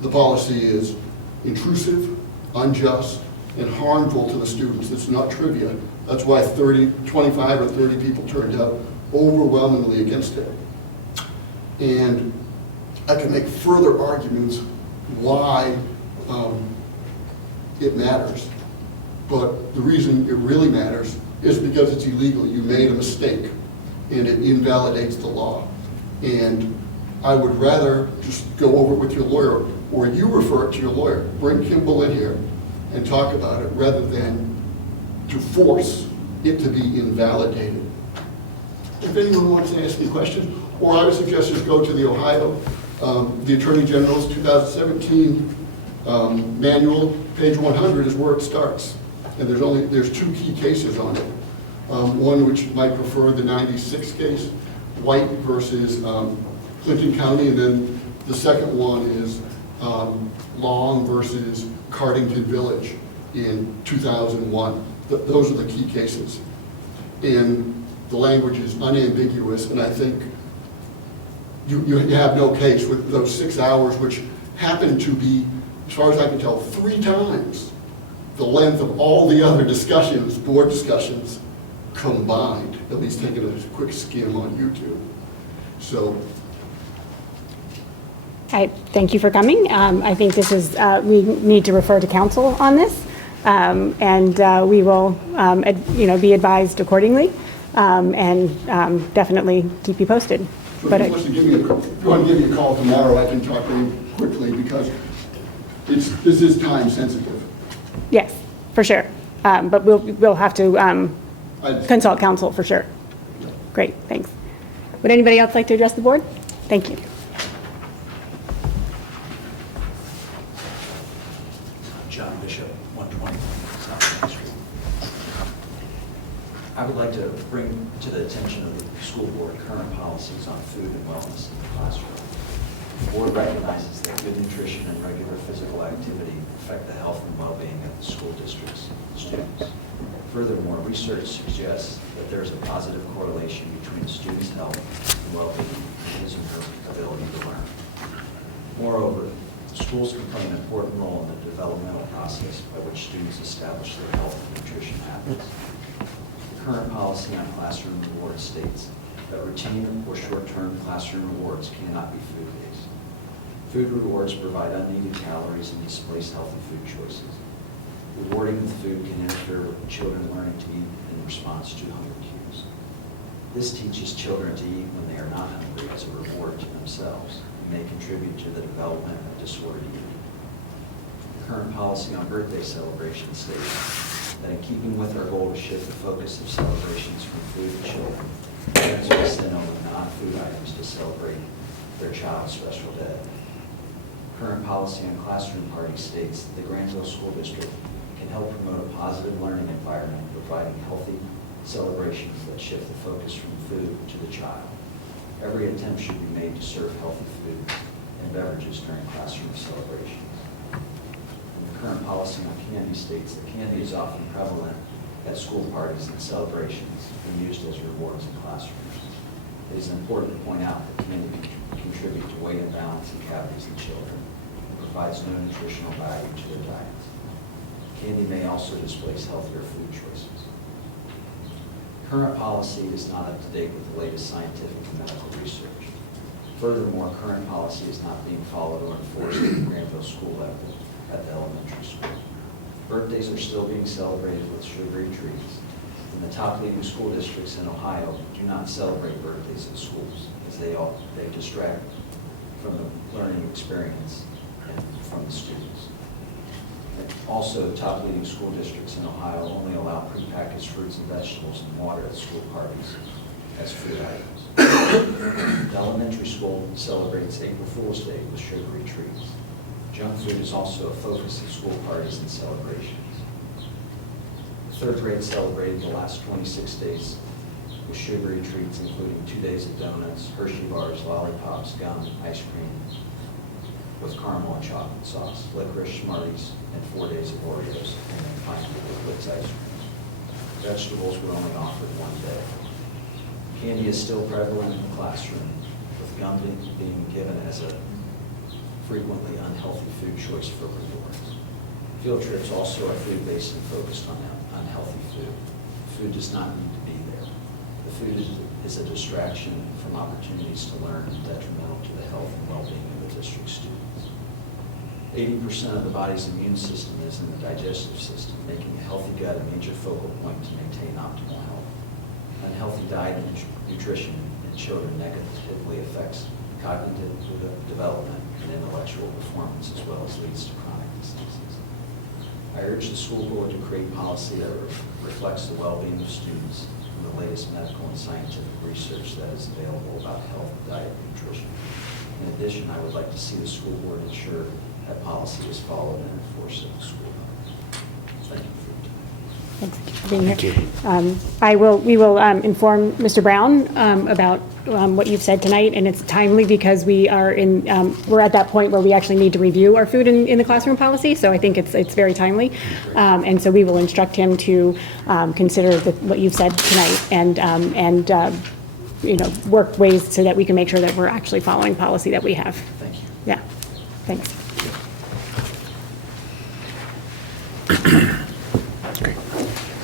the policy is intrusive, unjust, and harmful to the students. It's not trivia. That's why 25 or 30 people turned out overwhelmingly against it. And I can make further arguments why it matters. But the reason it really matters is because it's illegal. You made a mistake, and it invalidates the law. And I would rather just go over it with your lawyer, or you refer it to your lawyer. Bring Kimball in here and talk about it, rather than to force it to be invalidated. If anyone wants to ask me questions, or I would suggest just go to the Ohio, the Attorney General's 2017 manual, page 100 is where it starts. And there's 2 key cases on it. One which you might prefer, the 96 case, White versus Clinton County, and then the second one is Long versus Cardington Village in 2001. Those are the key cases. And the language is unambiguous, and I think you have no case with those 6 hours, which happen to be, as far as I can tell, 3 times the length of all the other discussions, board discussions, combined, at least taking a quick skim on YouTube. So. Thank you for coming. I think this is, we need to refer to council on this, and we will, be advised accordingly, and definitely keep you posted. So if you want to give me a call tomorrow, I can talk to you quickly, because this is time sensitive. Yes, for sure. But we'll have to consult counsel for sure. Great, thanks. Would anybody else like to address the board? Thank you. John Bishop, 120 South Main Street. I would like to bring to the attention of the school board current policies on food and wellness in the classroom. The board recognizes that good nutrition and regular physical activity affect the health and well-being of the school district's students. Furthermore, research suggests that there is a positive correlation between a student's health and well-being and his or her ability to learn. Moreover, schools can play an important role in the developmental process by which students establish their health and nutrition habits. The current policy on classroom rewards states that routine or short-term classroom rewards cannot be food-based. Food rewards provide unneeded calories and displace healthy food choices. Rewarding with food can interfere with children learning to eat in response to hunger cues. This teaches children to eat when they are not hungry as a reward to themselves and may contribute to the development of disordered eating. The current policy on birthday celebrations states that in keeping with our goal to shift the focus of celebrations from food to children, parents may send only non-food items to celebrate their child's special day. Current policy on classroom parties states that the Granville School District can help promote a positive learning environment, providing healthy celebrations that shift the focus from food to the child. Every attempt should be made to serve healthy food and beverages during classroom celebrations. And the current policy on candy states that candy is often prevalent at school parties and celebrations and used as rewards in classrooms. It is important to point out that candy can contribute to weight imbalance and cavities in children and provides no nutritional value to their diets. Candy may also displace healthier food choices. Current policy is not up to date with the latest scientific and medical research. Furthermore, current policy is not being followed or enforced at the Granville school level at the elementary school. Birthdays are still being celebrated with sugary treats, and the top leading school districts in Ohio do not celebrate birthdays in schools, as they distract from the learning experience and from the students. Also, top leading school districts in Ohio only allow prepackaged fruits and vegetables and water at school parties as food items. The elementary school celebrates April Fool's Day with sugary treats. Junk food is also a focus of school parties and celebrations. Third grade celebrated the last 26 days with sugary treats, including 2 days of donuts, Hershey bars, lollipops, gum, ice cream with caramel and chocolate sauce, licorice, Smarties, and 4 days of Oreos, and then pineapple liquids ice cream. Vegetables were only offered 1 day. Candy is still prevalent in the classroom, with gum being given as a frequently unhealthy food choice for rewards. Field trips also are food-based and focused on unhealthy food. Food does not need to be there. The food is a distraction from opportunities to learn and detrimental to the health and well-being of the district students. 80% of the body's immune system is in the digestive system, making a healthy gut a major focal point to maintain optimal health. Unhealthy diet and nutrition in children negatively affects cognitive development and intellectual performance, as well as leads to chronic diseases. I urge the school board to create policy that reflects the well-being of students and the latest medical and scientific research that is available about health, diet, and nutrition. In addition, I would like to see the school board ensure that policy is followed and enforced at the school level. Thank you for your time. Thanks for being here. We will inform Mr. Brown about what you've said tonight, and it's timely because we're at that point where we actually need to review our food in the classroom policy, so I think it's very timely. And so we will instruct him to consider what you've said tonight and work ways so that we can make sure that we're actually following policy that we have. Thank you. Yeah, thanks.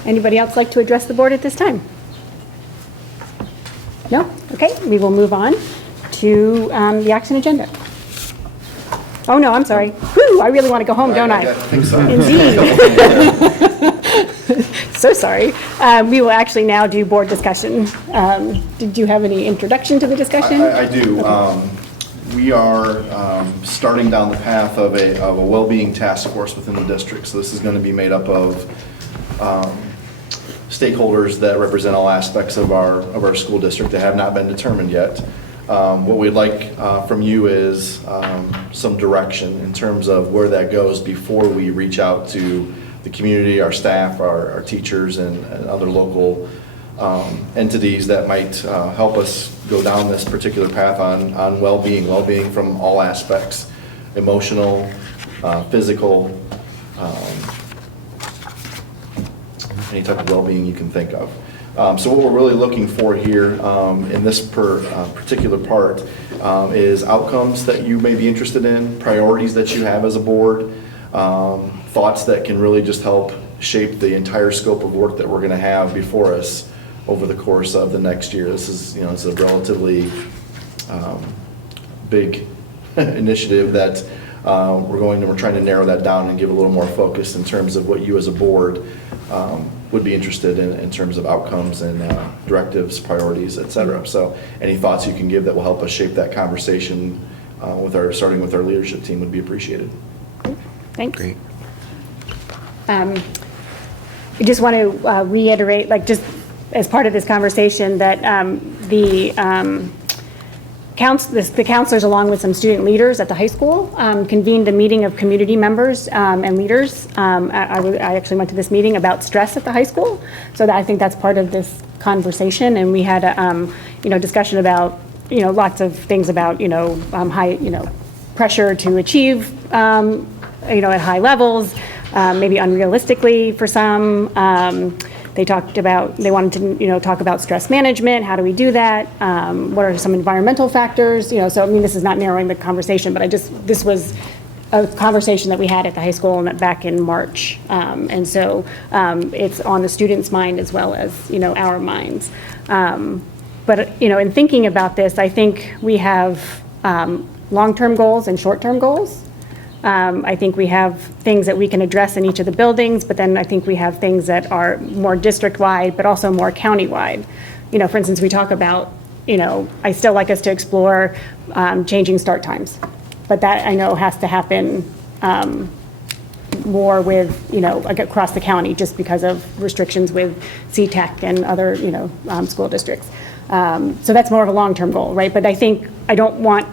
Anybody else like to address the board at this time? No? Okay, we will move on to the action agenda. Oh, no, I'm sorry. Whew, I really want to go home, don't I? I think so. Indeed. So sorry. We will actually now do board discussion. Did you have any introduction to the discussion? I do. Okay. We are starting down the path of a well-being task force within the district. So this is going to be made up of stakeholders that represent all aspects of our school district that have not been determined yet. What we'd like from you is some direction in terms of where that goes before we reach out to the community, our staff, our teachers, and other local entities that might help us go down this particular path on well-being from all aspects, emotional, physical, any type of well-being you can think of. So what we're really looking for here in this particular part is outcomes that you may be interested in, priorities that you have as a board, thoughts that can really just help shape the entire scope of work that we're going to have before us over the course of the next year. This is, it's a relatively big initiative that we're trying to narrow that down and give a little more focus in terms of what you as a board would be interested in terms of outcomes and directives, priorities, et cetera. So any thoughts you can give that will help us shape that conversation starting with our leadership team would be appreciated. Thanks. Great. I just want to reiterate, like just as part of this conversation, that the counselors, along with some student leaders at the high school, convened a meeting of community members and leaders. I actually went to this meeting about stress at the high school, so I think that's part of this conversation. And we had a discussion about lots of things about high pressure to achieve at high levels, maybe unrealistically for some. They wanted to, talk about stress management. How do we do that? What are some environmental factors? So, I mean, this is not narrowing the conversation, but this was a conversation that we had at the high school and back in March. And so it's on the students' mind as well as, our minds. But, in thinking about this, I think we have long-term goals and short-term goals. I think we have things that we can address in each of the buildings, but then I think we have things that are more district-wide, but also more county-wide. For instance, we talk about, I still like us to explore changing start times, but that I know has to happen more with, across the county just because of restrictions with CTEC and other, school districts. So that's more of a long-term goal, right? But I think I don't want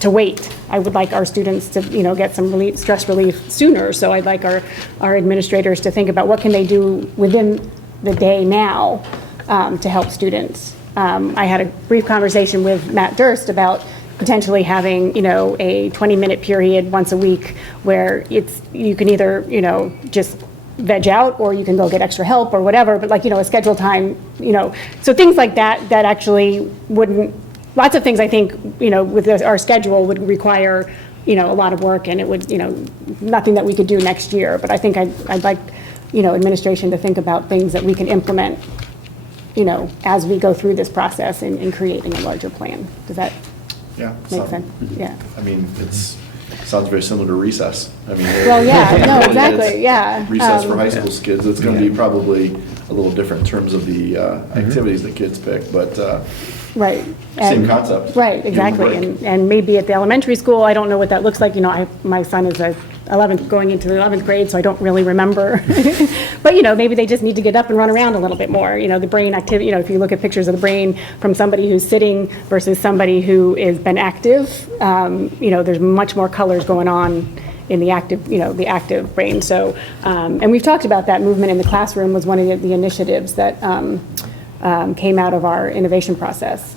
to wait. I would like our students to, get some stress relief sooner. So I'd like our administrators to think about what can they do within the day now to help students. I had a brief conversation with Matt Durst about potentially having, a 20-minute period once a week where you can either, just veg out or you can go get extra help or whatever, but a scheduled time, so things like that actually wouldn't. Lots of things I think, with our schedule would require, a lot of work, and it would, nothing that we could do next year. But I think I'd like, administration to think about things that we can implement, as we go through this process in creating a larger plan. Does that make sense? Yeah. I mean, sounds very similar to recess. I mean, well, yeah, no, exactly, yeah. Recess for high school kids, it's going to be probably a little different in terms of the activities that kids pick, but. Right. Same concept. Right, exactly. And maybe at the elementary school, I don't know what that looks like. My son is going into the 11th grade, so I don't really remember. But, maybe they just need to get up and run around a little bit more. The brain activity, if you look at pictures of the brain from somebody who's sitting versus somebody who has been active, there's much more colors going on in the active brain. So, and we've talked about that. Movement in the classroom was one of the initiatives that came out of our innovation process.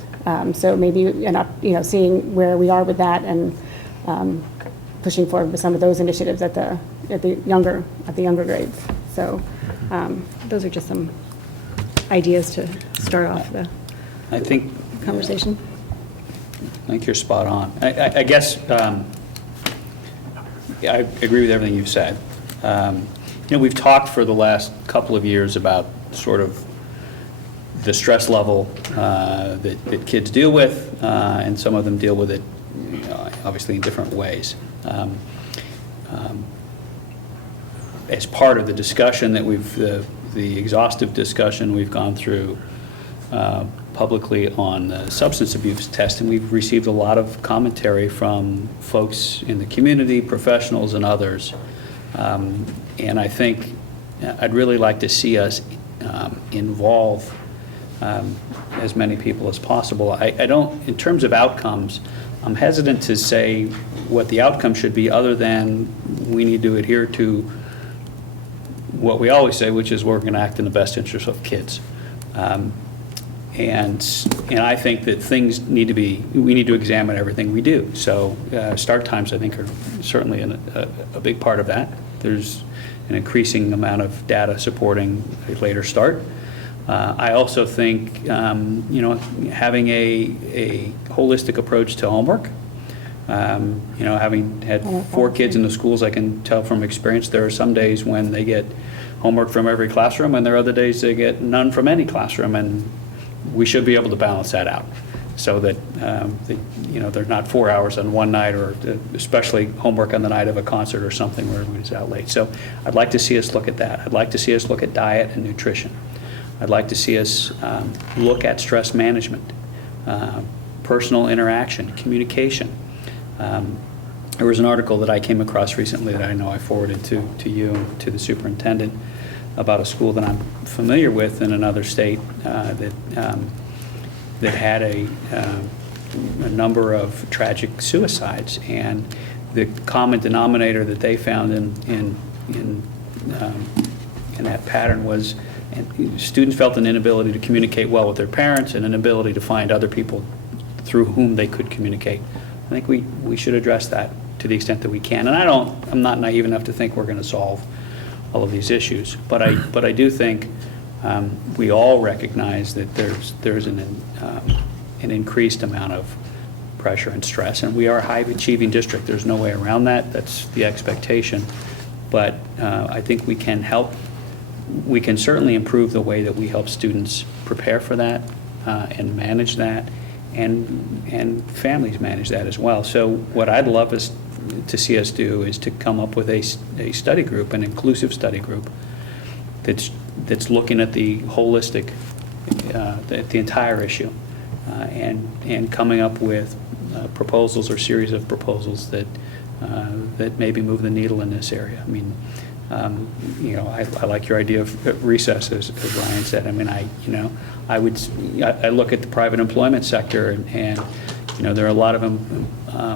So maybe seeing where we are with that and pushing forward with some of those initiatives at the younger grades. So those are just some ideas to start off the conversation. I think you're spot on. I guess I agree with everything you've said. We've talked for the last couple of years about sort of the stress level that kids deal with, and some of them deal with it, obviously in different ways. As part of the discussion that the exhaustive discussion we've gone through publicly on the substance abuse test, and we've received a lot of commentary from folks in the community, professionals and others. And I think I'd really like to see us involve as many people as possible. I don't, in terms of outcomes, I'm hesitant to say what the outcome should be other than we need to adhere to what we always say, which is we're going to act in the best interest of kids. And I think that we need to examine everything we do. So start times, I think, are certainly a big part of that. There's an increasing amount of data supporting a later start. I also think, having a holistic approach to homework. Having had 4 kids in the schools, I can tell from experience, there are some days when they get homework from every classroom, and there are other days they get none from any classroom, and we should be able to balance that out so that, there's not 4 hours on one night, or especially homework on the night of a concert or something where everybody's out late. So I'd like to see us look at that. I'd like to see us look at diet and nutrition. I'd like to see us look at stress management, personal interaction, communication. There was an article that I came across recently that I know I forwarded to you and to the superintendent about a school that I'm familiar with in another state that had a number of tragic suicides, and the common denominator that they found in that pattern was students felt an inability to communicate well with their parents and an inability to find other people through whom they could communicate. I think we should address that to the extent that we can. And I'm not naive enough to think we're going to solve all of these issues, but I do think we all recognize that there's an increased amount of pressure and stress, and we are a high-achieving district. There's no way around that. That's the expectation. But I think we can help. We can certainly improve the way that we help students prepare for that and manage that, and families manage that as well. So what I'd love is to see us do is to come up with a study group, an inclusive study group that's looking at the holistic, the entire issue, and coming up with proposals or series of proposals that maybe move the needle in this area. I mean, I like your idea of recess, as Ryan said. I mean, I look at the private employment sector, and there are a lot of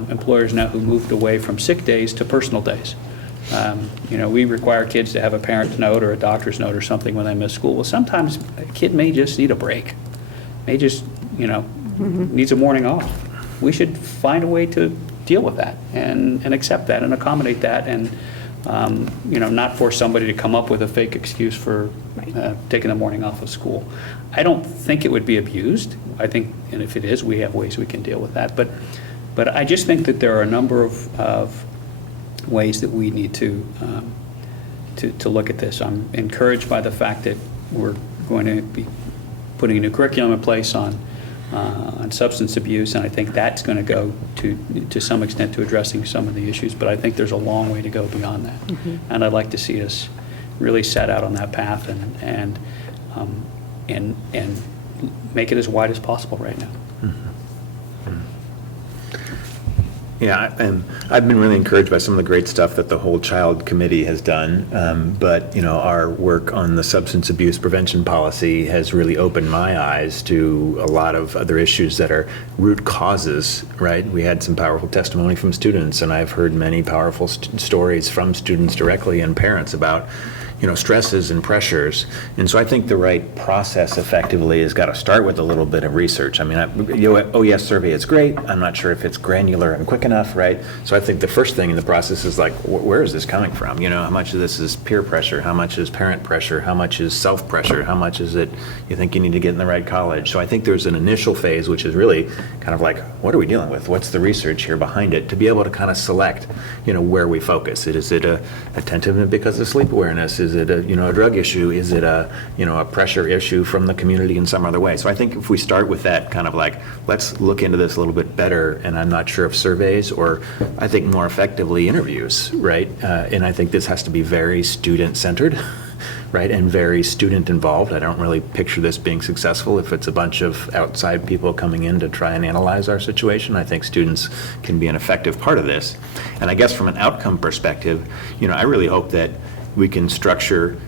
employers now who moved away from sick days to personal days. We require kids to have a parent note or a doctor's note or something when they miss school. Well, sometimes a kid may just need a break, may just, needs a morning off. We should find a way to deal with that and accept that and accommodate that, and not force somebody to come up with a fake excuse for taking the morning off of school. I don't think it would be abused. I think, and if it is, we have ways we can deal with that. But I just think that there are a number of ways that we need to look at this. I'm encouraged by the fact that we're going to be putting a new curriculum in place on substance abuse, and I think that's going to go to some extent to addressing some of the issues, but I think there's a long way to go beyond that. Mm-hmm. And I'd like to see us really set out on that path and make it as wide as possible right now. Yeah, and I've been really encouraged by some of the great stuff that the Whole Child Committee has done. But our work on the substance abuse prevention policy has really opened my eyes to a lot of other issues that are root causes, right? We had some powerful testimony from students, and I've heard many powerful stories from students directly and parents about stresses and pressures. And so I think the right process effectively has got to start with a little bit of research. I mean, OES survey is great. I'm not sure if it's granular and quick enough, right? So I think the first thing in the process is like, where is this coming from? How much of this is peer pressure? How much is parent pressure? How much is self-pressure? How much is it you think you need to get in the right college? So I think there's an initial phase, which is really kind of like, what are we dealing with? What's the research here behind it? To be able to kind of select, where we focus. Is it a attentiveness because of sleep awareness? Is it a drug issue? Is it a pressure issue from the community in some other way? So I think if we start with that kind of like, let's look into this a little bit better, and I'm not sure if surveys or I think more effectively interviews, right? And I think this has to be very student-centered, right, and very student involved. I don't really picture this being successful if it's a bunch of outside people coming in to try and analyze our situation. I think students can be an effective part of this. And I guess from an outcome perspective, I really hope that we can structure,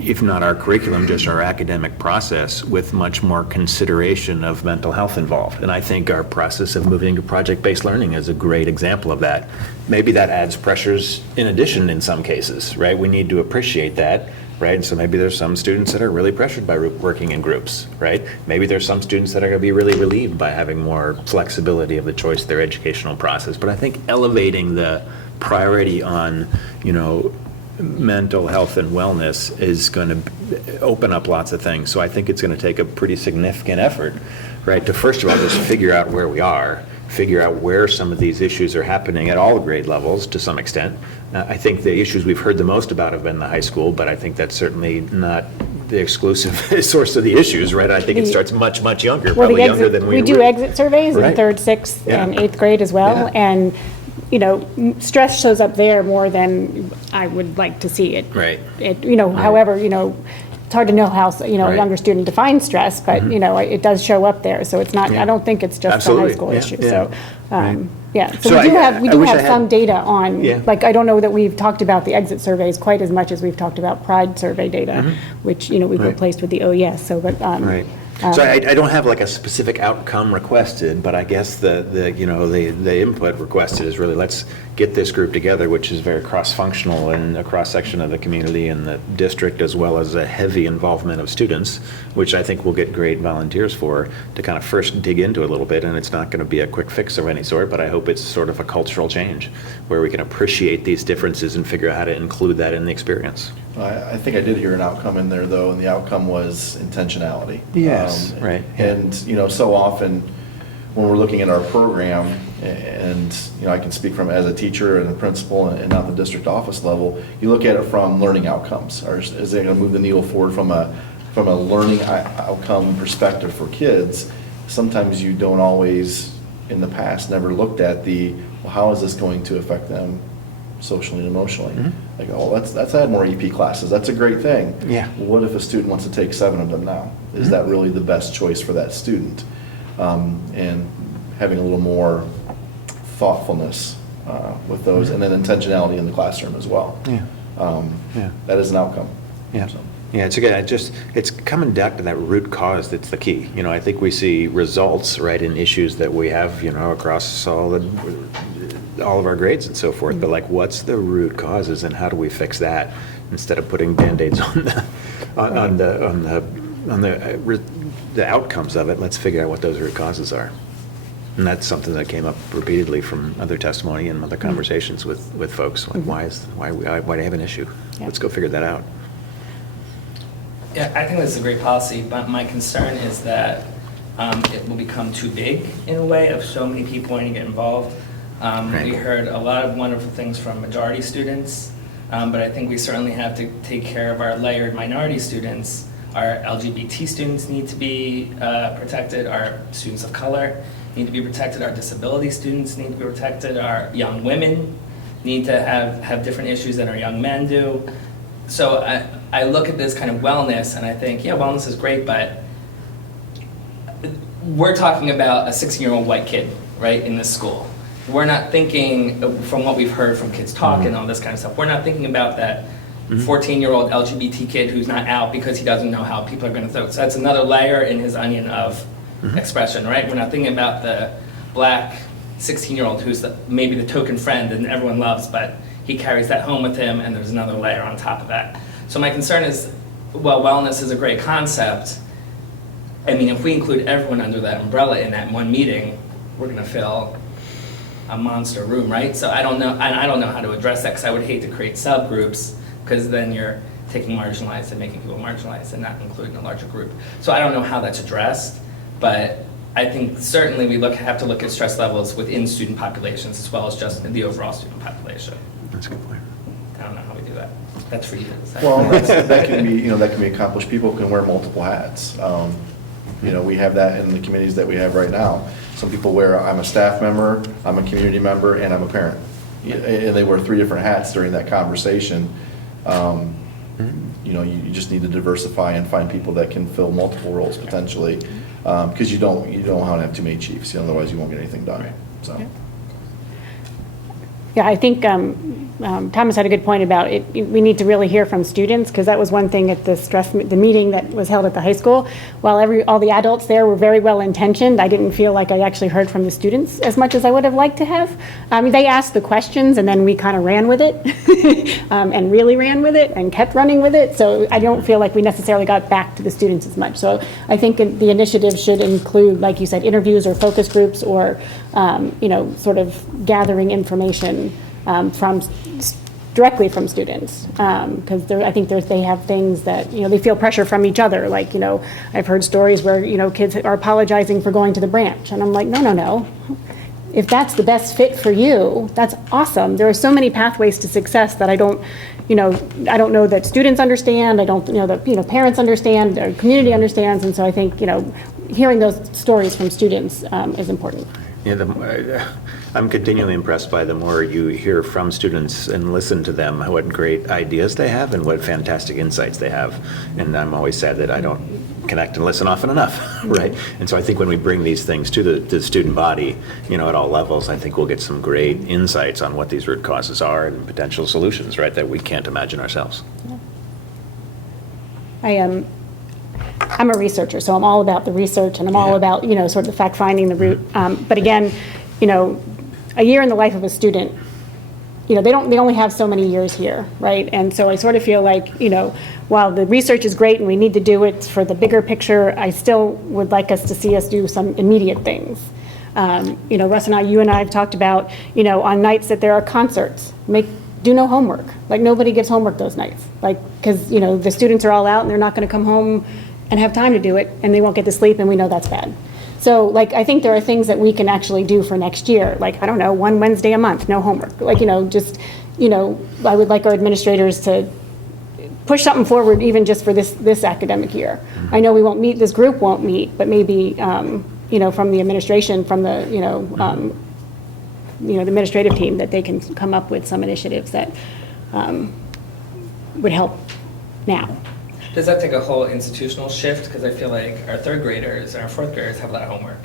if not our curriculum, just our academic process with much more consideration of mental health involved. And I think our process of moving to project-based learning is a great example of that. Maybe that adds pressures in addition in some cases, right? We need to appreciate that. right? And so maybe there's some students that are really pressured by working in groups, right? Maybe there's some students that are going to be really relieved by having more flexibility of the choice of their educational process. But I think elevating the priority on, mental health and wellness is going to open up lots of things. So I think it's going to take a pretty significant effort, right, to first of all just figure out where we are, figure out where some of these issues are happening at all grade levels to some extent. I think the issues we've heard the most about have been the high school, but I think that's certainly not the exclusive source of the issues, right? I think it starts much, much younger, probably younger than we do exit surveys in Right. 3rd, 6th, Yeah. and 8th grade as well, Yeah. and, stress shows up there more than I would like to see it. Right. However, it's hard to know how, a Right. younger student defines stress, but, it does show up there, so it's not, Yeah. I don't think it's just a Absolutely. high school Yeah. issue, Yeah. so, Right. yeah. So So we do I have wish I had- some data on, Yeah. I don't know that we've talked about the exit surveys quite as much as we've talked about Pride survey data, which, we've Right. replaced with the OES, so, but, Right. So I don't have like a specific outcome requested, but I guess the input requested is really, let's get this group together, which is very cross-functional and a cross-section of the community and the district, as well as a heavy involvement of students, which I think we'll get great volunteers for, to kind of first dig into a little bit. And it's not going to be a quick fix of any sort, but I hope it's sort of a cultural change where we can appreciate these differences and figure out how to include that in the experience. I think I did hear an outcome in there, though, and the outcome was intentionality. Yes, right, yeah. And, so often, when we're looking at our program, and, I can speak from as a teacher and a principal and not the district office level, you look at it from learning outcomes. Is it going to move the needle forward from a learning outcome perspective for kids? Sometimes you don't always, in the past, never looked at how is this going to affect them socially and emotionally? Like, let's add more EP classes. That's a great thing. Yeah. Well, what if a student wants to take 7 of them now? Is that really the best choice for that student? And having a little more thoughtfulness with those, and then intentionality in the classroom as well. Yeah. Yeah. That is an outcome. Yeah. So. Yeah, it's coming back to that root cause that's the key. I think we see results, right, in issues that we have, across all of our grades and so forth, but like, what's the root causes and how do we fix that instead of putting Band-Aids on the outcomes of it? Let's figure out what those root causes are. And that's something that came up repeatedly from other testimony and other conversations with folks. Like, why do I have an issue? Yeah. Let's go figure that out. Yeah, I think this is a great policy, but my concern is that it will become too big in a way of so many people wanting to get involved. Right. We heard a lot of wonderful things from majority students, but I think we certainly have to take care of our layered minority students. Our LGBT students need to be protected, our students of color need to be protected, our disability students need to be protected, our young women need to have different issues than our young men do. So I look at this kind of wellness and I think, yeah, wellness is great, but we're talking about a 16-year-old white kid, right, in this school. We're not thinking, from what we've heard from kids talk and all this kind of stuff, we're not thinking about that 14-year-old LGBT kid who's not out because he doesn't know how people are going to throw. So that's another layer in his onion of expression, right? We're not thinking about the black 16-year-old who's maybe the token friend and everyone loves, but he carries that home with him, and there's another layer on top of that. So my concern is, well, wellness is a great concept. I mean, if we include everyone under that umbrella in that one meeting, we're going to fill a monster room, right? So I don't know, and I don't know how to address that, because I would hate to create subgroups, because then you're taking marginalized and making people marginalized and not including a larger group. So I don't know how that's addressed, but I think certainly we have to look at stress levels within student populations as well as just the overall student population. That's a good point. I don't know how we do that. That's for you to decide. Well, that can be accomplished. People can wear multiple hats. We have that in the committees that we have right now. Some people wear, I'm a staff member, I'm a community member, and I'm a parent. And they wear 3 different hats during that conversation. You just need to diversify and find people that can fill multiple roles potentially, because you don't want to have too many chiefs. Otherwise, you won't get anything done. So. Yeah, I think Thomas had a good point about it. We need to really hear from students, because that was one thing at the meeting that was held at the high school. While all the adults there were very well intentioned, I didn't feel like I actually heard from the students as much as I would have liked to have. They asked the questions and then we kind of ran with it and really ran with it and kept running with it. So I don't feel like we necessarily got back to the students as much. So I think the initiative should include, like you said, interviews or focus groups or, sort of gathering information directly from students, because I think they have things that, they feel pressure from each other. Like, I've heard stories where, kids are apologizing for going to the branch. And I'm like, no. If that's the best fit for you, that's awesome. There are so many pathways to success that I don't know that students understand. I don't know that, parents understand, or community understands. And so I think, hearing those stories from students is important. Yeah, I'm continually impressed by the more you hear from students and listen to them, what great ideas they have and what fantastic insights they have. And I'm always sad that I don't connect and listen often enough, right? And so I think when we bring these things to the student body, at all levels, I think we'll get some great insights on what these root causes are and potential solutions, right, that we can't imagine ourselves. I'm a researcher, so I'm all about the research, and I'm all about, sort of the fact-finding, the root. But again, a year in the life of a student, they only have so many years here, right? And so I sort of feel like, while the research is great and we need to do it for the bigger picture, I still would like us to see us do some immediate things. Russ and you and I have talked about, on nights that there are concerts, do no homework. Like, nobody gives homework those nights. Like, because, the students are all out and they're not going to come home and have time to do it, and they won't get to sleep, and we know that's bad. So, like, I think there are things that we can actually do for next year. Like, I don't know, one Wednesday a month, no homework. Like, I would like our administrators to push something forward even just for this academic year. I know we won't meet, this group won't meet, but maybe, from the administration, from the, the administrative team, that they can come up with some initiatives that would help now. Does that take a whole institutional shift? Because I feel like our third graders and our fourth graders have a lot of homework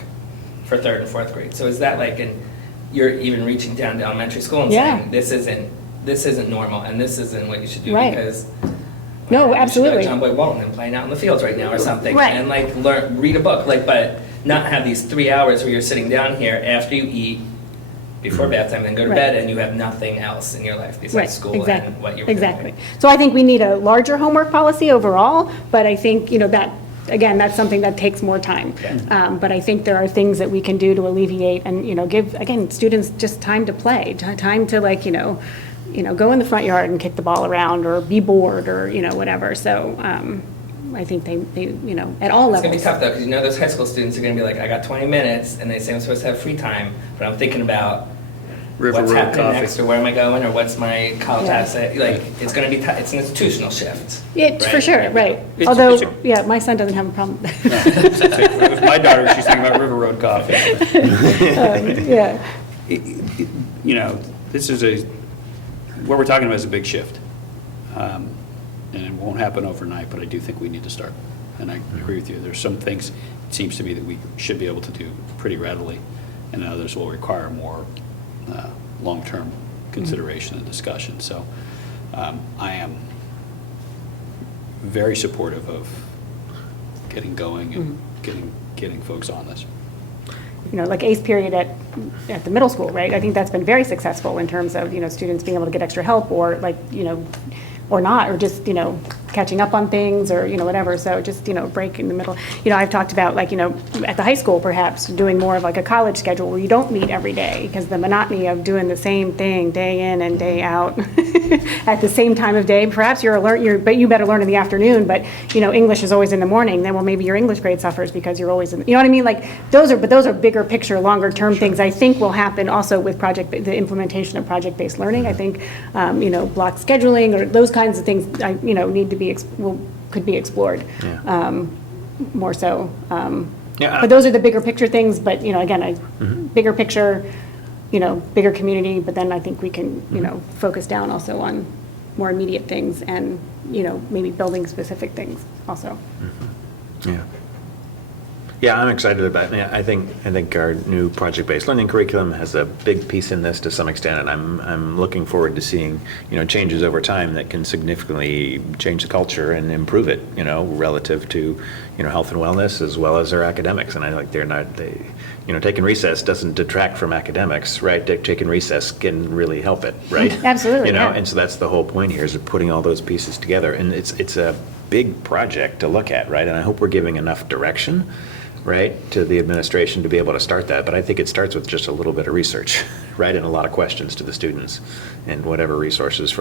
for third and fourth grade. So is that like you're even reaching down to elementary school and saying this isn't normal and this isn't what you should do, because no, absolutely. John Boy Walton and playing out in the fields right now or something, right. And read a book, but not have these 3 hours where you're sitting down here after you eat, before bath time, then go to bed, and you have nothing else in your life besides school and what you're doing. So I think we need a larger homework policy overall, but I think, that, again, that's something that takes more time. But I think there are things that we can do to alleviate and, give, again, students just time to play, time to, like, go in the front yard and kick the ball around or be bored or, whatever. So I think they at all levels. It's going to be tough, though, because those high school students are going to be like, I got 20 minutes, and they say I'm supposed to have free time, but I'm thinking about what's happening next, or where am I going, or what's my college asset. Like, it's going to be it's an institutional shift. Yeah, for sure, right. Although, my son doesn't have a problem with that. With my daughter, she's thinking about River Road coffee. This is what we're talking about is a big shift. And it won't happen overnight, but I do think we need to start. And I agree with you. There's some things, it seems to me, that we should be able to do pretty readily, and others will require more long-term consideration and discussion. So I am very supportive of getting going and getting folks on this. Like ACE period at the middle school, right? I think that's been very successful in terms of, students being able to get extra help or or not, or just, catching up on things or, whatever. So just, break in the middle. I've talked about at the high school, perhaps doing more of like a college schedule where you don't meet every day, because the monotony of doing the same thing day in and day out at the same time of day. Perhaps but you better learn in the afternoon, but, English is always in the morning. Then, well, maybe your English grade suffers because you're always in, you know what I mean? Like those are bigger picture, longer term things I think will happen also with the implementation of project-based learning. I think, block scheduling or those kinds of things, need to be could be explored more so. But those are the bigger picture things. But again, bigger picture, bigger community. But then I think we can focus down also on more immediate things and maybe building specific things also. Yeah, I'm excited about it. I think our new project-based learning curriculum has a big piece in this to some extent, and I'm looking forward to seeing, changes over time that can significantly change the culture and improve it, relative to, health and wellness as well as their academics. And I like taking recess doesn't detract from academics, right? Taking recess can really help it, right? Absolutely, yeah. And so that's the whole point here, is putting all those pieces together. And it's a big project to look at, right? And I hope we're giving enough direction, right, to the administration to be able to start that. But I think it starts with just a little bit of research, right, and a lot of questions to the students, and whatever resources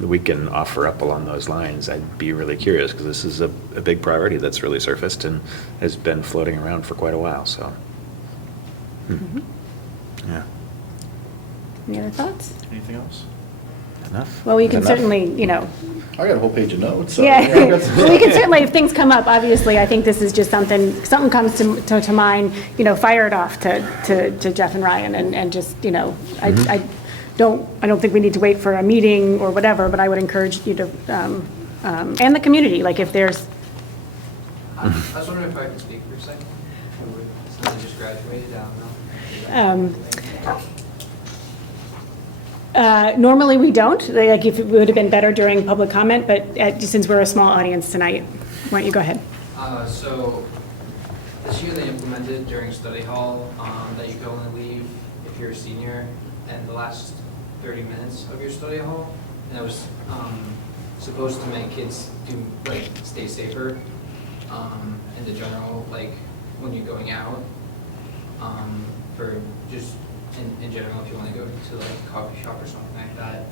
we can offer up along those lines. I'd be really curious, because this is a big priority that's really surfaced and has been floating around for quite a while. So, yeah. Any other thoughts? Anything else? Enough? Well, we can Enough? certainly, I got a whole page of notes. So yeah, I got some- well, we can certainly, if things come up, obviously, I think this is just something comes to mind, fire it off to Jeff and Ryan, and just, I don't think we need to wait for a meeting or whatever, but I would encourage you to, and the community, like if there's, I was wondering if I could speak for a second, since I just graduated, I don't know. Normally we don't, like if it would have been better during public comment, but since we're a small audience tonight, why don't you go ahead? So this year they implemented during study hall that you can only leave if you're a senior in the last 30 minutes of your study hall. And it was supposed to make kids stay safer in the general, when you're going out, for just in general, if you want to go to a coffee shop or something like that,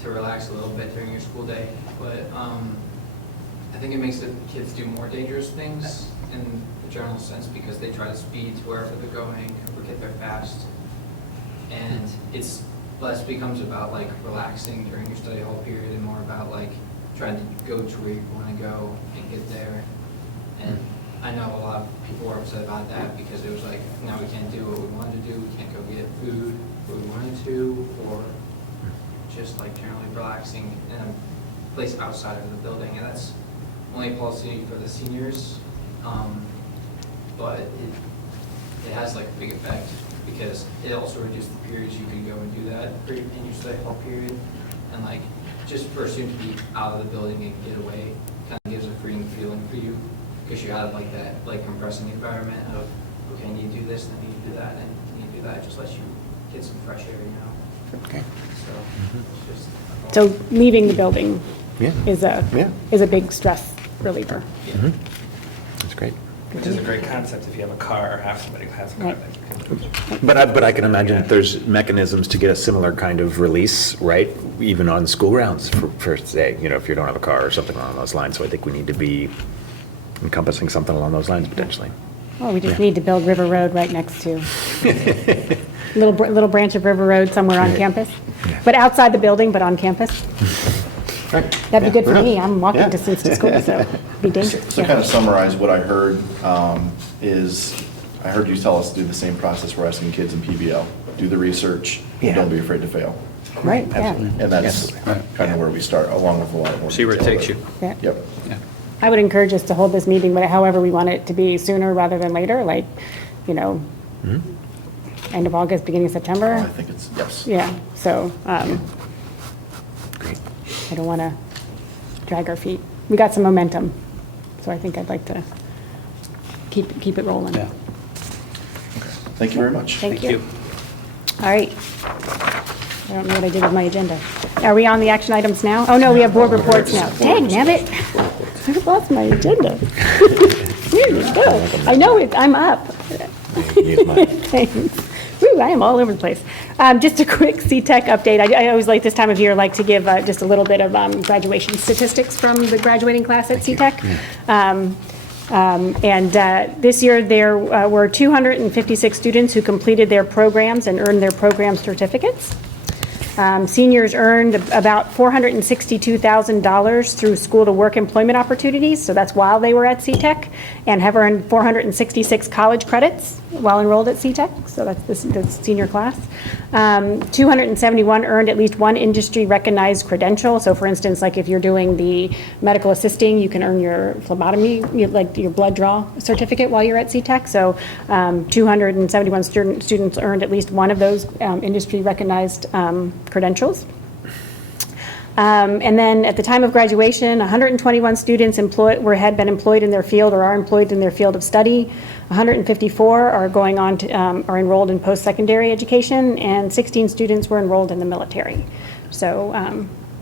to relax a little bit during your school day. But I think it makes the kids do more dangerous things in the general sense, because they try to speed to wherever they're going or get there fast. And it's less becomes about relaxing during your study hall period and more about trying to go to where you want to go and get there. And I know a lot of people were upset about that, because it was now we can't do what we wanted to do, we can't go get food where we wanted to, or just generally relaxing in a place outside of the building. And that's only a policy for the seniors, but it has a big effect, because it also reduces the periods you can go and do that in your study hall period. And just for a student to be out of the building and get away kind of gives a freeing feeling for you, because you're out of that compressing environment of, okay, I need to do this, and I need to do that, and I need to do that. It just lets you get some fresh air, Okay. So it's just. So leaving the building Yeah. is a big stress reliever. Mhm. That's great. Which is a great concept if you have a car or have somebody who has a car. Right. But I can imagine that there's mechanisms to get a similar kind of release, right? Even on school grounds, for say, if you don't have a car or something along those lines. So I think we need to be encompassing something along those lines potentially. Well, we just need to build River Road right next to, little branch of River Road somewhere on campus, but outside the building, but on campus. That'd be good for me. I'm walking distance to school, so it'd be dangerous. So kind of summarize what I heard is, I heard you tell us to do the same process we're asking kids in PBL. Do the research, and don't be afraid to fail. Right, yeah. And that's kind of where we start, along with a lot more See where it detail, takes but- you. Yeah. Yep. I would encourage us to hold this meeting, but however we want it to be, sooner rather than later, end of August, beginning of September. I think it's, yes. Yeah, so, Great. I don't want to drag our feet. We got some momentum, so I think I'd like to keep it rolling. Yeah. Thank you very much. Thank you. All right. I don't know what I did with my agenda. Are we on the action items now? Oh, no, we have board reports now. Dang, damn it. I lost my agenda. Here you go. I know it, I'm up. Thanks. Woo, I am all over the place. Just a quick CTEC update. I always like this time of year, to give just a little bit of graduation statistics from the graduating class at CTEC. This year, there were 256 students who completed their programs and earned their program certificates. Seniors earned about $462,000 through school-to-work employment opportunities, so that's while they were at CTEC, and have earned 466 college credits while enrolled at CTEC, so that's the senior class. 271 earned at least one industry-recognized credential. So for instance, like if you're doing the medical assisting, you can earn your phlebotomy, like your blood draw certificate while you're at CTEC. So 271 students earned at least one of those industry-recognized credentials. And then at the time of graduation, 121 students had been employed in their field or are employed in their field of study. 154 are going on to, are enrolled in post-secondary education, and 16 students were enrolled in the military. So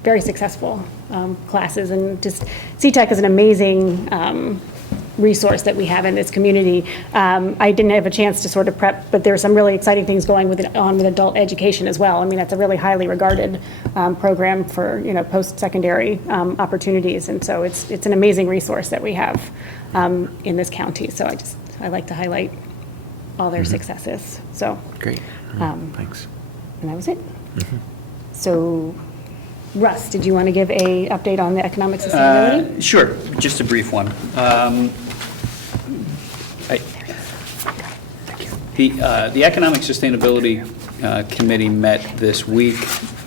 very successful classes, and just CTEC is an amazing resource that we have in this community. I didn't have a chance to sort of prep, but there's some really exciting things going on with adult education as well. I mean, that's a really highly regarded program for, you know, post-secondary opportunities, and so it's an amazing resource that we have in this county. So I like to highlight all their successes. So Great. Thanks. And that was it. So Russ, did you want to give a update on the economic sustainability? Sure, just a brief one. The Economic Sustainability Committee met this week.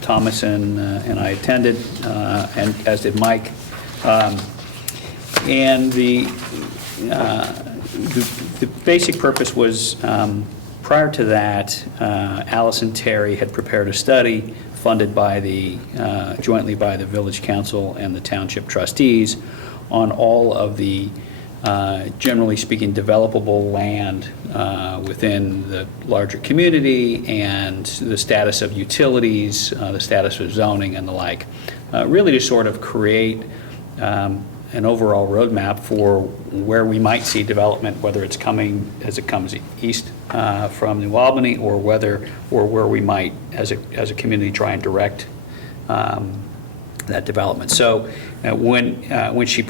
Thomas and I attended, and as did Mike. And the basic purpose was, prior to that, Allison Terry had prepared a study funded by jointly by the Village Council and the Township Trustees on all of the, generally speaking, developable land within the larger community and the status of utilities, the status of zoning and the like, really to sort of create an overall roadmap for where we might see development, whether it's coming as it comes east from New Albany, or where we might, as a community, try and direct that development. So when Allison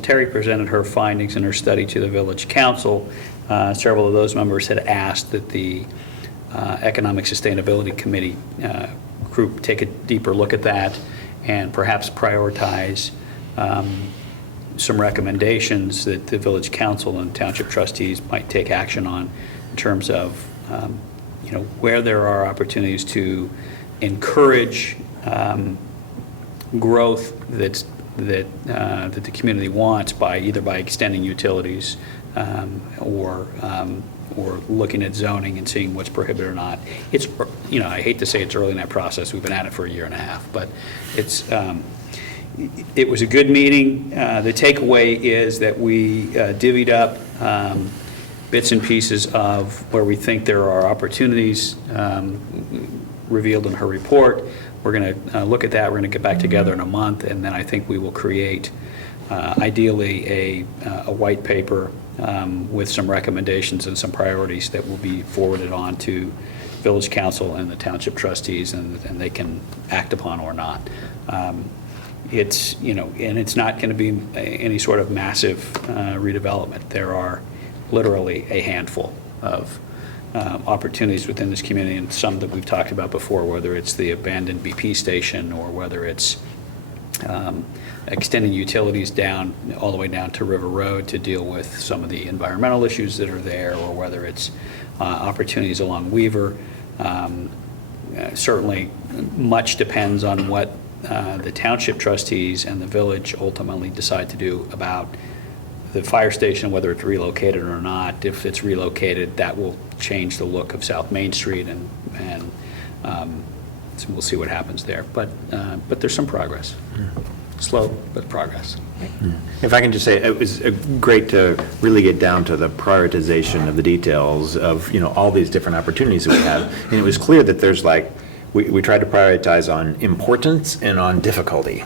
Terry presented her findings in her study to the Village Council, several of those members had asked that the Economic Sustainability Committee group take a deeper look at that and perhaps prioritize some recommendations that the Village Council and Township Trustees might take action on in terms of where there are opportunities to encourage growth that the community wants either by extending utilities or looking at zoning and seeing what's prohibited or not. It's, I hate to say it's early in that process. We've been at it for a year and a half, but it was a good meeting. The takeaway is that we divvied up bits and pieces of where we think there are opportunities revealed in her report. We're going to look at that. We're going to get back together in a month, and then I think we will create, ideally, a white paper with some recommendations and some priorities that will be forwarded on to Village Council and the Township Trustees, and they can act upon or not. It's, and it's not going to be any sort of massive redevelopment. There are literally a handful of opportunities within this community, and some that we've talked about before, whether it's the abandoned BP station or whether it's extending utilities down all the way down to River Road to deal with some of the environmental issues that are there, or whether it's opportunities along Weaver. Certainly much depends on what the Township Trustees and the village ultimately decide to do about the fire station, whether it's relocated or not. If it's relocated, that will change the look of South Main Street, and so we'll see what happens there. But there's some progress. Slow, but progress. If I can just say, it was great to really get down to the prioritization of the details of, all these different opportunities that we have. And it was clear that there's we tried to prioritize on importance and on difficulty,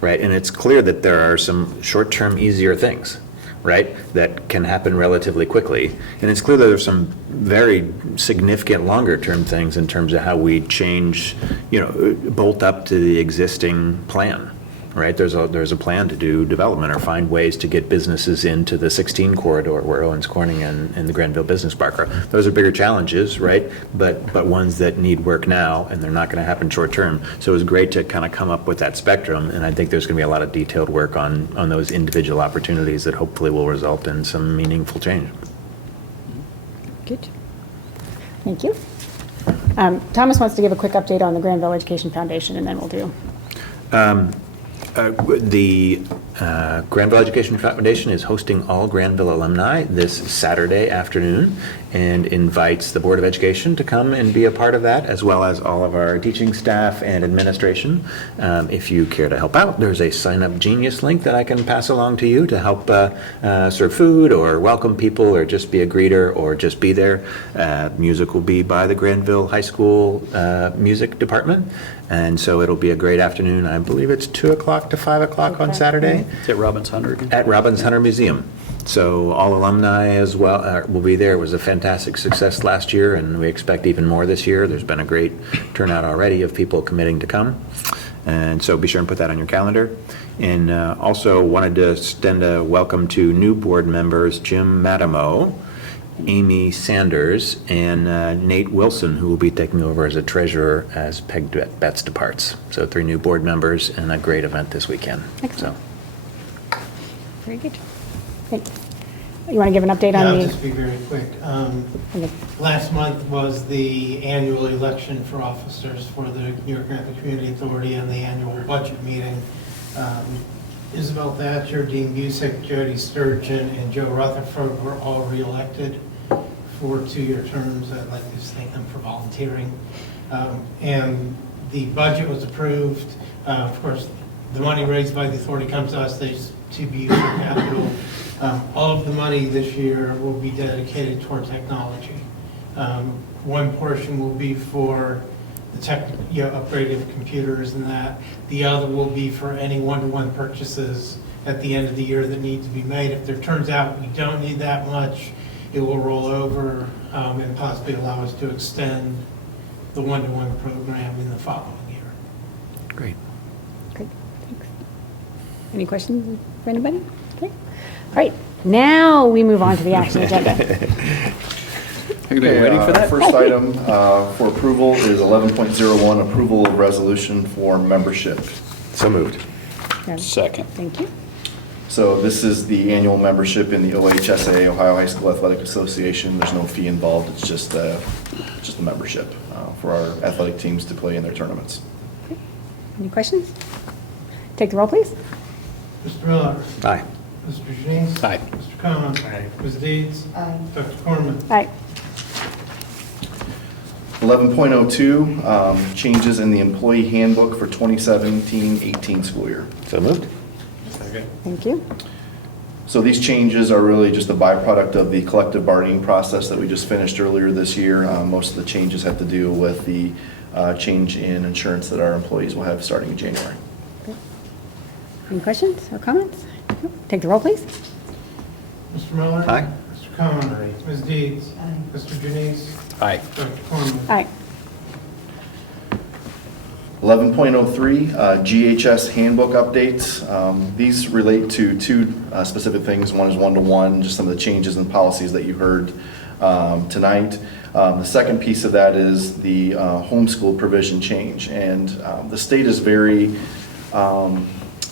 right? And it's clear that there are some short-term easier things, right, that can happen relatively quickly. And it's clear that there's some very significant longer-term things in terms of how we change, bolt up to the existing plan, right? There's a plan to do development or find ways to get businesses into the 16 corridor where Owens Corning and the Granville Business Park are. Those are bigger challenges, right? But ones that need work now, and they're not going to happen short term. So it was great to kind of come up with that spectrum, and I think there's going to be a lot of detailed work on those individual opportunities that hopefully will result in some meaningful change. Good. Thank you. Thomas wants to give a quick update on the Granville Education Foundation, and then we'll do. The Granville Education Foundation is hosting all Granville alumni this Saturday afternoon and invites the Board of Education to come and be a part of that, as well as all of our teaching staff and administration. If you care to help out, there's a Sign Up Genius link that I can pass along to you to help serve food or welcome people or just be a greeter or just be there. Music will be by the Granville High School music department. And so it'll be a great afternoon. I believe it's 2 o'clock to 5 o'clock on Saturday. It's at Robbins Hunter again? At Robbins Hunter Museum. So all alumni as well will be there. It was a fantastic success last year, and we expect even more this year. There's been a great turnout already of people committing to come. And so be sure and put that on your calendar. And also wanted to extend a welcome to new board members, Jim Madamo, Amy Sanders, and Nate Wilson, who will be taking over as a treasurer as Peg Betts departs. So 3 new board members and a great event this weekend. Excellent. Very good. Great. You want to give an update on I'll the? just be very quick. Last month was the annual election for officers for the New York Granville Community Authority and the annual budget meeting. Isabel Thatcher, Dean Busick, Jody Sturgeon, and Joe Rutherford were all re-elected for 2-year terms. I'd like to thank them for volunteering. And the budget was approved. Of course, the money raised by the authority comes to us. They to be used for capital. All of the money this year will be dedicated toward technology. One portion will be for the upgrade of computers and that. The other will be for any one-to-one purchases at the end of the year that need to be made. If there turns out we don't need that much, it will roll over and possibly allow us to extend the one-to-one program in the following year. Great. Great, thanks. Any questions for anybody? Okay. All right, now we move on to the action agenda. Okay, waiting for that? First item for approval is 11.01, approval of resolution for membership. So moved. Second. Thank you. So this is the annual membership in the OHSA, Ohio High School Athletic Association. There's no fee involved. It's just a membership for our athletic teams to play in their tournaments. Okay. Any questions? Take the roll, please. Mr. Miller? Aye. Mr. Janice? Aye. Mr. Cohen? Aye. Ms. Deeds? Aye. Dr. Corman? Aye. 11.02, changes in the employee handbook for 2017-18 school year. So moved. Thank you. So these changes are really just a byproduct of the collective bargaining process that we just finished earlier this year. Most of the changes have to do with the change in insurance that our employees will have starting in January. Okay. Any questions or comments? No. Take the roll, please. Mr. Miller? Aye. Mr. Cohen? Aye. Ms. Deeds? Aye. Mr. Janice? Aye. Dr. Corman? Aye. 11.03, GHS handbook updates. These relate to 2 specific things. One is one-to-one, just some of the changes and policies that you heard tonight. The second piece of that is the homeschool provision change. And the state is very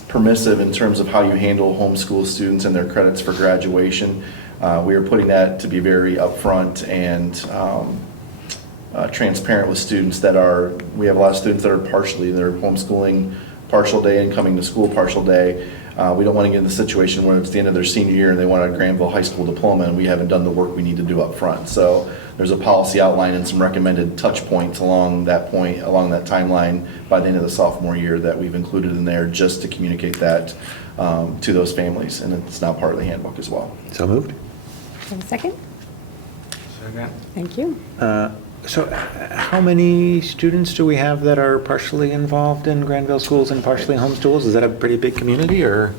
permissive in terms of how you handle homeschool students and their credits for graduation. We are putting that to be very upfront and transparent with students that are, we have a lot of students that are they're homeschooling partial day and coming to school partial day. We don't want to get in the situation where it's the end of their senior year and they want a Granville High School diploma and we haven't done the work we need to do up front. So there's a policy outline and some recommended touch points along that timeline by the end of the sophomore year that we've included in there just to communicate that to those families. And it's now part of the handbook as well. So moved. Have a second? Second. Thank you. So how many students do we have that are partially involved in Granville schools and partially homeschools? Is that a pretty big community, or?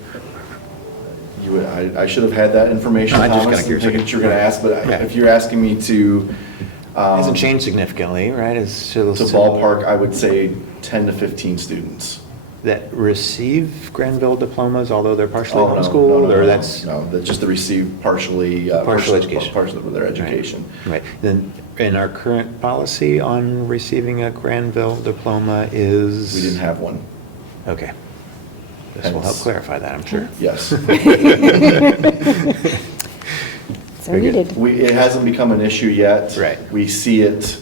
I should have had that information, No, I'm just Thomas. kinda curious. I think you're going to ask, but Yeah. if you're asking me to... It hasn't changed significantly, right? It's still To ballpark, I would say 10 to 15 students. that receive Granville diplomas, although they're partially Oh, no, homeschooled, no, or that's? No, that just to receive partial education. Partial of their education. Right. Then, in our current policy on receiving a Granville diploma is? We didn't have one. Okay. This will help clarify that, I'm sure. Yes. So needed. It hasn't become an issue yet. Right. We see it,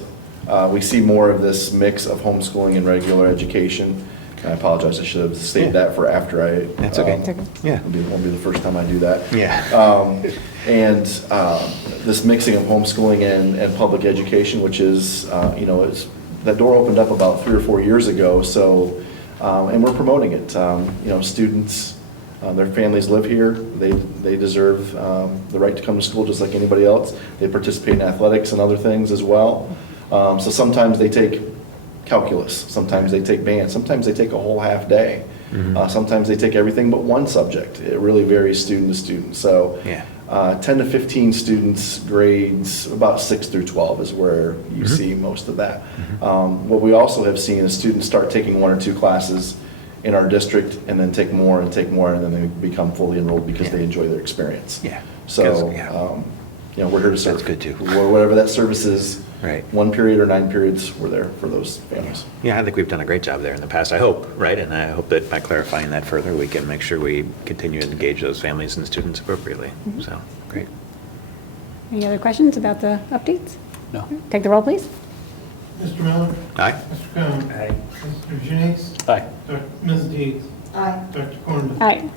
we see more of this mix of homeschooling and regular education. And I apologize, I should have stated that for after I. That's okay. Yeah. Won't be the first time I do that. Yeah. And this mixing of homeschooling and public education, which is, that door opened up about 3 or 4 years ago, so, and we're promoting it. Students, their families live here, they deserve the right to come to school just like anybody else. They participate in athletics and other things as well. So sometimes they take calculus, sometimes they take band, sometimes they take a whole half day. Sometimes they take everything but one subject. It really varies student to student. So 10 to 15 students, grades about 6 through 12 is where you see most of that. What we also have seen is students start taking 1 or 2 classes in our district and then take more, and then they become fully enrolled because they enjoy their experience. So, we're here to serve. That's good too. Whatever that service is, Right. 1 period or 9 periods, we're there for those families. Yeah, I think we've done a great job there in the past, I hope, right? And I hope that by clarifying that further, we can make sure we continue to engage those families and students appropriately. So, great. Any other questions about the updates? No. Take the roll, please. Mr. Miller? Aye. Mr. Cohen? Aye. Mr. Janice? Aye. Ms. Deeds? Aye. Dr. Cornman? Aye.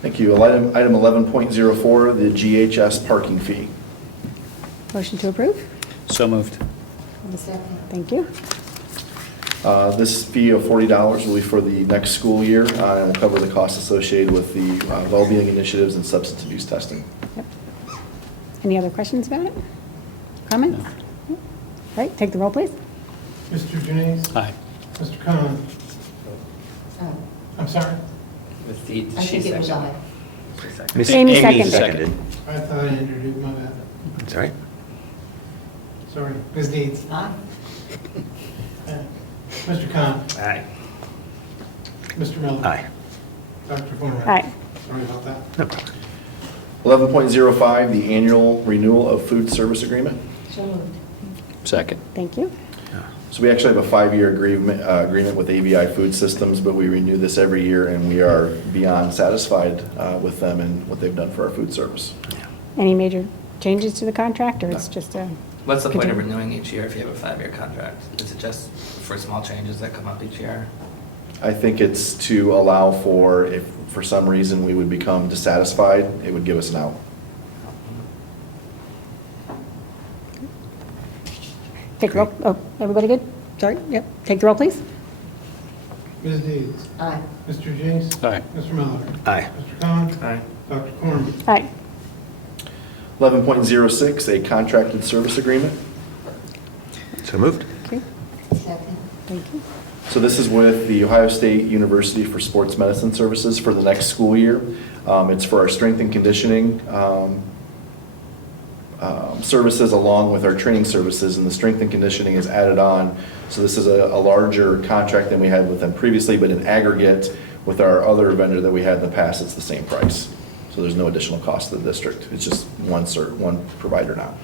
Thank you. Item 11.04, the GHS parking fee. Motion to approve? So moved. Thank you. This fee of $40 will be for the next school year and will cover the costs associated with the well-being initiatives and substance abuse testing. Yep. Any other questions about it? Comments? No. Right, take the roll, please. Mr. Janice? Aye. Mr. Cohen? I'm sorry? Ms. Deeds, I she think it was seconded. aye. She seconded. Miss Amy Amy seconded. I thought I introduced my bad. That's all right. Sorry. Ms. Deeds? Aye. Mr. Cohen? Aye. Mr. Miller? Aye. Dr. Cornman? Aye. Sorry about that. No problem. 11.05, the annual renewal of food service agreement. So moved. Second. Thank you. So we actually have a 5-year agreement with AVI Food Systems, but we renew this every year, and we are beyond satisfied with them and what they've done for our food service. Any major changes to the contract, or it's just a? What's the point of Continue. renewing each year if you have a 5-year contract? Is it just for small changes that come up each year? I think it's to allow for, if for some reason we would become dissatisfied, it would give us an out. Take the roll. Oh, everybody good? Sorry, yep. Take the roll, please. Ms. Deeds? Aye. Mr. Janice? Aye. Mr. Miller? Aye. Mr. Cohen? Aye. Dr. Cornman? Aye. 11.06, a contracted service agreement. So moved. Okay, Second. thank you. So this is with the Ohio State University for Sports Medicine Services for the next school year. It's for our strength and conditioning services along with our training services, and the strength and conditioning is added on. So this is a larger contract than we had with them previously, but in aggregate with our other vendor that we had in the past, it's the same price. So there's no additional cost to the district. It's just one provider now.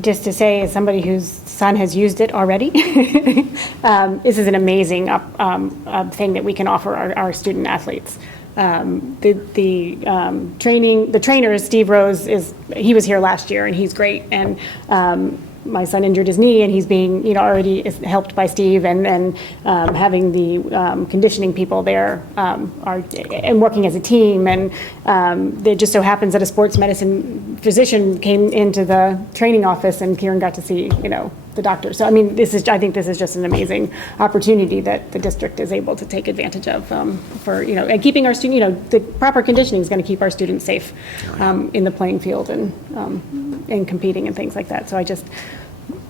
Just to say, as somebody whose son has used it already, this is an amazing thing that we can offer our student athletes. The trainer, Steve Rose, he was here last year and he's great. And my son injured his knee and he's being, already is helped by Steve, and having the conditioning people there and working as a team. And it just so happens that a sports medicine physician came into the training office and Kieran got to see, the doctor. So, I think this is just an amazing opportunity that the district is able to take advantage of for, and keeping our student, the proper conditioning is going to keep our students safe in the playing field and competing and things like that. So I just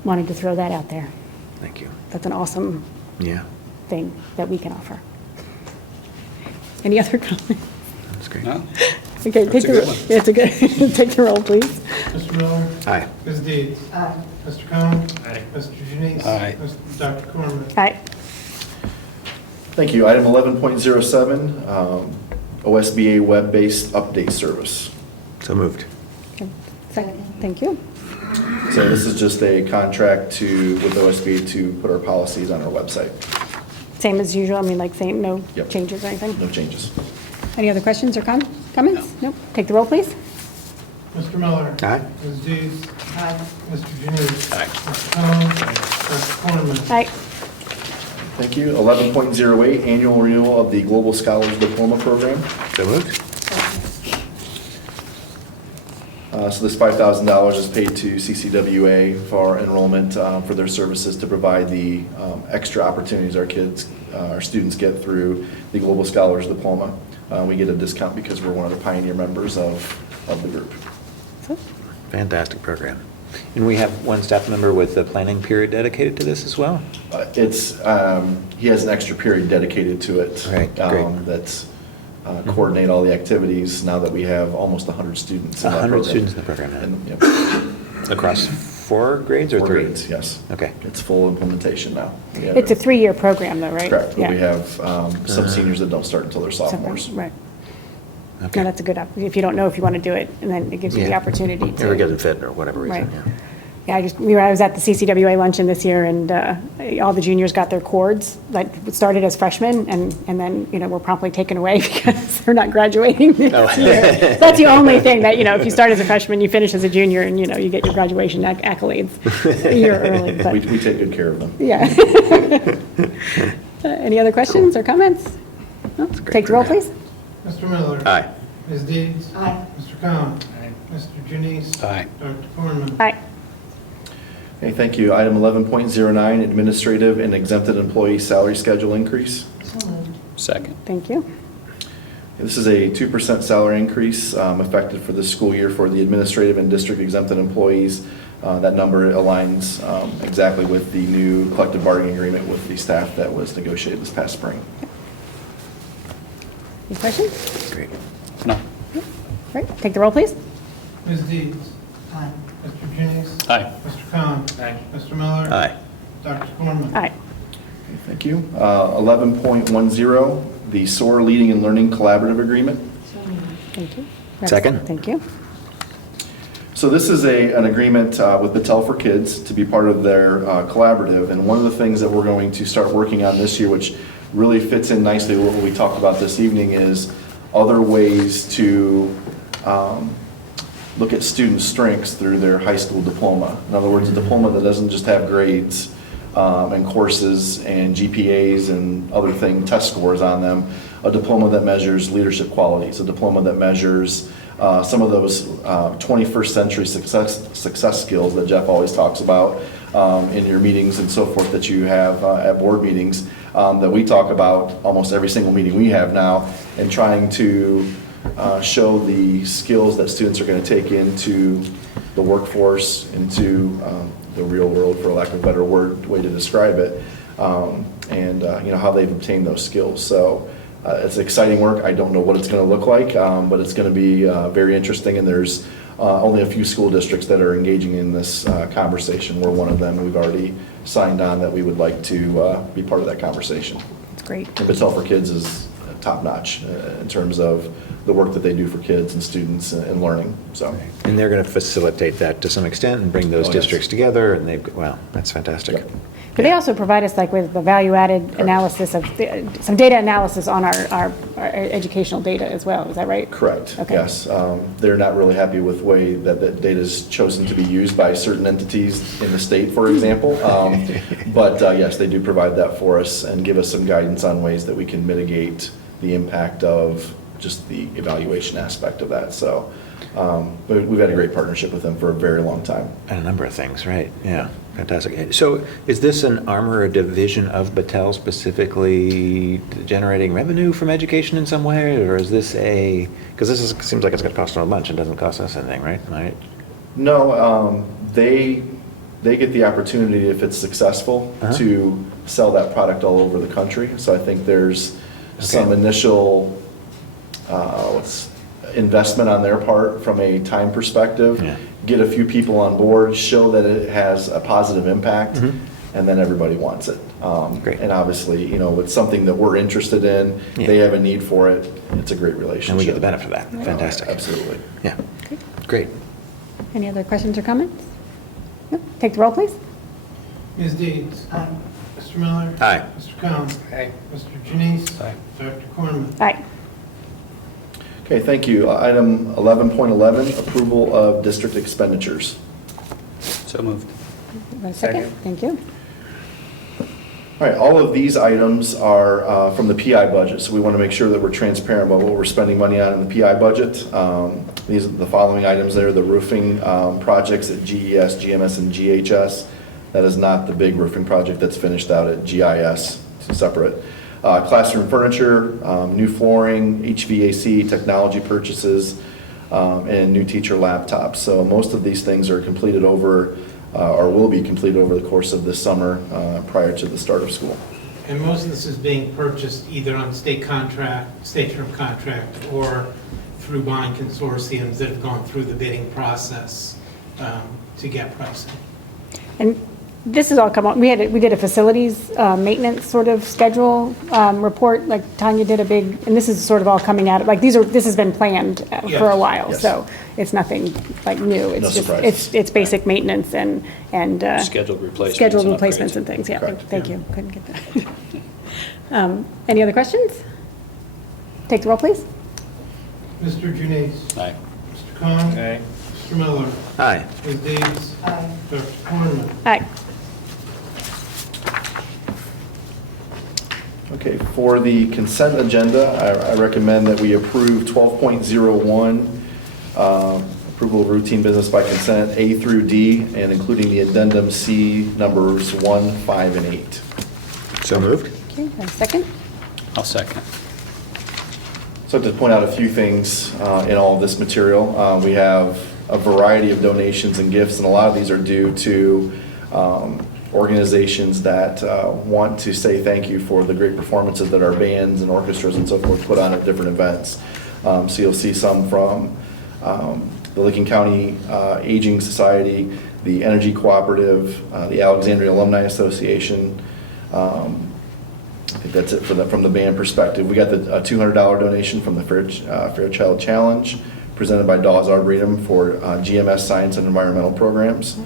wanted to throw that out there. Thank you. That's an awesome Yeah, thing that we can offer. Any other comments? that's great. No? Okay, That's a good one. It's a good, take the roll, please. Mr. Miller? Aye. Ms. Deeds? Aye. Mr. Cohen? Aye. Mr. Janice? Aye. Dr. Cornman? Aye. Thank you. Item 11.07, OSBA web-based update service. So moved. Second, thank you. So this is just a contract with OSBA to put our policies on our website. Same as usual, same, no Yep. changes or anything? No changes. Any other questions or comments? Nope. Take the roll, please. Mr. Miller. Aye. Ms. Dees. Aye. Mr. Janice. Aye. Mr. Cohen. Dr. Cornman. Aye. Thank you. 11.08, annual renewal of the Global Scholars Diploma Program. So moved. So this $5,000 is paid to CCWA for enrollment for their services to provide the extra opportunities our students get through the Global Scholars Diploma. We get a discount because we're one of the pioneer members of the group. Fantastic program. And we have one staff member with the planning period dedicated to this as well? He has an extra period dedicated to it. Right, great. That's coordinate all the activities now that we have almost 100 students in that program. 100 students in the program now. And, yep. Across 4 grades or 4 3? grades, yes. Okay. It's full implementation now. Yeah. It's a 3-year program though, right? Correct, but Yeah. we have some seniors that don't start until they're sophomores. Right. Okay. No, that's a good, if you don't know if you want to do it, and then it gives you the Yeah. opportunity to. Or it doesn't fit or whatever reason, Right. yeah. Yeah, I was at the CCWA luncheon this year, and all the juniors got their cords, like, started as freshmen, and then, were promptly taken away because they're not graduating this year. That's the only thing that, if you start as a freshman, you finish as a junior, and, you get your graduation accolades a year early. But, We take good care of them. yeah. Any other questions or comments? No? Take the roll, please. Mr. Miller. Aye. Ms. Dees. Aye. Mr. Cohen. Mr. Janice. Aye. Dr. Cornman. Aye. Okay, thank you. Item 11.09, administrative and exempted employee salary schedule increase. So moved. Second. Thank you. This is a 2% salary increase effective for this school year for the administrative and district exempted employees. That number aligns exactly with the new collective bargaining agreement with the staff that was negotiated this past spring. Any questions? Great. No. Great. Take the roll, please. Ms. Dees. Aye. Mr. Janice. Aye. Mr. Cohen. Aye. Mr. Miller. Aye. Dr. Cornman. Aye. Okay, thank you. 11.10, the SOAR Leading and Learning Collaborative Agreement. So moved. Thank you. Second. Thank you. So this is an agreement with Battelle for Kids to be part of their collaborative, and one of the things that we're going to start working on this year, which really fits in nicely with what we talked about this evening, is other ways to look at student strengths through their high school diploma. In other words, a diploma that doesn't just have grades and courses and GPAs and other test scores on them, a diploma that measures leadership qualities, a diploma that measures some of those 21st century success skills that Jeff always talks about in your meetings and so forth that you have at board meetings that we talk about almost every single meeting we have now, and trying to show the skills that students are going to take into the workforce, into the real world, for lack of a better way to describe it, and how they've obtained those skills. So it's exciting work. I don't know what it's going to look like, but it's going to be very interesting, and there's only a few school districts that are engaging in this conversation. We're one of them. We've already signed on that we would like to be part of that conversation. That's great. And Battelle for Kids is top-notch in terms of the work that they do for kids and students and learning. So, And they're going to facilitate that to some extent and bring those Oh, yes. districts together, and wow, that's fantastic. Yep. But they also provide us with the value-added analysis of, some data analysis on our educational data as well, is that right? correct, Okay. yes. They're not really happy with the way that the data is chosen to be used by certain entities in the state, for example. But yes, they do provide that for us and give us some guidance on ways that we can mitigate the impact of just the evaluation aspect of that. So but we've had a great partnership with them for a very long time. And a number of things, right? Yeah, fantastic. So is this an arm or a division of Battelle specifically generating revenue from education in some way? Or is this because seems like it's going to cost them a bunch and doesn't cost us anything, right? No, they get the opportunity, if it's successful, to sell that product all over the country. So I think there's some initial investment on their part from a time perspective, get a few people on board, show that it has a positive impact, and then everybody wants it. Great. And obviously, it's something that we're interested in. Yeah. They have a need for it. It's a great relationship. And we get the benefit of that. Fantastic. Absolutely. Yeah, great. Any other questions or comments? No? Take the roll, please. Ms. Dees. Aye. Mr. Miller. Aye. Mr. Cohen. Aye. Mr. Janice. Aye. Dr. Cornman. Aye. Okay, thank you. Item 11.11, approval of district expenditures. So moved. One second, thank you. All right, all of these items are from the PI budget, so we want to make sure that we're transparent about what we're spending money on in the PI budget. These are the following items there: the roofing projects at GES, GMS, and GHS. That is not the big roofing project that's finished out at GIS, it's separate. Classroom furniture, new flooring, HVAC, technology purchases, and new teacher laptops. So most of these things are completed over, or will be completed over the course of this summer prior to the start of school. And most of this is being purchased either on state contract, state term contract, or through buying consortiums that have gone through the bidding process to get pricing. And this has all come on, we did a facilities maintenance sort of schedule report, like Tanya did a big, and this is sort of all coming out, like this has been planned for a while, Yes. so it's nothing like new. It's No just, surprises. it's basic maintenance and Scheduled replacements. scheduled and replacements upgrades. and things, yeah, Correct. thank you, couldn't get that. Any other questions? Take the roll, please. Mr. Junese. Aye. Mr. Khan. Aye. Mr. Miller. Aye. Ms. Davis. Aye. Dr. Cornman. Aye. Okay, for the consent agenda, I recommend that we approve 12.01, approval of routine business by consent, A through D, and including the addendum C numbers 1, 5, and 8. So moved. Okay, a second. I'll second. So to point out a few things in all of this material, we have a variety of donations and gifts, and a lot of these are due to organizations that want to say thank you for the great performances that our bands and orchestras and so forth put on at different events. So you'll see some from the Licking County Aging Society, the Energy Cooperative, the Alexandria Alumni Association. I think that's it from the band perspective. We got the $200 donation from the Fairchild Challenge presented by Dawes Arboretum for GMS Science and Environmental Programs.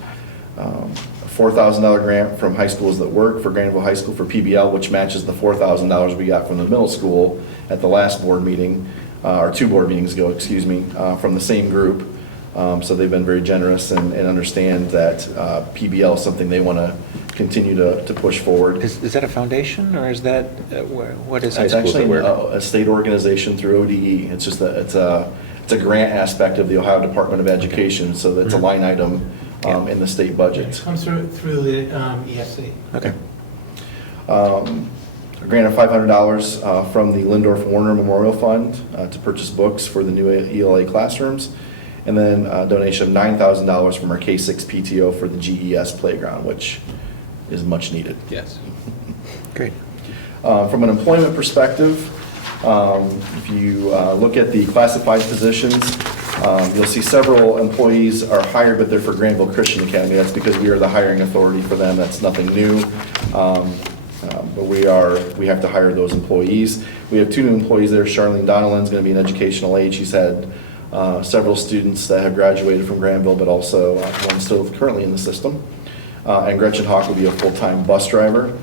A $4,000 grant from High Schools That Work for Granville High School for PBL, which matches the $4,000 we got from the middle school at the last board meeting, or 2 board meetings ago, excuse me, from the same group. So they've been very generous and understand that PBL is something they want to continue to push forward. Is that a foundation, or is that, what is High It's Schools That actually Work? a state organization through ODE. It's just it's a grant aspect of the Ohio Department of Education, so that's a line item in the state budget. It comes through the ESC. Okay. A grant of $500 from the Lindorf Warner Memorial Fund to purchase books for the new ELA classrooms, and then a donation of $9,000 from our K-6 PTO for the GES playground, which is much needed. Yes. Great. From an employment perspective, if you look at the classified positions, you'll see several employees are hired, but they're for Granville Christian Academy. That's because we are the hiring authority for them. That's nothing new. But we have to hire those employees. We have 2 new employees there. Charlene Donnellan's going to be an educational aide. She's had several students that have graduated from Granville, but also one still currently in the system. And Gretchen Hawk will be a full-time bus driver.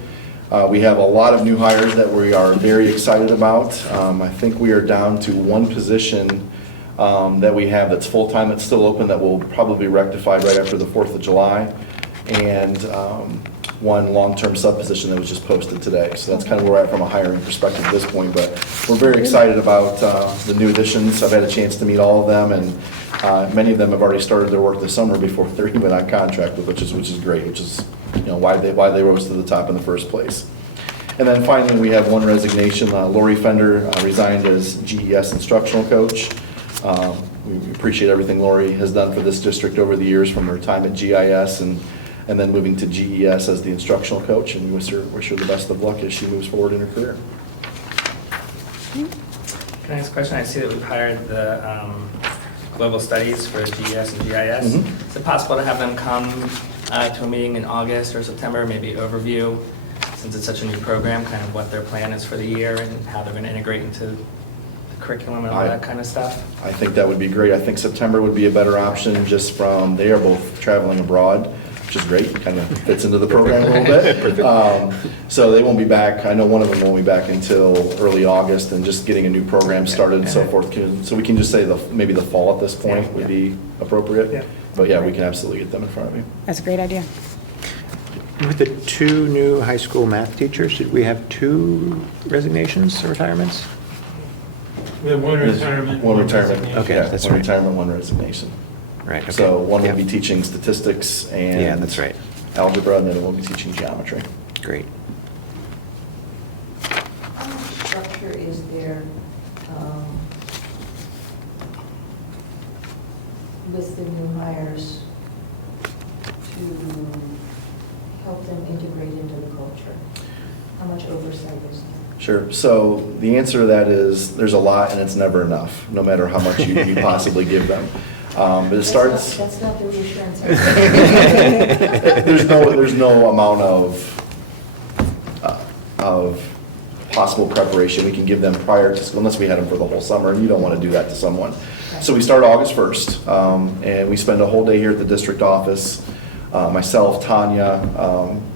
We have a lot of new hires that we are very excited about. I think we are down to 1 position that we have that's full-time, that's still open, that will probably be rectified right after the 4th of July, and 1 long-term sub position that was just posted today. So that's kind of where we're at from a hiring perspective at this point, but we're very excited about the new additions. I've had a chance to meet all of them, and many of them have already started their work this summer before they're even on contract, which is great, which is why they rose to the top in the first place. And then finally, we have 1 resignation. Lori Fender resigned as GES instructional coach. We appreciate everything Lori has done for this district over the years, from her time at GIS and then moving to GES as the instructional coach, and we wish her the best of luck as she moves forward in her career. Can I ask a question? I see that we've hired the global studies for GES and GIS. Mhm. Is it possible to have them come to a meeting in August or September, maybe overview, since it's such a new program, kind of what their plan is for the year and how they're going to integrate into the curriculum and all that kind of stuff? I think that would be great. I think September would be a better option, just from, they are both traveling abroad. which is great, kind of fits into the program a little bit. So they won't be back, I know one of them won't be back until early August, and just getting a new program started and so forth. So we can just say maybe the fall at this point would be appropriate. But yeah, we can absolutely get them in front of you. That's a great idea. With the 2 new high school math teachers, did we have 2 resignations or retirements? We have one retirement. One retirement. resignation. Okay, Yeah, that's one right. retirement, one resignation. Right, okay. So one will Yeah. be teaching statistics and Yeah, that's right. algebra, and then it will be teaching geometry. Great. How much structure is there with the new hires to help them integrate into the culture? How much oversight is there? Sure. So the answer to that is there's a lot, and it's never enough, no matter how much you possibly give them. But it starts. That's not the reassurance. There's no amount of possible preparation we can give them prior to school, unless we had them for the whole summer, and you don't want to do that to someone. So we start August 1st, and we spend a whole day here at the district office. Myself, Tanya,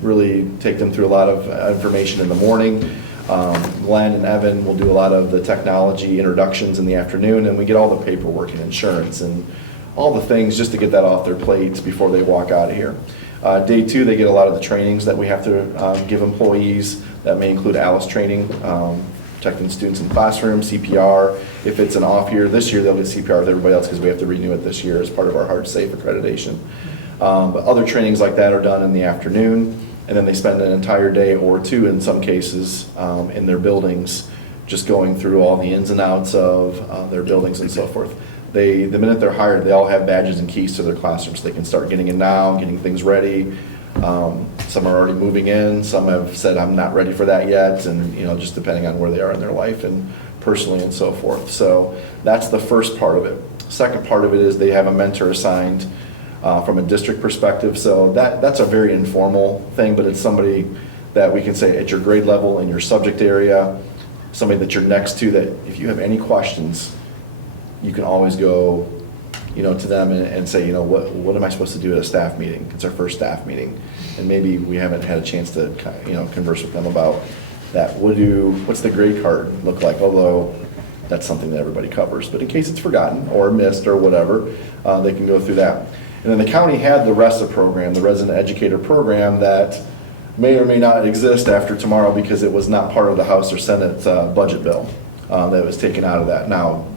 really take them through a lot of information in the morning. Glenn and Evan will do a lot of the technology introductions in the afternoon, and we get all the paperwork and insurance and all the things just to get that off their plates before they walk out of here. Day 2, they get a lot of the trainings that we have to give employees. That may include ALICE training, protecting students in the classroom, CPR. If it's an off year, this year they'll get CPR with everybody else because we have to renew it this year as part of our Hard Safe accreditation. But other trainings like that are done in the afternoon. And then they spend an entire day or 2 in some cases in their buildings, just going through all the ins and outs of their buildings and so forth. The minute they're hired, they all have badges and keys to their classrooms. They can start getting in now, getting things ready. Some are already moving in. Some have said, I'm not ready for that yet. And, just depending on where they are in their life and personally and so forth. So that's the first part of it. Second part of it is they have a mentor assigned from a district perspective. So that's a very informal thing, but it's somebody that we can say at your grade level in your subject area, somebody that you're next to, that if you have any questions, you can always go to them and say, what am I supposed to do at a staff meeting? It's our first staff meeting. And maybe we haven't had a chance to converse with them about that. What's the grade card look like? Although that's something that everybody covers. But in case it's forgotten or missed or whatever, they can go through that. And then the county had the RESA program, the Resident Educator Program, that may or may not exist after tomorrow because it was not part of the House or Senate budget bill that was taken out of that. Now,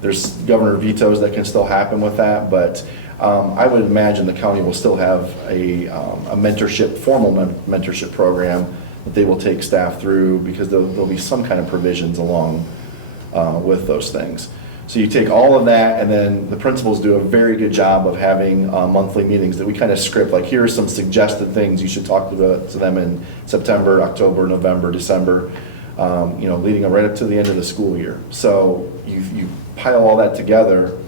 there's governor vetoes that can still happen with that, but I would imagine the county will still have a mentorship, formal mentorship program that they will take staff through because there'll be some kind of provisions along with those things. So you take all of that, and then the principals do a very good job of having monthly meetings that we kind of script, like here are some suggested things you should talk to them in September, October, November, December, leading right up to the end of the school year. So you pile all that together.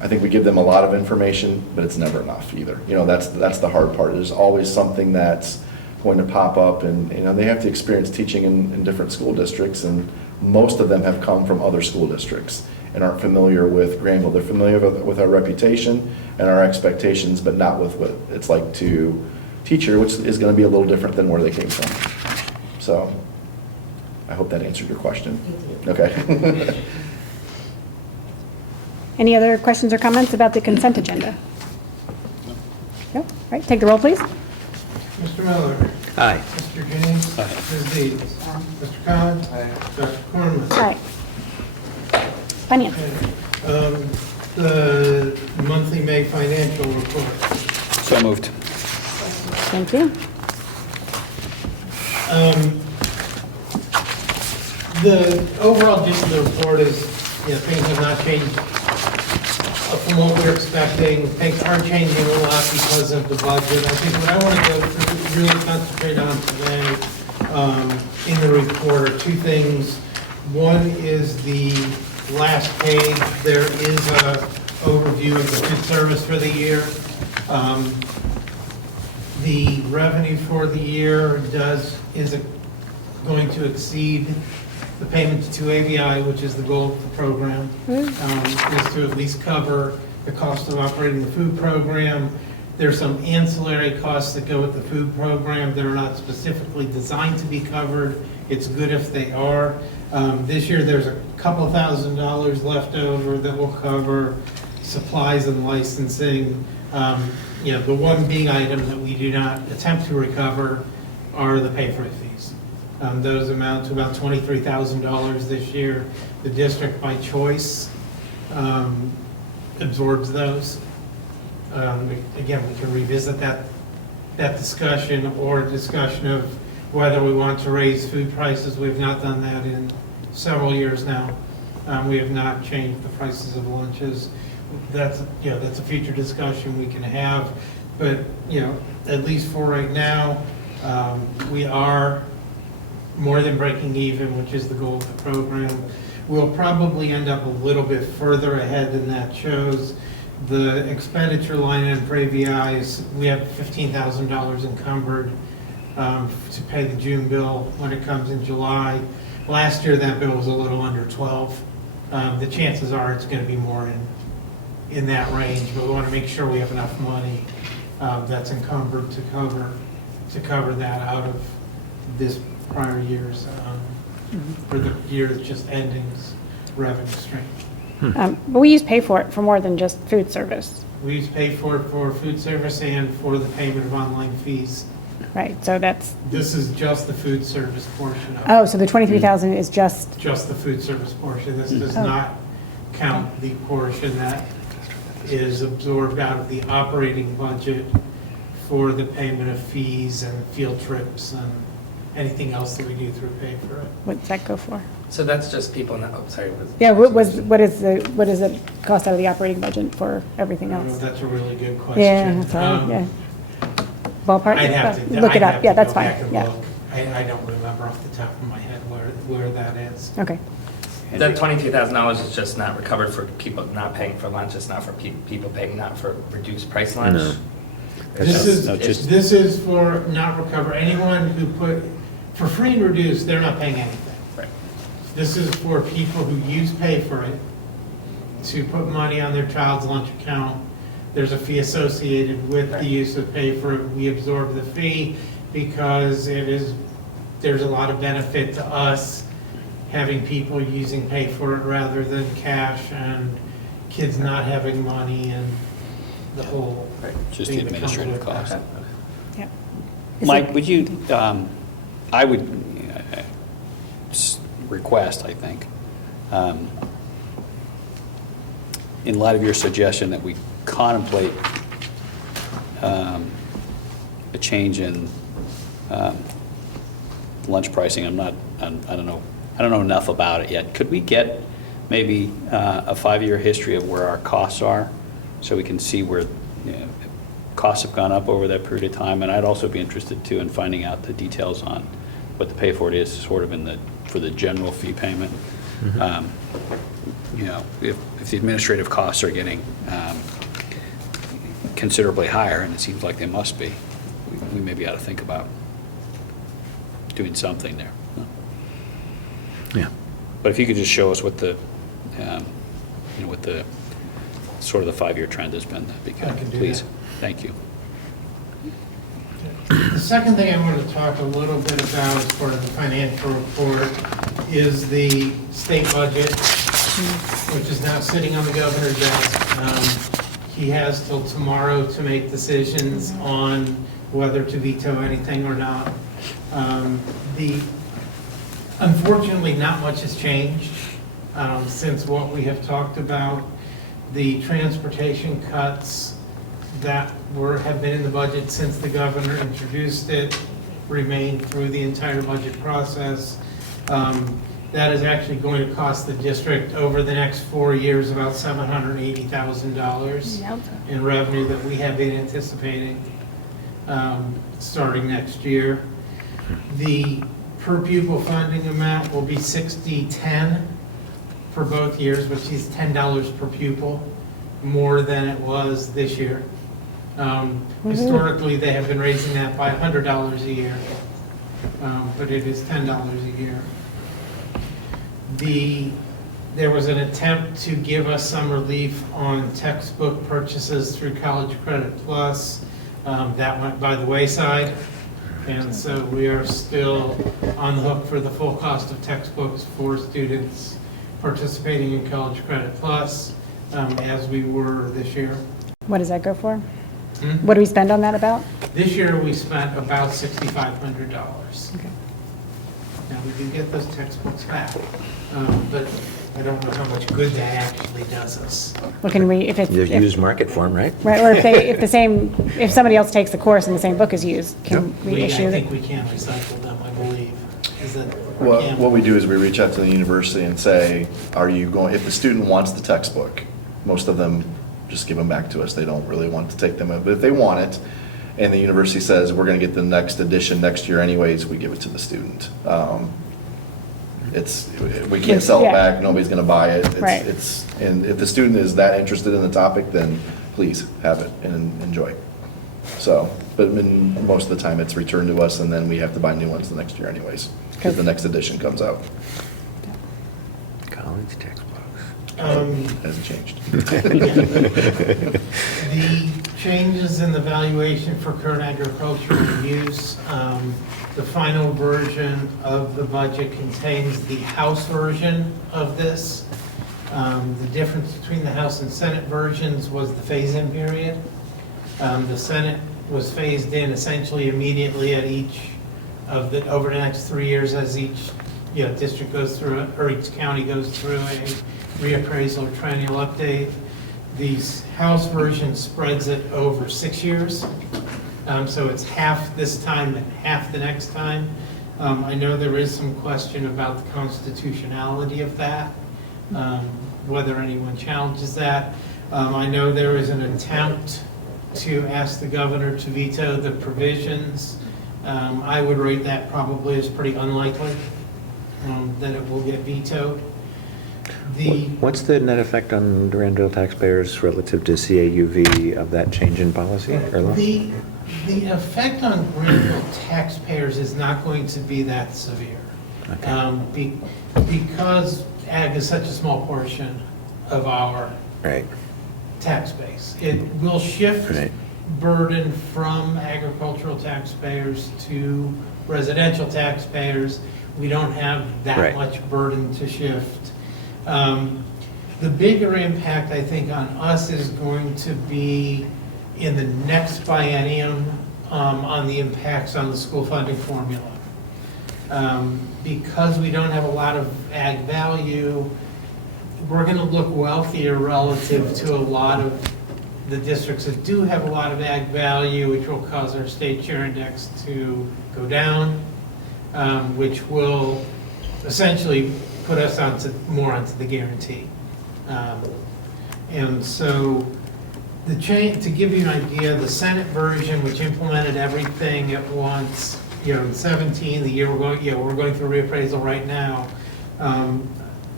I think we give them a lot of information, but it's never enough either. That's the hard part. There's always something that's going to pop up, and they have to experience teaching in different school districts, and most of them have come from other school districts and aren't familiar with Granville. They're familiar with our reputation and our expectations, but not with what it's like to teach here, which is going to be a little different than where they came from. So I hope that answered your question. Okay. Any other questions or comments about the consent agenda? No? All right, take the roll, please. Mr. Miller. Aye. Mr. James. Aye. Ms. Deeds. Mr. Khan. Dr. Cornman. All right. Finance. The monthly May financial report. So moved. Thank you. The overall gist of the report is, things have not changed from what we were expecting. Things are changing a lot because of the budget. I think what I want to go through, really concentrate on today in the report are 2 things. One is the last page. There is an overview of the food service for the year. The revenue for the year is going to exceed the payments to ABI, which is the goal of the program, is to at least cover the cost of operating the food program. There's some ancillary costs that go with the food program that are not specifically designed to be covered. It's good if they are. This year, there's a couple $1,000s left over that will cover supplies and licensing. The one big item that we do not attempt to recover are the pay-for-it fees. Those amount to about $23,000 this year. The district, by choice, absorbs those. Again, we can revisit that discussion, or a discussion of whether we want to raise food prices. We've not done that in several years now. We have not changed the prices of lunches. That's a future discussion we can have. But, at least for right now, we are more than breaking even, which is the goal of the program. We'll probably end up a little bit further ahead than that shows. The expenditure line item for AVI is, we have $15,000 encumbered to pay the June bill when it comes in July. Last year, that bill was a little under 12. The chances are it's going to be more in that range, but we want to make sure we have enough money that's encumbered to cover that out of this prior year's, or the year that's just ending's revenue stream. But we use pay for it for more than just food service. We use pay for it for food service and for the payment of online fees. Right, so that's, This is just the food service portion of it. oh, so the 23,000 is just, Just the food service portion. This does not count the portion that is absorbed out of the operating budget for the payment of fees and field trips and anything else that we do through pay for it. what's that go for? So that's just people not, sorry. Yeah, what does it cost out of the operating budget for everything Oh, else? that's a really good question. Yeah, sorry, yeah. Ballpark? I'd have to. Look it I'd have up, to yeah, that's go fine, back and yeah. look. I don't remember off the top of my head where that is. Okay. That $22,000 is just not recovered for people not paying for lunch, it's not for people paying not for reduced price lunch? No. This is for not recover. Anyone who for free and reduced, they're not paying anything. Right. This is for people who use pay for it to put money on their child's lunch account. There's a fee associated with the use of pay for it. We absorb the fee because there's a lot of benefit to us having people using pay for it rather than cash, and kids not having money and the whole. Right, just the thing that comes administrative with cost. that. Yeah. Mike, would you, I would request, I think, in light of your suggestion that we contemplate a change in lunch pricing, I don't know enough about it yet. Could we get maybe a 5-year history of where our costs are, so we can see where costs have gone up over that period of time? And I'd also be interested too in finding out the details on what the pay for it is, sort of for the general fee payment. If the administrative costs are getting considerably higher, and it seems like they must be, we maybe ought to think about doing something there. Yeah. But if you could just show us what the sort of the 5-year trend has been, that'd be I can good, do please. that. Thank you. The second thing I want to talk a little bit about as part of the financial report is the state budget, which is now sitting on the governor's desk. He has till tomorrow to make decisions on whether to veto anything or not. Unfortunately, not much has changed since what we have talked about. The transportation cuts that have been in the budget since the governor introduced it remain through the entire budget process. That is actually going to cost the district over the next 4 years about $780,000 in revenue that we have been anticipating starting next year. The per pupil funding amount will be $60.10 for both years, which is $10 per pupil, more than it was this year. Historically, they have been raising that by $100 a year, but it is $10 a year. There was an attempt to give us some relief on textbook purchases through College Credit Plus. That went by the wayside. And so we are still on the hook for the full cost of textbooks for students participating in College Credit Plus, as we were this year. What does that go for? What do we spend on that about? This year, we spent about $6,500. Okay. Now, we do get those textbooks back, but I don't know how much good that actually does us. Well, can we, if it's, There's if- used market for them, right? right, or if somebody else takes the course and the same book is used, can we issue I it? think we can recycle them, I believe. Is that, or What, can what we do is we reach out to the university and say, are you going, if the student wants the textbook, most of them just give them back to us. They don't really want to take them, but if they want it, and the university says, we're gonna get the next edition next year anyways, we give it to the student. We can't sell it Yeah. back, nobody's gonna buy it. Right. And if the student is that interested in the topic, then please have it and enjoy. So, but most of the time it's returned to us and then we have to buy new ones the next year anyways, because the next edition comes out. College textbooks. Hasn't changed. The changes in the valuation for current agricultural use, the final version of the budget contains the House version of this. The difference between the House and Senate versions was the phase-in period. The Senate was phased in essentially immediately at over the next 3 years as each district goes through, or each county goes through a reappraisal or triennial update. The House version spreads it over 6 years. So it's half this time and half the next time. I know there is some question about the constitutionality of that, whether anyone challenges that. I know there is an attempt to ask the governor to veto the provisions. I would rate that probably as pretty unlikely that it will get vetoed. What's the net effect on Granville taxpayers relative to CAUV of that change in policy or law? The effect on Granville taxpayers is not going to be that severe. Okay. Because ag is such a small portion of our Right. tax base. It will shift Right. burden from agricultural taxpayers to residential taxpayers. We don't have that Right. much burden to shift. The bigger impact, I think, on us is going to be in the next biennium on the impacts on the school funding formula. Because we don't have a lot of ag value, we're going to look wealthier relative to a lot of the districts that do have a lot of ag value, which will cause our state share index to go down, which will essentially put us more onto the guarantee. And so to give you an idea, the Senate version, which implemented everything at once, in 17, the year we're going through reappraisal right now,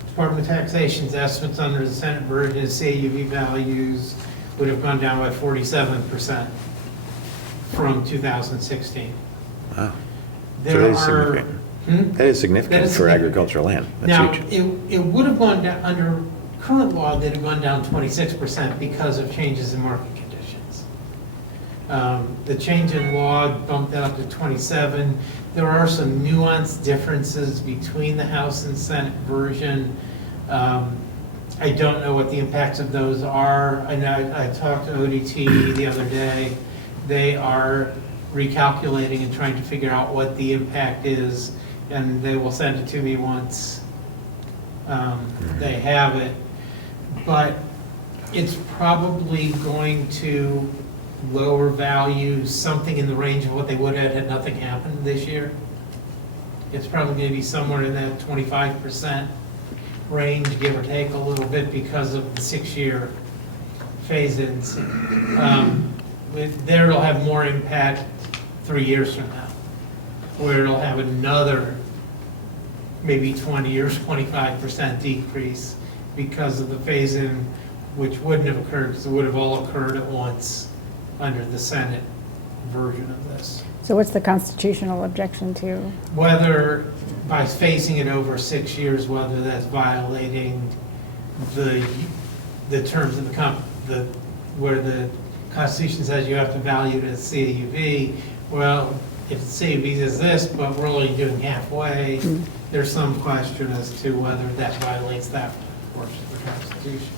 Department of Taxation's estimates under the Senate version of CAUV values would have gone down by 47% from 2016. Wow. There that is are. significant. That is significant for agricultural land. That's Now, huge. it would have gone down, under current law, they'd have gone down 26% because of changes in market conditions. The change in law bumped that up to 27. There are some nuanced differences between the House and Senate version. I don't know what the impacts of those are. I know I talked to ODT the other day. They are recalculating and trying to figure out what the impact is, and they will send it to me once they have it. But it's probably going to lower value something in the range of what they would have had nothing happened this year. It's probably going to be somewhere in that 25% range, give or take a little bit, because of the 6-year phase-ins. There it'll have more impact 3 years from now, where it'll have another maybe 20 or 25% decrease because of the phase-in, which wouldn't have occurred because it would have all occurred at once under the Senate version of this. So what's the constitutional objection to? Whether by phasing it over 6 years, whether that's violating the terms of where the Constitution says you have to value it as CAUV. Well, if CAUV is this, but we're only doing halfway, there's some question as to whether that violates that portion of the Constitution.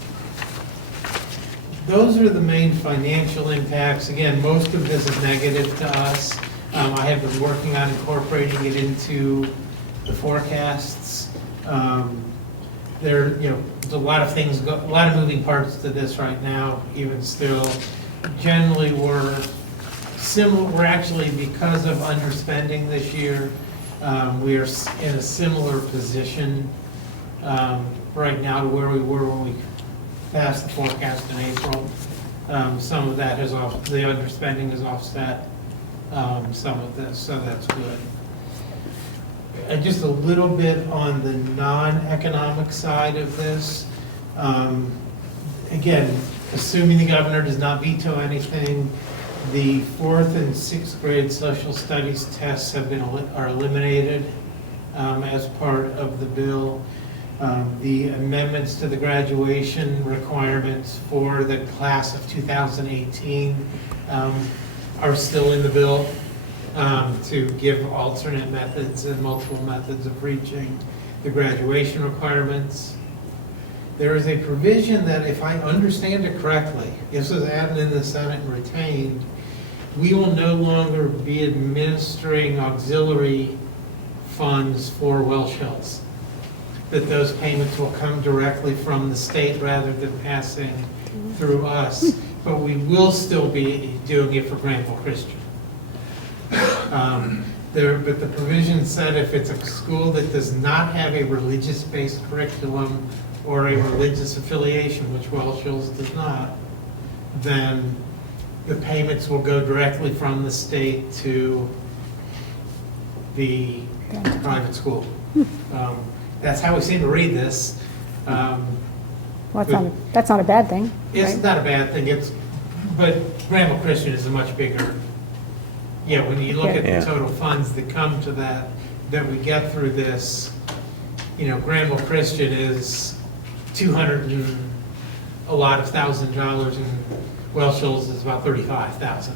Those are the main financial impacts. Again, most of this is negative to us. I have been working on incorporating it into the forecasts. There's a lot of things, a lot of moving parts to this right now, even still. Generally, we're actually, because of underspending this year, we are in a similar position right now to where we were when we passed the forecast in April. Some of that the underspending has offset some of this, so that's good. Just a little bit on the non-economic side of this. Again, assuming the governor does not veto anything, the 4th and 6th grade social studies tests are eliminated as part of the bill. The amendments to the graduation requirements for the class of 2018 are still in the bill to give alternate methods and multiple methods of reaching the graduation requirements. There is a provision that, if I understand it correctly, this was added in the Senate and retained, we will no longer be administering auxiliary funds for Welsh Hills. That those payments will come directly from the state rather than passing through us. But we will still be doing it for Granville Christian. But the provision said if it's a school that does not have a religious-based curriculum or a religious affiliation, which Welsh Hills does not, then the payments will go directly from the state to the private school. That's how we seem to read this. Well, that's not a bad thing. It's right? not a bad thing. But Granville Christian is a much bigger. Yeah, when you look at the total funds that come to that we get through this, Granville Christian is $200 and a lot of $1,000, and Welsh Hills is about $35,000.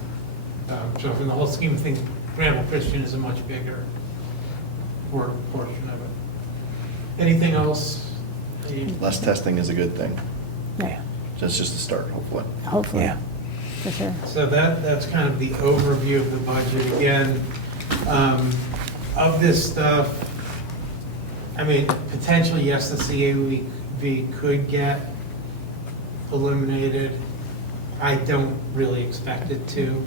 So in the whole scheme of things, Granville Christian is a much bigger portion of it. Anything else? Less testing is a good thing. Yeah. That's just a start, hopefully. Hopefully. Yeah. For sure. So that's kind of the overview of the budget. Again, of this stuff, potentially, yes, the CAUV could get eliminated. I don't really expect it to.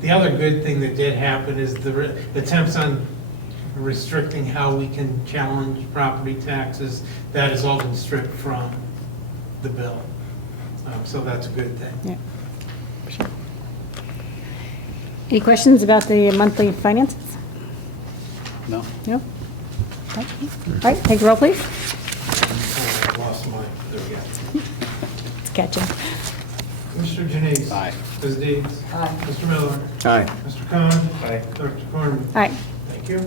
The other good thing that did happen is the attempts on restricting how we can challenge property taxes. That has all been stripped from the bill. So that's a good thing. Yeah. Sure. Any questions about the monthly finances? No? No? Okay. All right, take the roll, please. I lost mine. There we go. It's catching. Mr. Janice. Aye. Ms. Deeds. Aye. Mr. Miller. Aye. Mr. Khan. Aye. Dr. Corman. All right. Thank you.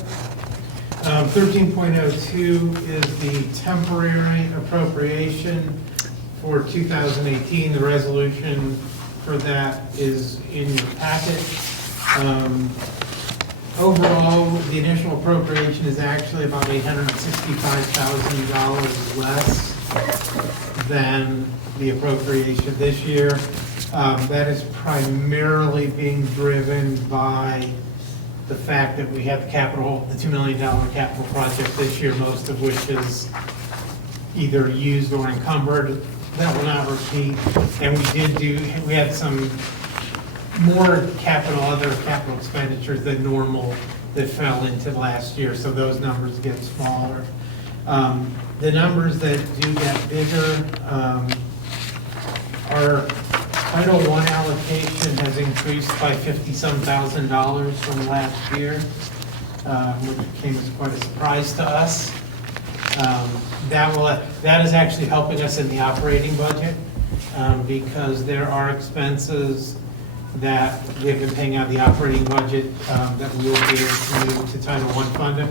13.02 is the temporary appropriation for 2018. The resolution for that is in your packet. Overall, the initial appropriation is actually about $865,000 less than the appropriation this year. That is primarily being driven by the fact that we have the $2 million capital project this year, most of which is either used or encumbered. That will not repeat. And we had some more other capital expenditures than normal that fell into last year, so those numbers get smaller. The numbers that do get bigger, our Title I allocation has increased by $50-some thousand from last year, which came as quite a surprise to us. That is actually helping us in the operating budget because there are expenses that we have been paying out of the operating budget that we will be able to move to Title I funding.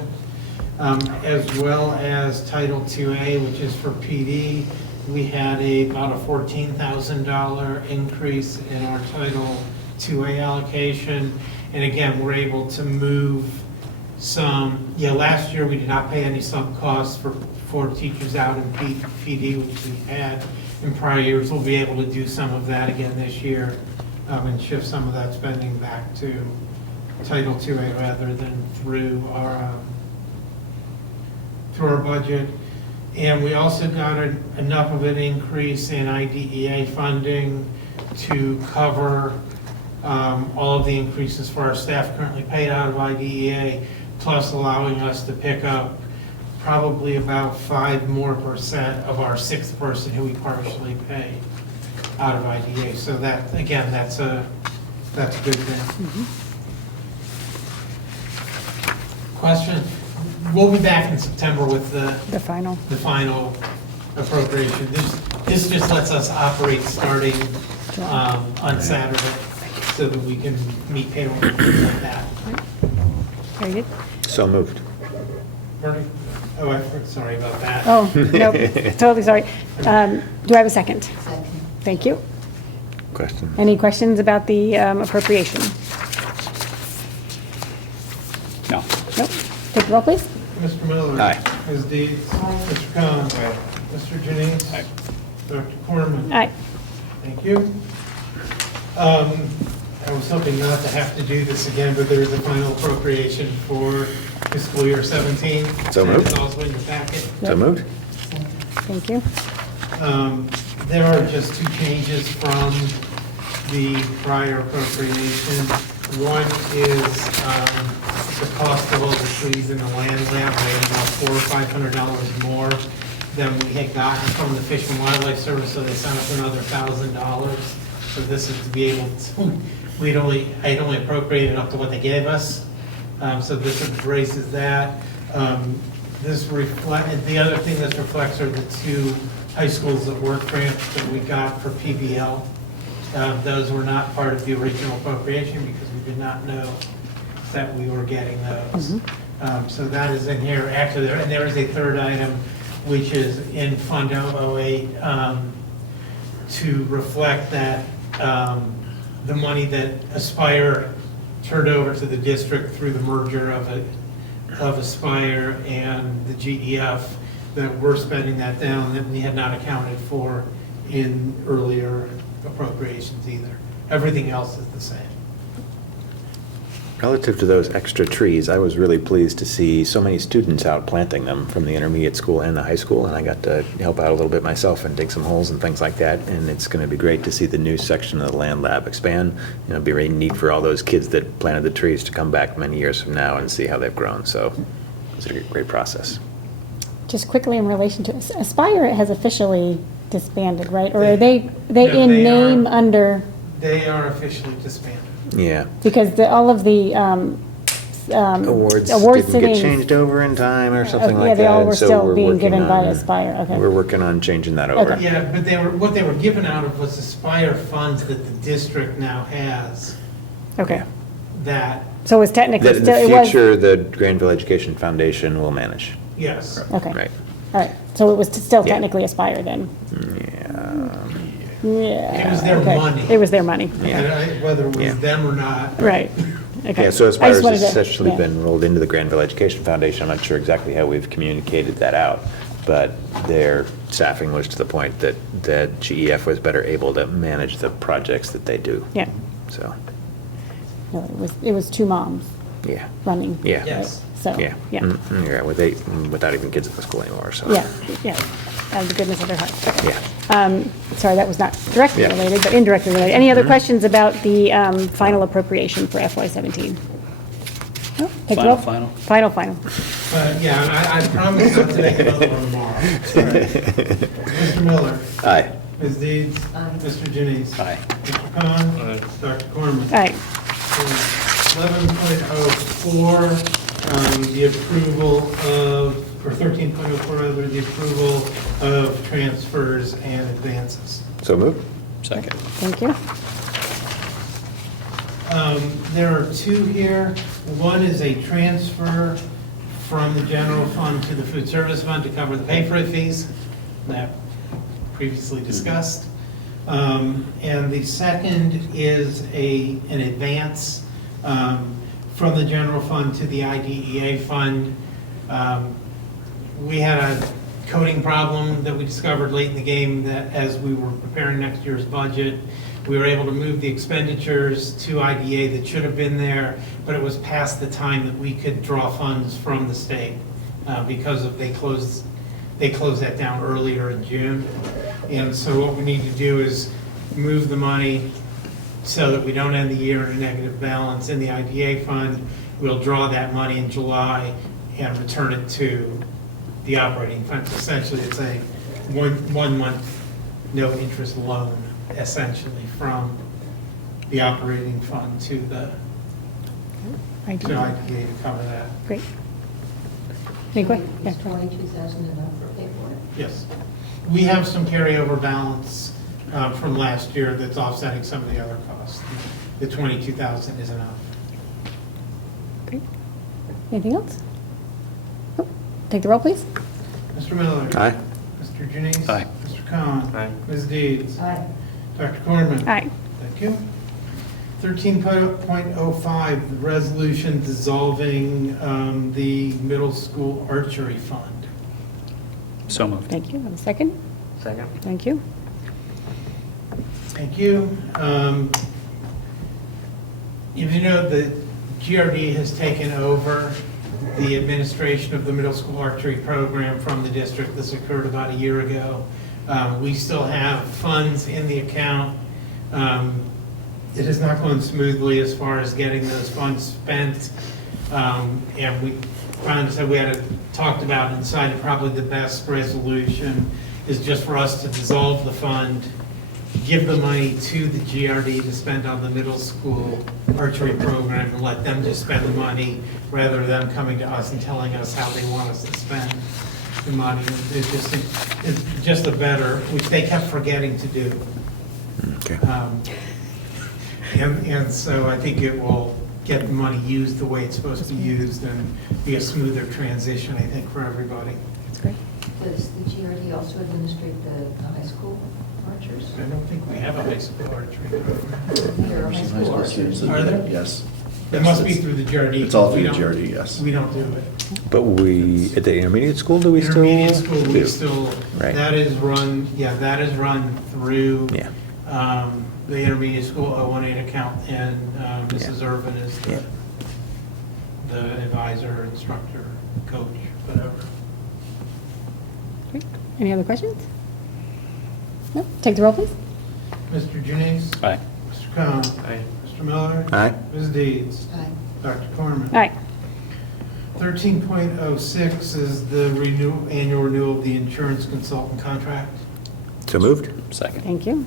as well as Title IIA, which is for PD. We had about a $14,000 increase in our Title IIA allocation. And again, we're able to move some, last year we did not pay any sub costs for teachers out in PD, which we had in prior years. We'll be able to do some of that again this year and shift some of that spending back to Title IIA rather than through our budget. And we also got enough of an increase in IDEA funding to cover all of the increases for our staff currently paid out of IDEA, plus allowing us to pick up probably about 5% more of our sixth person who we partially pay out of IDEA. So that, again, that's a good thing. Question? We'll be back in September with the final appropriation. This just lets us operate starting on Saturday, so that we can meet payroll and things like that. Very good. So moved. Bernie? Oh, sorry about that. Oh, no, totally sorry. Do I have a second? Second. Thank you. Question? Any questions about the appropriation? No. Nope. Take the roll, please. Mr. Miller? Aye. Ms. Deeds? Mr. Cohen? Mr. Janice? Aye. Dr. Corman? Aye. Thank you. I was hoping not to have to do this again, but there is a final appropriation for fiscal year 17. So moved. It's also in your packet. So moved? Thank you. There are just two changes from the prior appropriation. One is the cost of all the trees in the land lab, about $400 or $500 more than we had gotten from the Fish and Wildlife Service, so they sent us another $1,000. So this is to be able to, I'd only appropriated up to what they gave us. So this raises that. The other thing this reflects are the two high schools that work grants that we got for PBL. Those were not part of the original appropriation because we did not know that we were getting those. So that is in here. Actually, there is a third item, which is in Fund 008 to reflect that the money that Aspire turned over to the district through the merger of Aspire and the GEF, that we're spending that down that we had not accounted for in earlier appropriations either. Everything else is the same. Relative to those extra trees, I was really pleased to see so many students out planting them from the intermediate school and the high school, and I got to help out a little bit myself and dig some holes and things like that, and it's going to be great to see the new section of the land lab expand. It'll be really neat for all those kids that planted the trees to come back many years from now and see how they've grown, so it's a great process. Just quickly in relation to Aspire has officially disbanded, right? Or are they in name under? They are officially disbanded. Yeah. Because all of the Awards award didn't get sittings, changed over in time or something like that. yeah, they all and were so still we're being working given by on- Aspire. Okay. We're working on changing that over. Okay. Yeah, but what they were given out of was Aspire funds that the district now has. Okay. That, So it was technically That in still, the it was. future, the Granville Education Foundation will manage. yes. Okay. Right. All right. So it was still Yeah. technically Aspire then. Yeah. It was their okay. money. It was their money. Whether it was Yeah. them or not. Right. Okay. Yeah, so I Aspire just wanted has to- essentially yeah. been rolled into the Granville Education Foundation. I'm not sure exactly how we've communicated that out, but their staffing was to the point that GEF was better able to manage the projects that they do. Yeah. So, No, it was two moms yeah. running. Yeah. Yes. So, Yeah. yeah. Yeah, without even kids at the school anymore, so. Yeah, yeah, out of the goodness of their hearts. Okay. Yeah. Sorry, that was not directly Yeah. related, but indirectly related. Any other questions about the final appropriation for FY17? No? Take the roll. Final. Yeah, and I promise not to make another one tomorrow. Sorry. Mr. Miller? Aye. Ms. Deeds? Mr. Janice? Aye. Mr. Khan? Dr. Corman? All right, 11.04, the approval of, or 13.04, rather, the approval of transfers and advances. So moved? Second. thank you. There are two here. One is a transfer from the general fund to the food service fund to cover the pay for fees that previously discussed. And the second is an advance from the general fund to the IDEA fund. We had a coding problem that we discovered late in the game that as we were preparing next year's budget, we were able to move the expenditures to IDA that should have been there, but it was past the time that we could draw funds from the state because of they closed that down earlier in June. And so what we need to do is move the money so that we don't end the year in a negative balance in the IDA fund. We'll draw that money in July and return it to the operating fund. Essentially, it's a one month no interest loan, essentially, from the operating fund to the IDA. to IDA to cover that. Great. Any questions? Is 22,000 enough for pay for it? Yes. We have some carryover balance from last year that's offsetting some of the other costs. The 22,000 is enough. Great. Anything else? Nope. Take the roll, please. Mr. Miller? Aye. Mr. Janice? Aye. Mr. Khan? Aye. Ms. Deeds? Aye. Dr. Corman? Aye. Thank you. 13.05, the resolution dissolving the middle school archery fund. So moved. Thank you. Have a second? Second. Thank you. Thank you. You know, the GRD has taken over the administration of the middle school archery program from the district. This occurred about a year ago. We still have funds in the account. It has not gone smoothly as far as getting those funds spent. And we finally said we had talked about and decided probably the best resolution is just for us to dissolve the fund, give the money to the GRD to spend on the middle school archery program and let them just spend the money rather than coming to us and telling us how they want us to spend the money. It's just a better, which they kept forgetting to do. Okay. And so I think it will get the money used the way it's supposed to be used and be a smoother transition, I think, for everybody. That's great. Does the GRD also administrate the high school archers? I don't think we have a high school archery program. There are high school archers. Are there? Yes. It must be through the GRD. It's all We through the don't- GRD, yes. We don't do it. But we, at the intermediate school, do we still? Intermediate school, we do? still, Right. that is run through Yeah. the intermediate school 018 account, and Mrs. Irvin is Yeah. the advisor, instructor, coach, whatever. Great. Any other questions? No. Take the roll, please. Mr. Janice? Aye. Mr. Khan? Aye. Mr. Miller? Aye. Ms. Deeds? Aye. Dr. Corman? Aye. 13.06 is the annual renewal of the insurance consultant contract. So moved? Second. Thank you.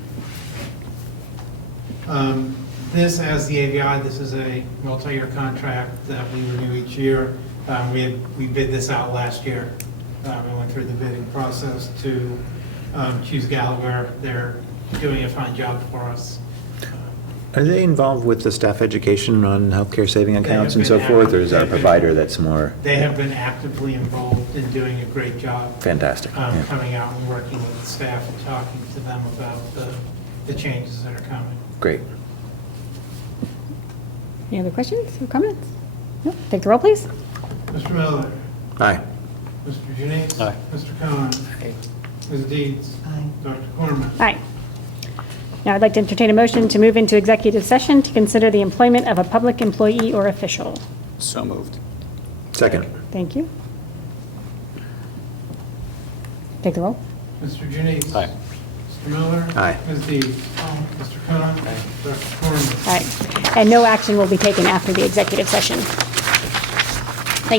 This, as the AVI, this is a multi-year contract that we renew each year. We bid this out last year. We went through the bidding process to choose Gallagher. They're doing a fine job for us. Are they involved with the staff education on healthcare saving They have accounts and so been forth, or is our active. provider that's more They have been actively involved in doing a great job. fantastic? Yeah. Coming out and working with the staff and talking to them about the changes that are coming. Great. Any other questions or comments? No. Take the roll, please. Mr. Miller? Aye. Mr. Janice? Aye. Mr. Khan? Aye. Ms. Deeds? Aye. Dr. Corman? Aye. Now I'd like to entertain a motion to move into executive session to consider the employment of a public employee or official. So moved. Second. Thank you. Take the roll. Mr. Janice? Aye. Mr. Miller? Aye. Ms. Deeds? Mr. Khan? Dr. Corman? Aye. And no action will be taken after the executive session.